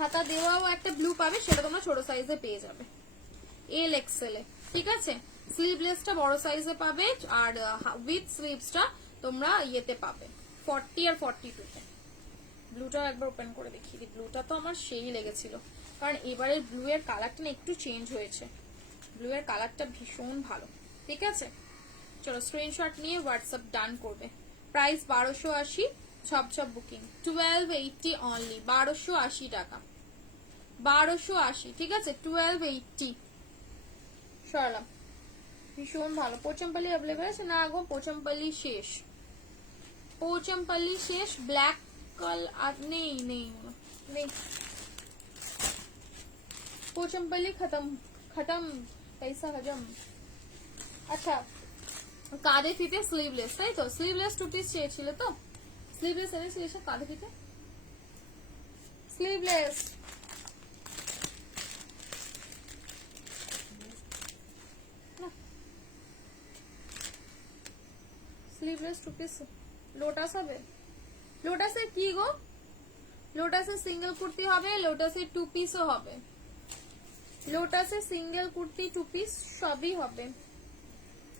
হাতা দেওয়াও একটা ব্লু পাবে, সেটা তোমরা ছোট সাইজে পেয়ে যাবে এল এক্সেল এ। ঠিক আছে, স্লিভলেসটা বড় সাইজে পাবে, আর উইথ স্লিভসটা তোমরা ইয়েতে পাবে 40 আর 42 তে। ব্লুটা একবার ওপেন করে দেখিয়ে দিই, ব্লুটা তো আমার সেই লেগেছিল, কারণ এবারে ব্লু এর কালারটা না একটু চেঞ্জ হয়েছে, ব্লু এর কালারটা ভীষণ ভালো। ঠিক আছে, চলো স্ক্রিনশট নিয়ে হোয়াটসঅ্যাপ ডান করবে। প্রাইস 1280, ছপ বুকিং 1280 অনলি, 1280 টাকা, 1280। ঠিক আছে, 1280 সরালাম। ভীষণ ভালো। পোচমপল্লি অ্যাভেলেবেল আছে না গো? পোচমপল্লি শেষ, পোচমপল্লি শেষ। ব্ল্যাক কালার নেই, নেই নেই, पोचमपल्ली खत्म खत्म कैसा हजम। আচ্ছা, কাঁধে ফিতে স্লিভলেস, তাই তো? স্লিভলেস 2 পিস চেয়েছিল তো, স্লিভলেস এনেছি এসে কাঁধে ফিতে স্লিভলেস। স্লিভলেস 2 পিস লোটাস হবে। লোটাসে কি গো? লোটাসে সিঙ্গেল কুর্তি হবে, লোটাসে 2 পিসও হবে, লোটাসে সিঙ্গেল কুর্তি 2 পিস সবই হবে।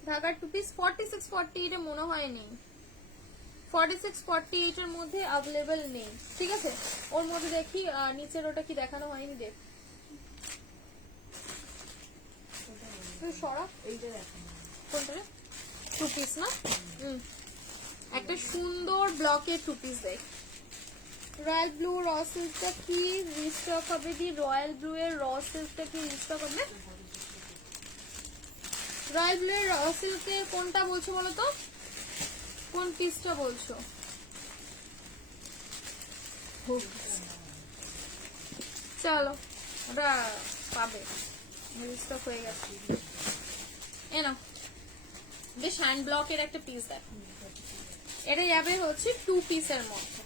ঢাকার 2 পিস 46 48 এ মনে হয় নেই, 46 48 এর মধ্যে अवेलेबल নেই। ঠিক আছে, ওর মধ্যে দেখি নিচের ওটা কি দেখানো হয়নি, দেখ তুই সরা। এইটা দেখেন কোনটা? 2 পিস না, একটা সুন্দর ব্লকের 2 পিস দেখ। রয়্যাল ব্লু র সিল্কটা কি রিস্টক হবে? দি রয়্যাল ব্লু এর র সিল্কটা কি রিস্টক হবে? রয়্যাল ব্লু এর র সিল্কের কোনটা বলছো বলো তো, কোন পিসটা বলছো? চলো ওটা পাবে, রিস্টক হয়ে গেছে। এ নাও, বেশ হ্যান্ড ব্লকের একটা পিস দেখো, এটা যাবে হচ্ছে 2 পিসের মধ্যে।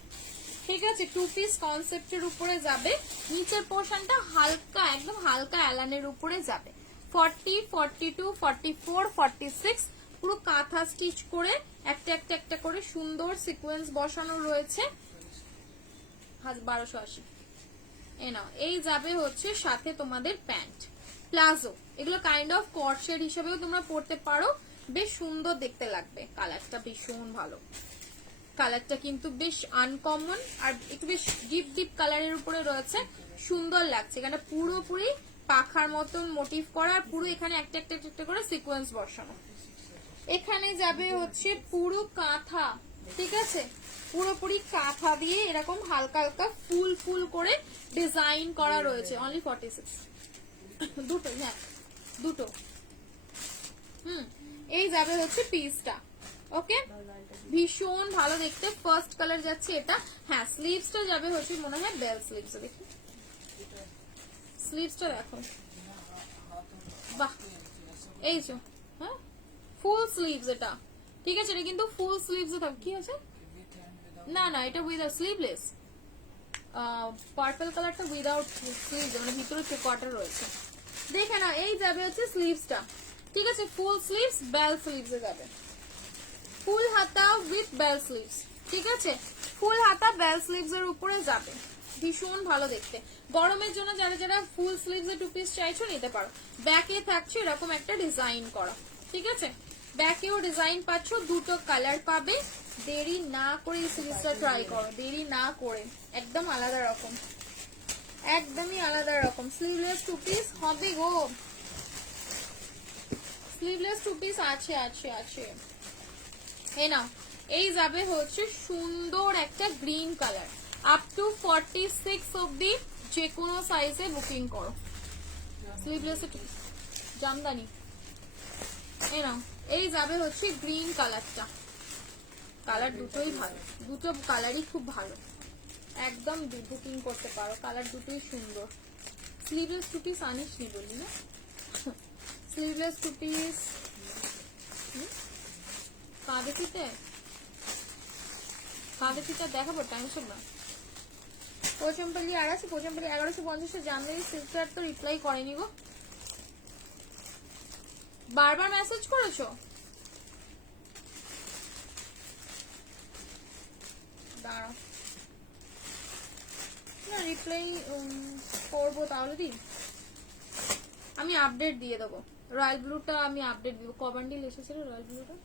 ঠিক আছে, 2 পিস কনসেপ্টের উপরে যাবে, নিচের পোর্শনটা হালকা একদম হালকা অ্যালানের উপরে যাবে। 40 42 44 46 পুরো কাঁথা স্টিচ করে একটা একটা একটা করে সুন্দর সিকোয়েন্স বসানো রয়েছে। 1280। এ নাও, এই যাবে হচ্ছে সাথে তোমাদের প্যান্ট প্লাজো, এগুলো কাইন্ড অফ কর্সেট হিসেবেও তোমরা পরতে পারো, বেশ সুন্দর দেখতে লাগবে। কালারটা ভীষণ ভালো, কালারটা কিন্তু বেশ আনকমন আর একটু বেশ ডিপ ডিপ কালারের উপরে রয়েছে, সুন্দর লাগছে। এখানে পুরোপুরি পাখার মতন মোটিভ করা, আর পুরো এখানে একটা একটা একটা করে সিকোয়েন্স বসানো। এখানে যাবে হচ্ছে পুরো কাঁথা, ঠিক আছে, পুরোপুরি কাঁথা দিয়ে এরকম হালকা হালকা ফুল ফুল করে ডিজাইন করা রয়েছে। অনলি 46, দুটো, হ্যাঁ দুটো। এই যাবে হচ্ছে পিসটা। ওকে, ভীষণ ভালো দেখতে, ফার্স্ট কালার যাচ্ছে এটা। হ্যাঁ, স্লিভসটা যাবে হচ্ছে মনে হয় বেল স্লিভস, দেখি স্লিভসটা দেখো, বাহ এই যে, হ্যাঁ ফুল স্লিভস এটা। ঠিক আছে, এটা কিন্তু ফুল স্লিভস থাকবে। কি আছে? না না, এটা উইদাউট স্লিভলেস, পার্পল কালারটা উইদাউট স্লিভস, মানে ভিতরে 3 কোয়ার্টার রয়েছে। দেখে না, এই যাবে হচ্ছে স্লিভসটা। ঠিক আছে, ফুল স্লিভস বেল স্লিভসে যাবে, ফুল হাতা উইথ বেল স্লিভস। ঠিক আছে, ফুল হাতা বেল স্লিভস এর উপরে যাবে, ভীষণ ভালো দেখতে। গরমের জন্য যারা যারা ফুল স্লিভস এর 2 পিস চাইছো নিতে পারো। ব্যাকে থাকছে এরকম একটা ডিজাইন করা। ঠিক আছে, ব্যাকেও ডিজাইন পাচ্ছ, দুটো কালার পাবে। দেরি না করে এই সিরিজটা ট্রাই করো, দেরি না করে, একদম আলাদা রকম, একদমই আলাদা রকম। স্লিভলেস 2 পিস হবে গো, স্লিভলেস 2 পিস আছে আছে আছে। এই নাও, এই যাবে হচ্ছে সুন্দর একটা গ্রিন কালার, আপ টু 46 অব্দি যে কোনো সাইজে বুকিং করো। স্লিভলেস জামদানি। এই নাও, এই যাবে হচ্ছে গ্রিন কালারটা, কালার দুটোই ভালো, দুটো কালারই খুব ভালো। একদম বুকিং করতে পারো, কালার দুটোই সুন্দর। স্লিভলেস টু পিস আনিস নি বললি না? স্লিভলেস টু পিস কাঁধে ফিতে দেখাবো, টেনশন না। পোচম্পল্লি আর আছে, পোচম্পল্লি 1150 জানুয়ারি সিস্টার তো রিপ্লাই করেনি গো, বারবার মেসেজ করেছো। দাঁড়াও না, রিপ্লাই করবো তাহলে দিন, আমি আপডেট দিয়ে দেবো। রয়্যাল ব্লুটা আমি আপডেট দিব। ক বান্ডিল এসেছিল রয়্যাল ব্লুটা?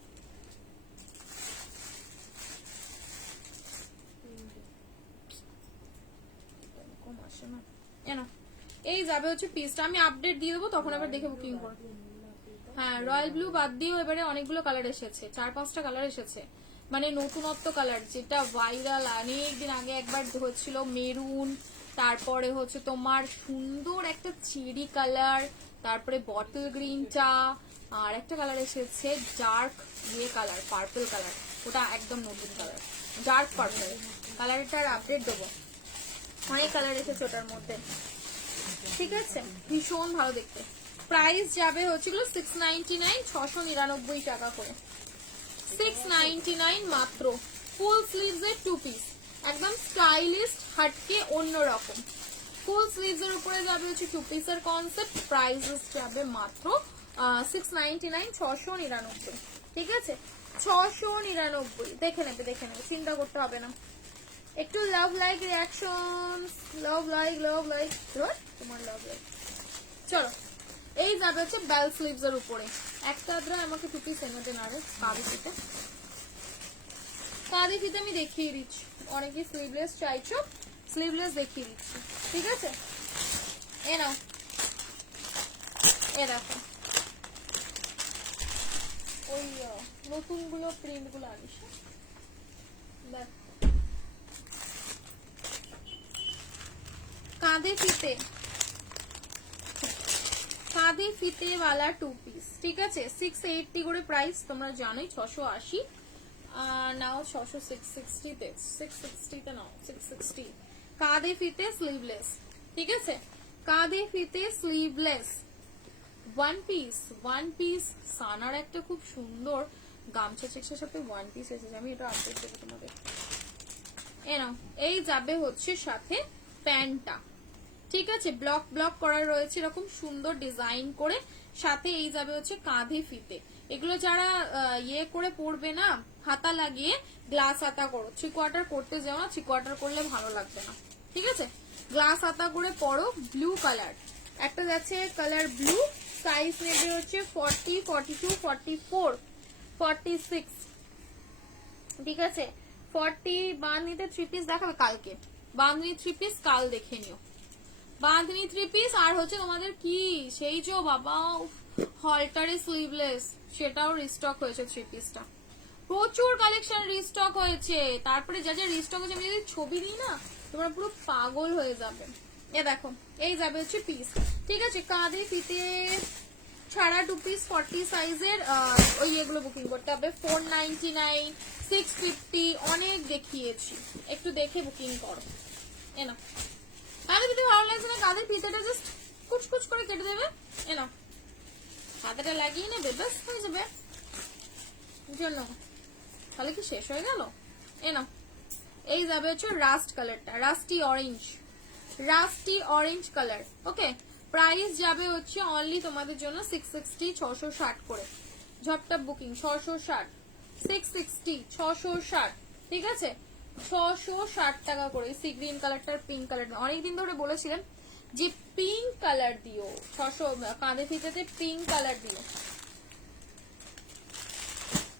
এই যাবে হচ্ছে পিসটা, আমি আপডেট দিয়ে দেবো, তখন আবার দেখে বুকিং করবো। হ্যাঁ, রয়্যাল ব্লু বাদ দিয়েও এবারে অনেকগুলো কালার এসেছে, 4-5টা কালার এসেছে, মানে নতুনত্ব কালার, যেটা ভাইরাল অনেকদিন আগে একবার হচ্ছিল মেরুন, তারপরে হচ্ছে তোমার সুন্দর একটা চেরি কালার, তারপরে বটল গ্রিনটা, আর একটা কালার এসেছে ডার্ক ইয়ে কালার, পার্পল কালার, ওটা একদম নতুন কালার, ডার্ক পার্পল কালারটার আপডেট দেবো। অনেক কালার এসেছে ওটার মধ্যে, ঠিক আছে, ভীষণ ভালো দেখতে। প্রাইস যাবে হচ্ছিল 699, 699 টাকা করে, 699 মাত্র। ফুল স্লিভস এর 2 পিস, একদম স্টাইলিশ, হাটকে অন্যরকম। ফুল স্লিভস এর উপরে যাবে হচ্ছে 2 পিসের কনসেপ্ট, প্রাইস যাবে মাত্র 699, 699, ঠিক আছে, 699। দেখে নেবে, চিন্তা করতে হবে না। একটু love like reaction, love like তোমার লাভ লাইক। চলো, এই যাবে হচ্ছে বেল স্লিভস এর উপরে, একটা আদ্রা আমাকে 2 পিস এনে দেন। আরে কাঁধে ফিতে আমি দেখিয়ে দিচ্ছি, অনেকে স্লিভলেস চাইছো, স্লিভলেস দেখিয়ে দিচ্ছি, ঠিক আছে। এ নাও, এ দেখো, ওই নতুন গুলো প্রিন্ট গুলো আনিস, দেখ কাঁধে ফিতে वाला 2 পিস, ঠিক আছে, 680 করে প্রাইস, তোমরা জানোই। 680 নাও, 660 তে, 660 তে নাও, 660। কাঁধে ফিতে স্লিভলেস, ঠিক আছে, কাঁধে ফিতে স্লিভলেস 1 পিস। সানার একটা খুব সুন্দর গামছা চেক্সের সাথে 1 পিস এসেছে, আমি এটা আপডেট দেবো তোমাদের। এই যাবে হচ্ছে সাথে প্যান্টটা, ঠিক আছে, ব্লক করা রয়েছে এরকম সুন্দর ডিজাইন করে, সাথে এই যাবে হচ্ছে কাঁধে ফিতে। এগুলো যারা ইয়ে করে পরবে না, হাতা লাগিয়ে, গ্লাস হাতা করো, 3 কোয়ার্টার করতে যাও না, 3 কোয়ার্টার করলে ভালো লাগবে না, ঠিক আছে, গ্লাস হাতা করে পরো। ব্লু কালার একটা যাচ্ছে, কালার ব্লু, সাইজ নেবে হচ্ছে 40, 42, 44, 46, ঠিক আছে, 40। বাঁধনিতে 3 পিস দেখাবে কালকে, বাঁধনি 3 পিস কাল দেখে নিও, বাঁধনি 3 পিস। আর হচ্ছে তোমাদের কি সেই যে বাবা হলটারে স্লিভলেস, সেটাও রিস্টক হয়েছে 3 পিসটা, প্রচুর কালেকশন রিস্টক হয়েছে। তারপরে যা যা রিস্টক হয়েছে, আমি যদি ছবি দিই না, তোমরা পুরো পাগল হয়ে যাবে। এ দেখো, এই যাবে হচ্ছে পিস, ঠিক আছে, কাঁধে ফিতে ছাড়া 2 পিস 40 সাইজের, ওই এগুলো বুকিং করতে হবে 499, 650, অনেক দেখিয়েছি, একটু দেখে বুকিং করো। এ না, কাঁধে ফিতে ভালো লাগছে না, কাঁধের ফিতেটা জাস্ট কুচকুচ করে কেটে দেবে, এ না, হাতাটা লাগিয়ে নেবে, ব্যাস হয়ে যাবে, জন্য তাহলে কি শেষ হয়ে গেল। এ না, এই যাবে হচ্ছে রাস্ট কালারটা, রাস্টি অরেঞ্জ কালার, ওকে। প্রাইস যাবে হচ্ছে অনলি তোমাদের জন্য 660, 660 করে, ঝপটপ বুকিং 660, 660, 660, ঠিক আছে, 660 টাকা করে। সি গ্রিন কালারটার পিঙ্ক কালার, অনেকদিন ধরে বলেছিলেন যে পিঙ্ক কালার দিও, 600 কাঁধে ফিতেতে পিঙ্ক কালার দিও,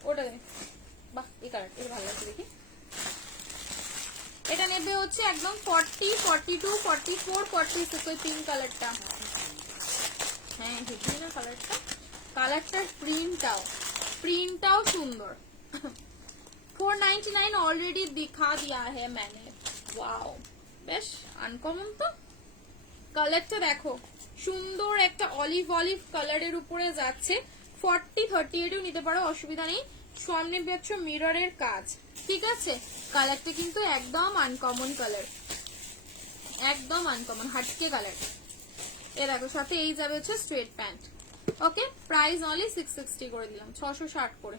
ওটা বাহ, এই কালারটা ভালো লাগছে দেখি। এটা নেবে হচ্ছে একদম 40, 42, 44, 46, ওই পিঙ্ক কালারটা। হ্যাঁ, হেভি না কালারটার প্রিন্টটাও সুন্দর। 499 ऑलरेडी दिखा दिया है मैंने, वाओ, বেশ আনকমন তো। কালারটা দেখো, সুন্দর একটা অলিভ কালারের উপরে যাচ্ছে, 40, 38 নিতে পারো, অসুবিধা নেই। সামনে পাচ্ছ মিররের কাজ, ঠিক আছে। কালারটা কিন্তু একদম আনকমন কালার, একদম আনকমন হাটকে কালার। এ দেখো সাথে এই যাবে হচ্ছে স্ট্রেট প্যান্ট। ওকে, প্রাইস অনলি 660 করে দিলাম, 660 করে,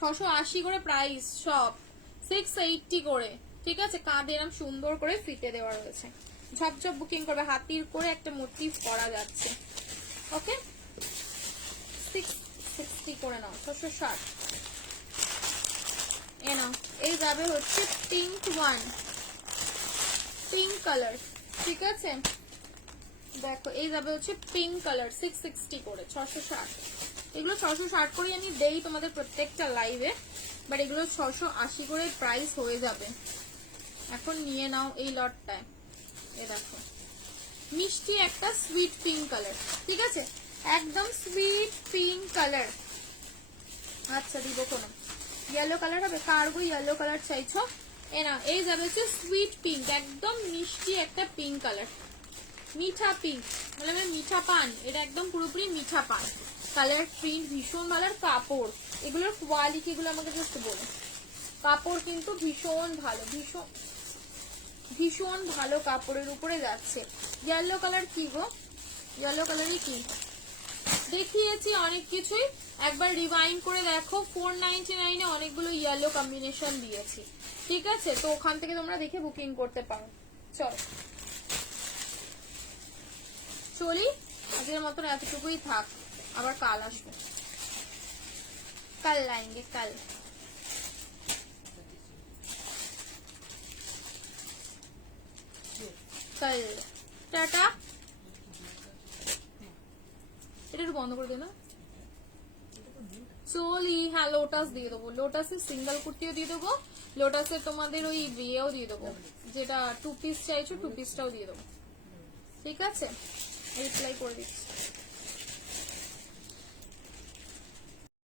680 করে প্রাইস, সব 680 করে, ঠিক আছে। কাঁধে এরকম সুন্দর করে ফিতে দেওয়া রয়েছে, ঝপঝপ বুকিং করবে, হাতির করে একটা মোটিভ করা যাচ্ছে। ওকে, 660 করে নাও, 660। এ নাও, এই যাবে হচ্ছে পিঙ্ক ওয়ান, পিঙ্ক কালার, ঠিক আছে। দেখো এই যাবে হচ্ছে পিঙ্ক কালার, 660 করে, 660। এগুলো 660 করে আমি দেই তোমাদের প্রত্যেকটা লাইভে, বাট এগুলো 680 করে প্রাইস হয়ে যাবে। এখন নিয়ে নাও এই লটটায়। এ দেখো মিষ্টি একটা সুইট পিঙ্ক কালার, ঠিক আছে, একদম সুইট পিঙ্ক কালার। আচ্ছা দিব কোনো ইয়েলো কালার হবে, কার্গো ইয়েলো কালার চাইছো? এ না, এই যাবে হচ্ছে সুইট পিঙ্ক, একদম মিষ্টি একটা পিঙ্ক কালার, মিঠা পিঙ্ক, মানে মিঠা পান, এটা একদম পুরোপুরি মিঠা পান কালার। প্রিন্ট ভীষণ ভালো, আর কাপড়, এগুলোর কোয়ালিটি গুলো আমাকে জাস্ট বলো। কাপড় কিন্তু ভীষণ ভালো, ভীষণ ভীষণ ভালো কাপড়ের উপরে যাচ্ছে। ইয়েলো কালার কি গো, ইয়েলো কালারই কি দেখিয়েছি অনেক কিছুই, একবার রিভাইন্ড করে দেখো। 499 এ অনেকগুলো ইয়েলো কম্বিনেশন দিয়েছি, ঠিক আছে, তো ওখান থেকে তোমরা দেখে বুকিং করতে পারো। চলো চলি, আজকের মতন এতটুকুই থাক, আবার কাল আসবো, কাল আएंगे কাল। কাল টাটা। এটা একটু বন্ধ করে দে না। চলি, হ্যাঁ লোটাস দিয়ে দেবো, লোটাসের সিঙ্গেল কুর্তিও দিয়ে দেবো, লোটাসের তোমাদের ওই বিয়েও দিয়ে দেবো, যেটা 2 পিস চাইছো 2 পিসটাও দিয়ে দেবো, ঠিক আছে। রিপ্লাই করে দিচ্ছি।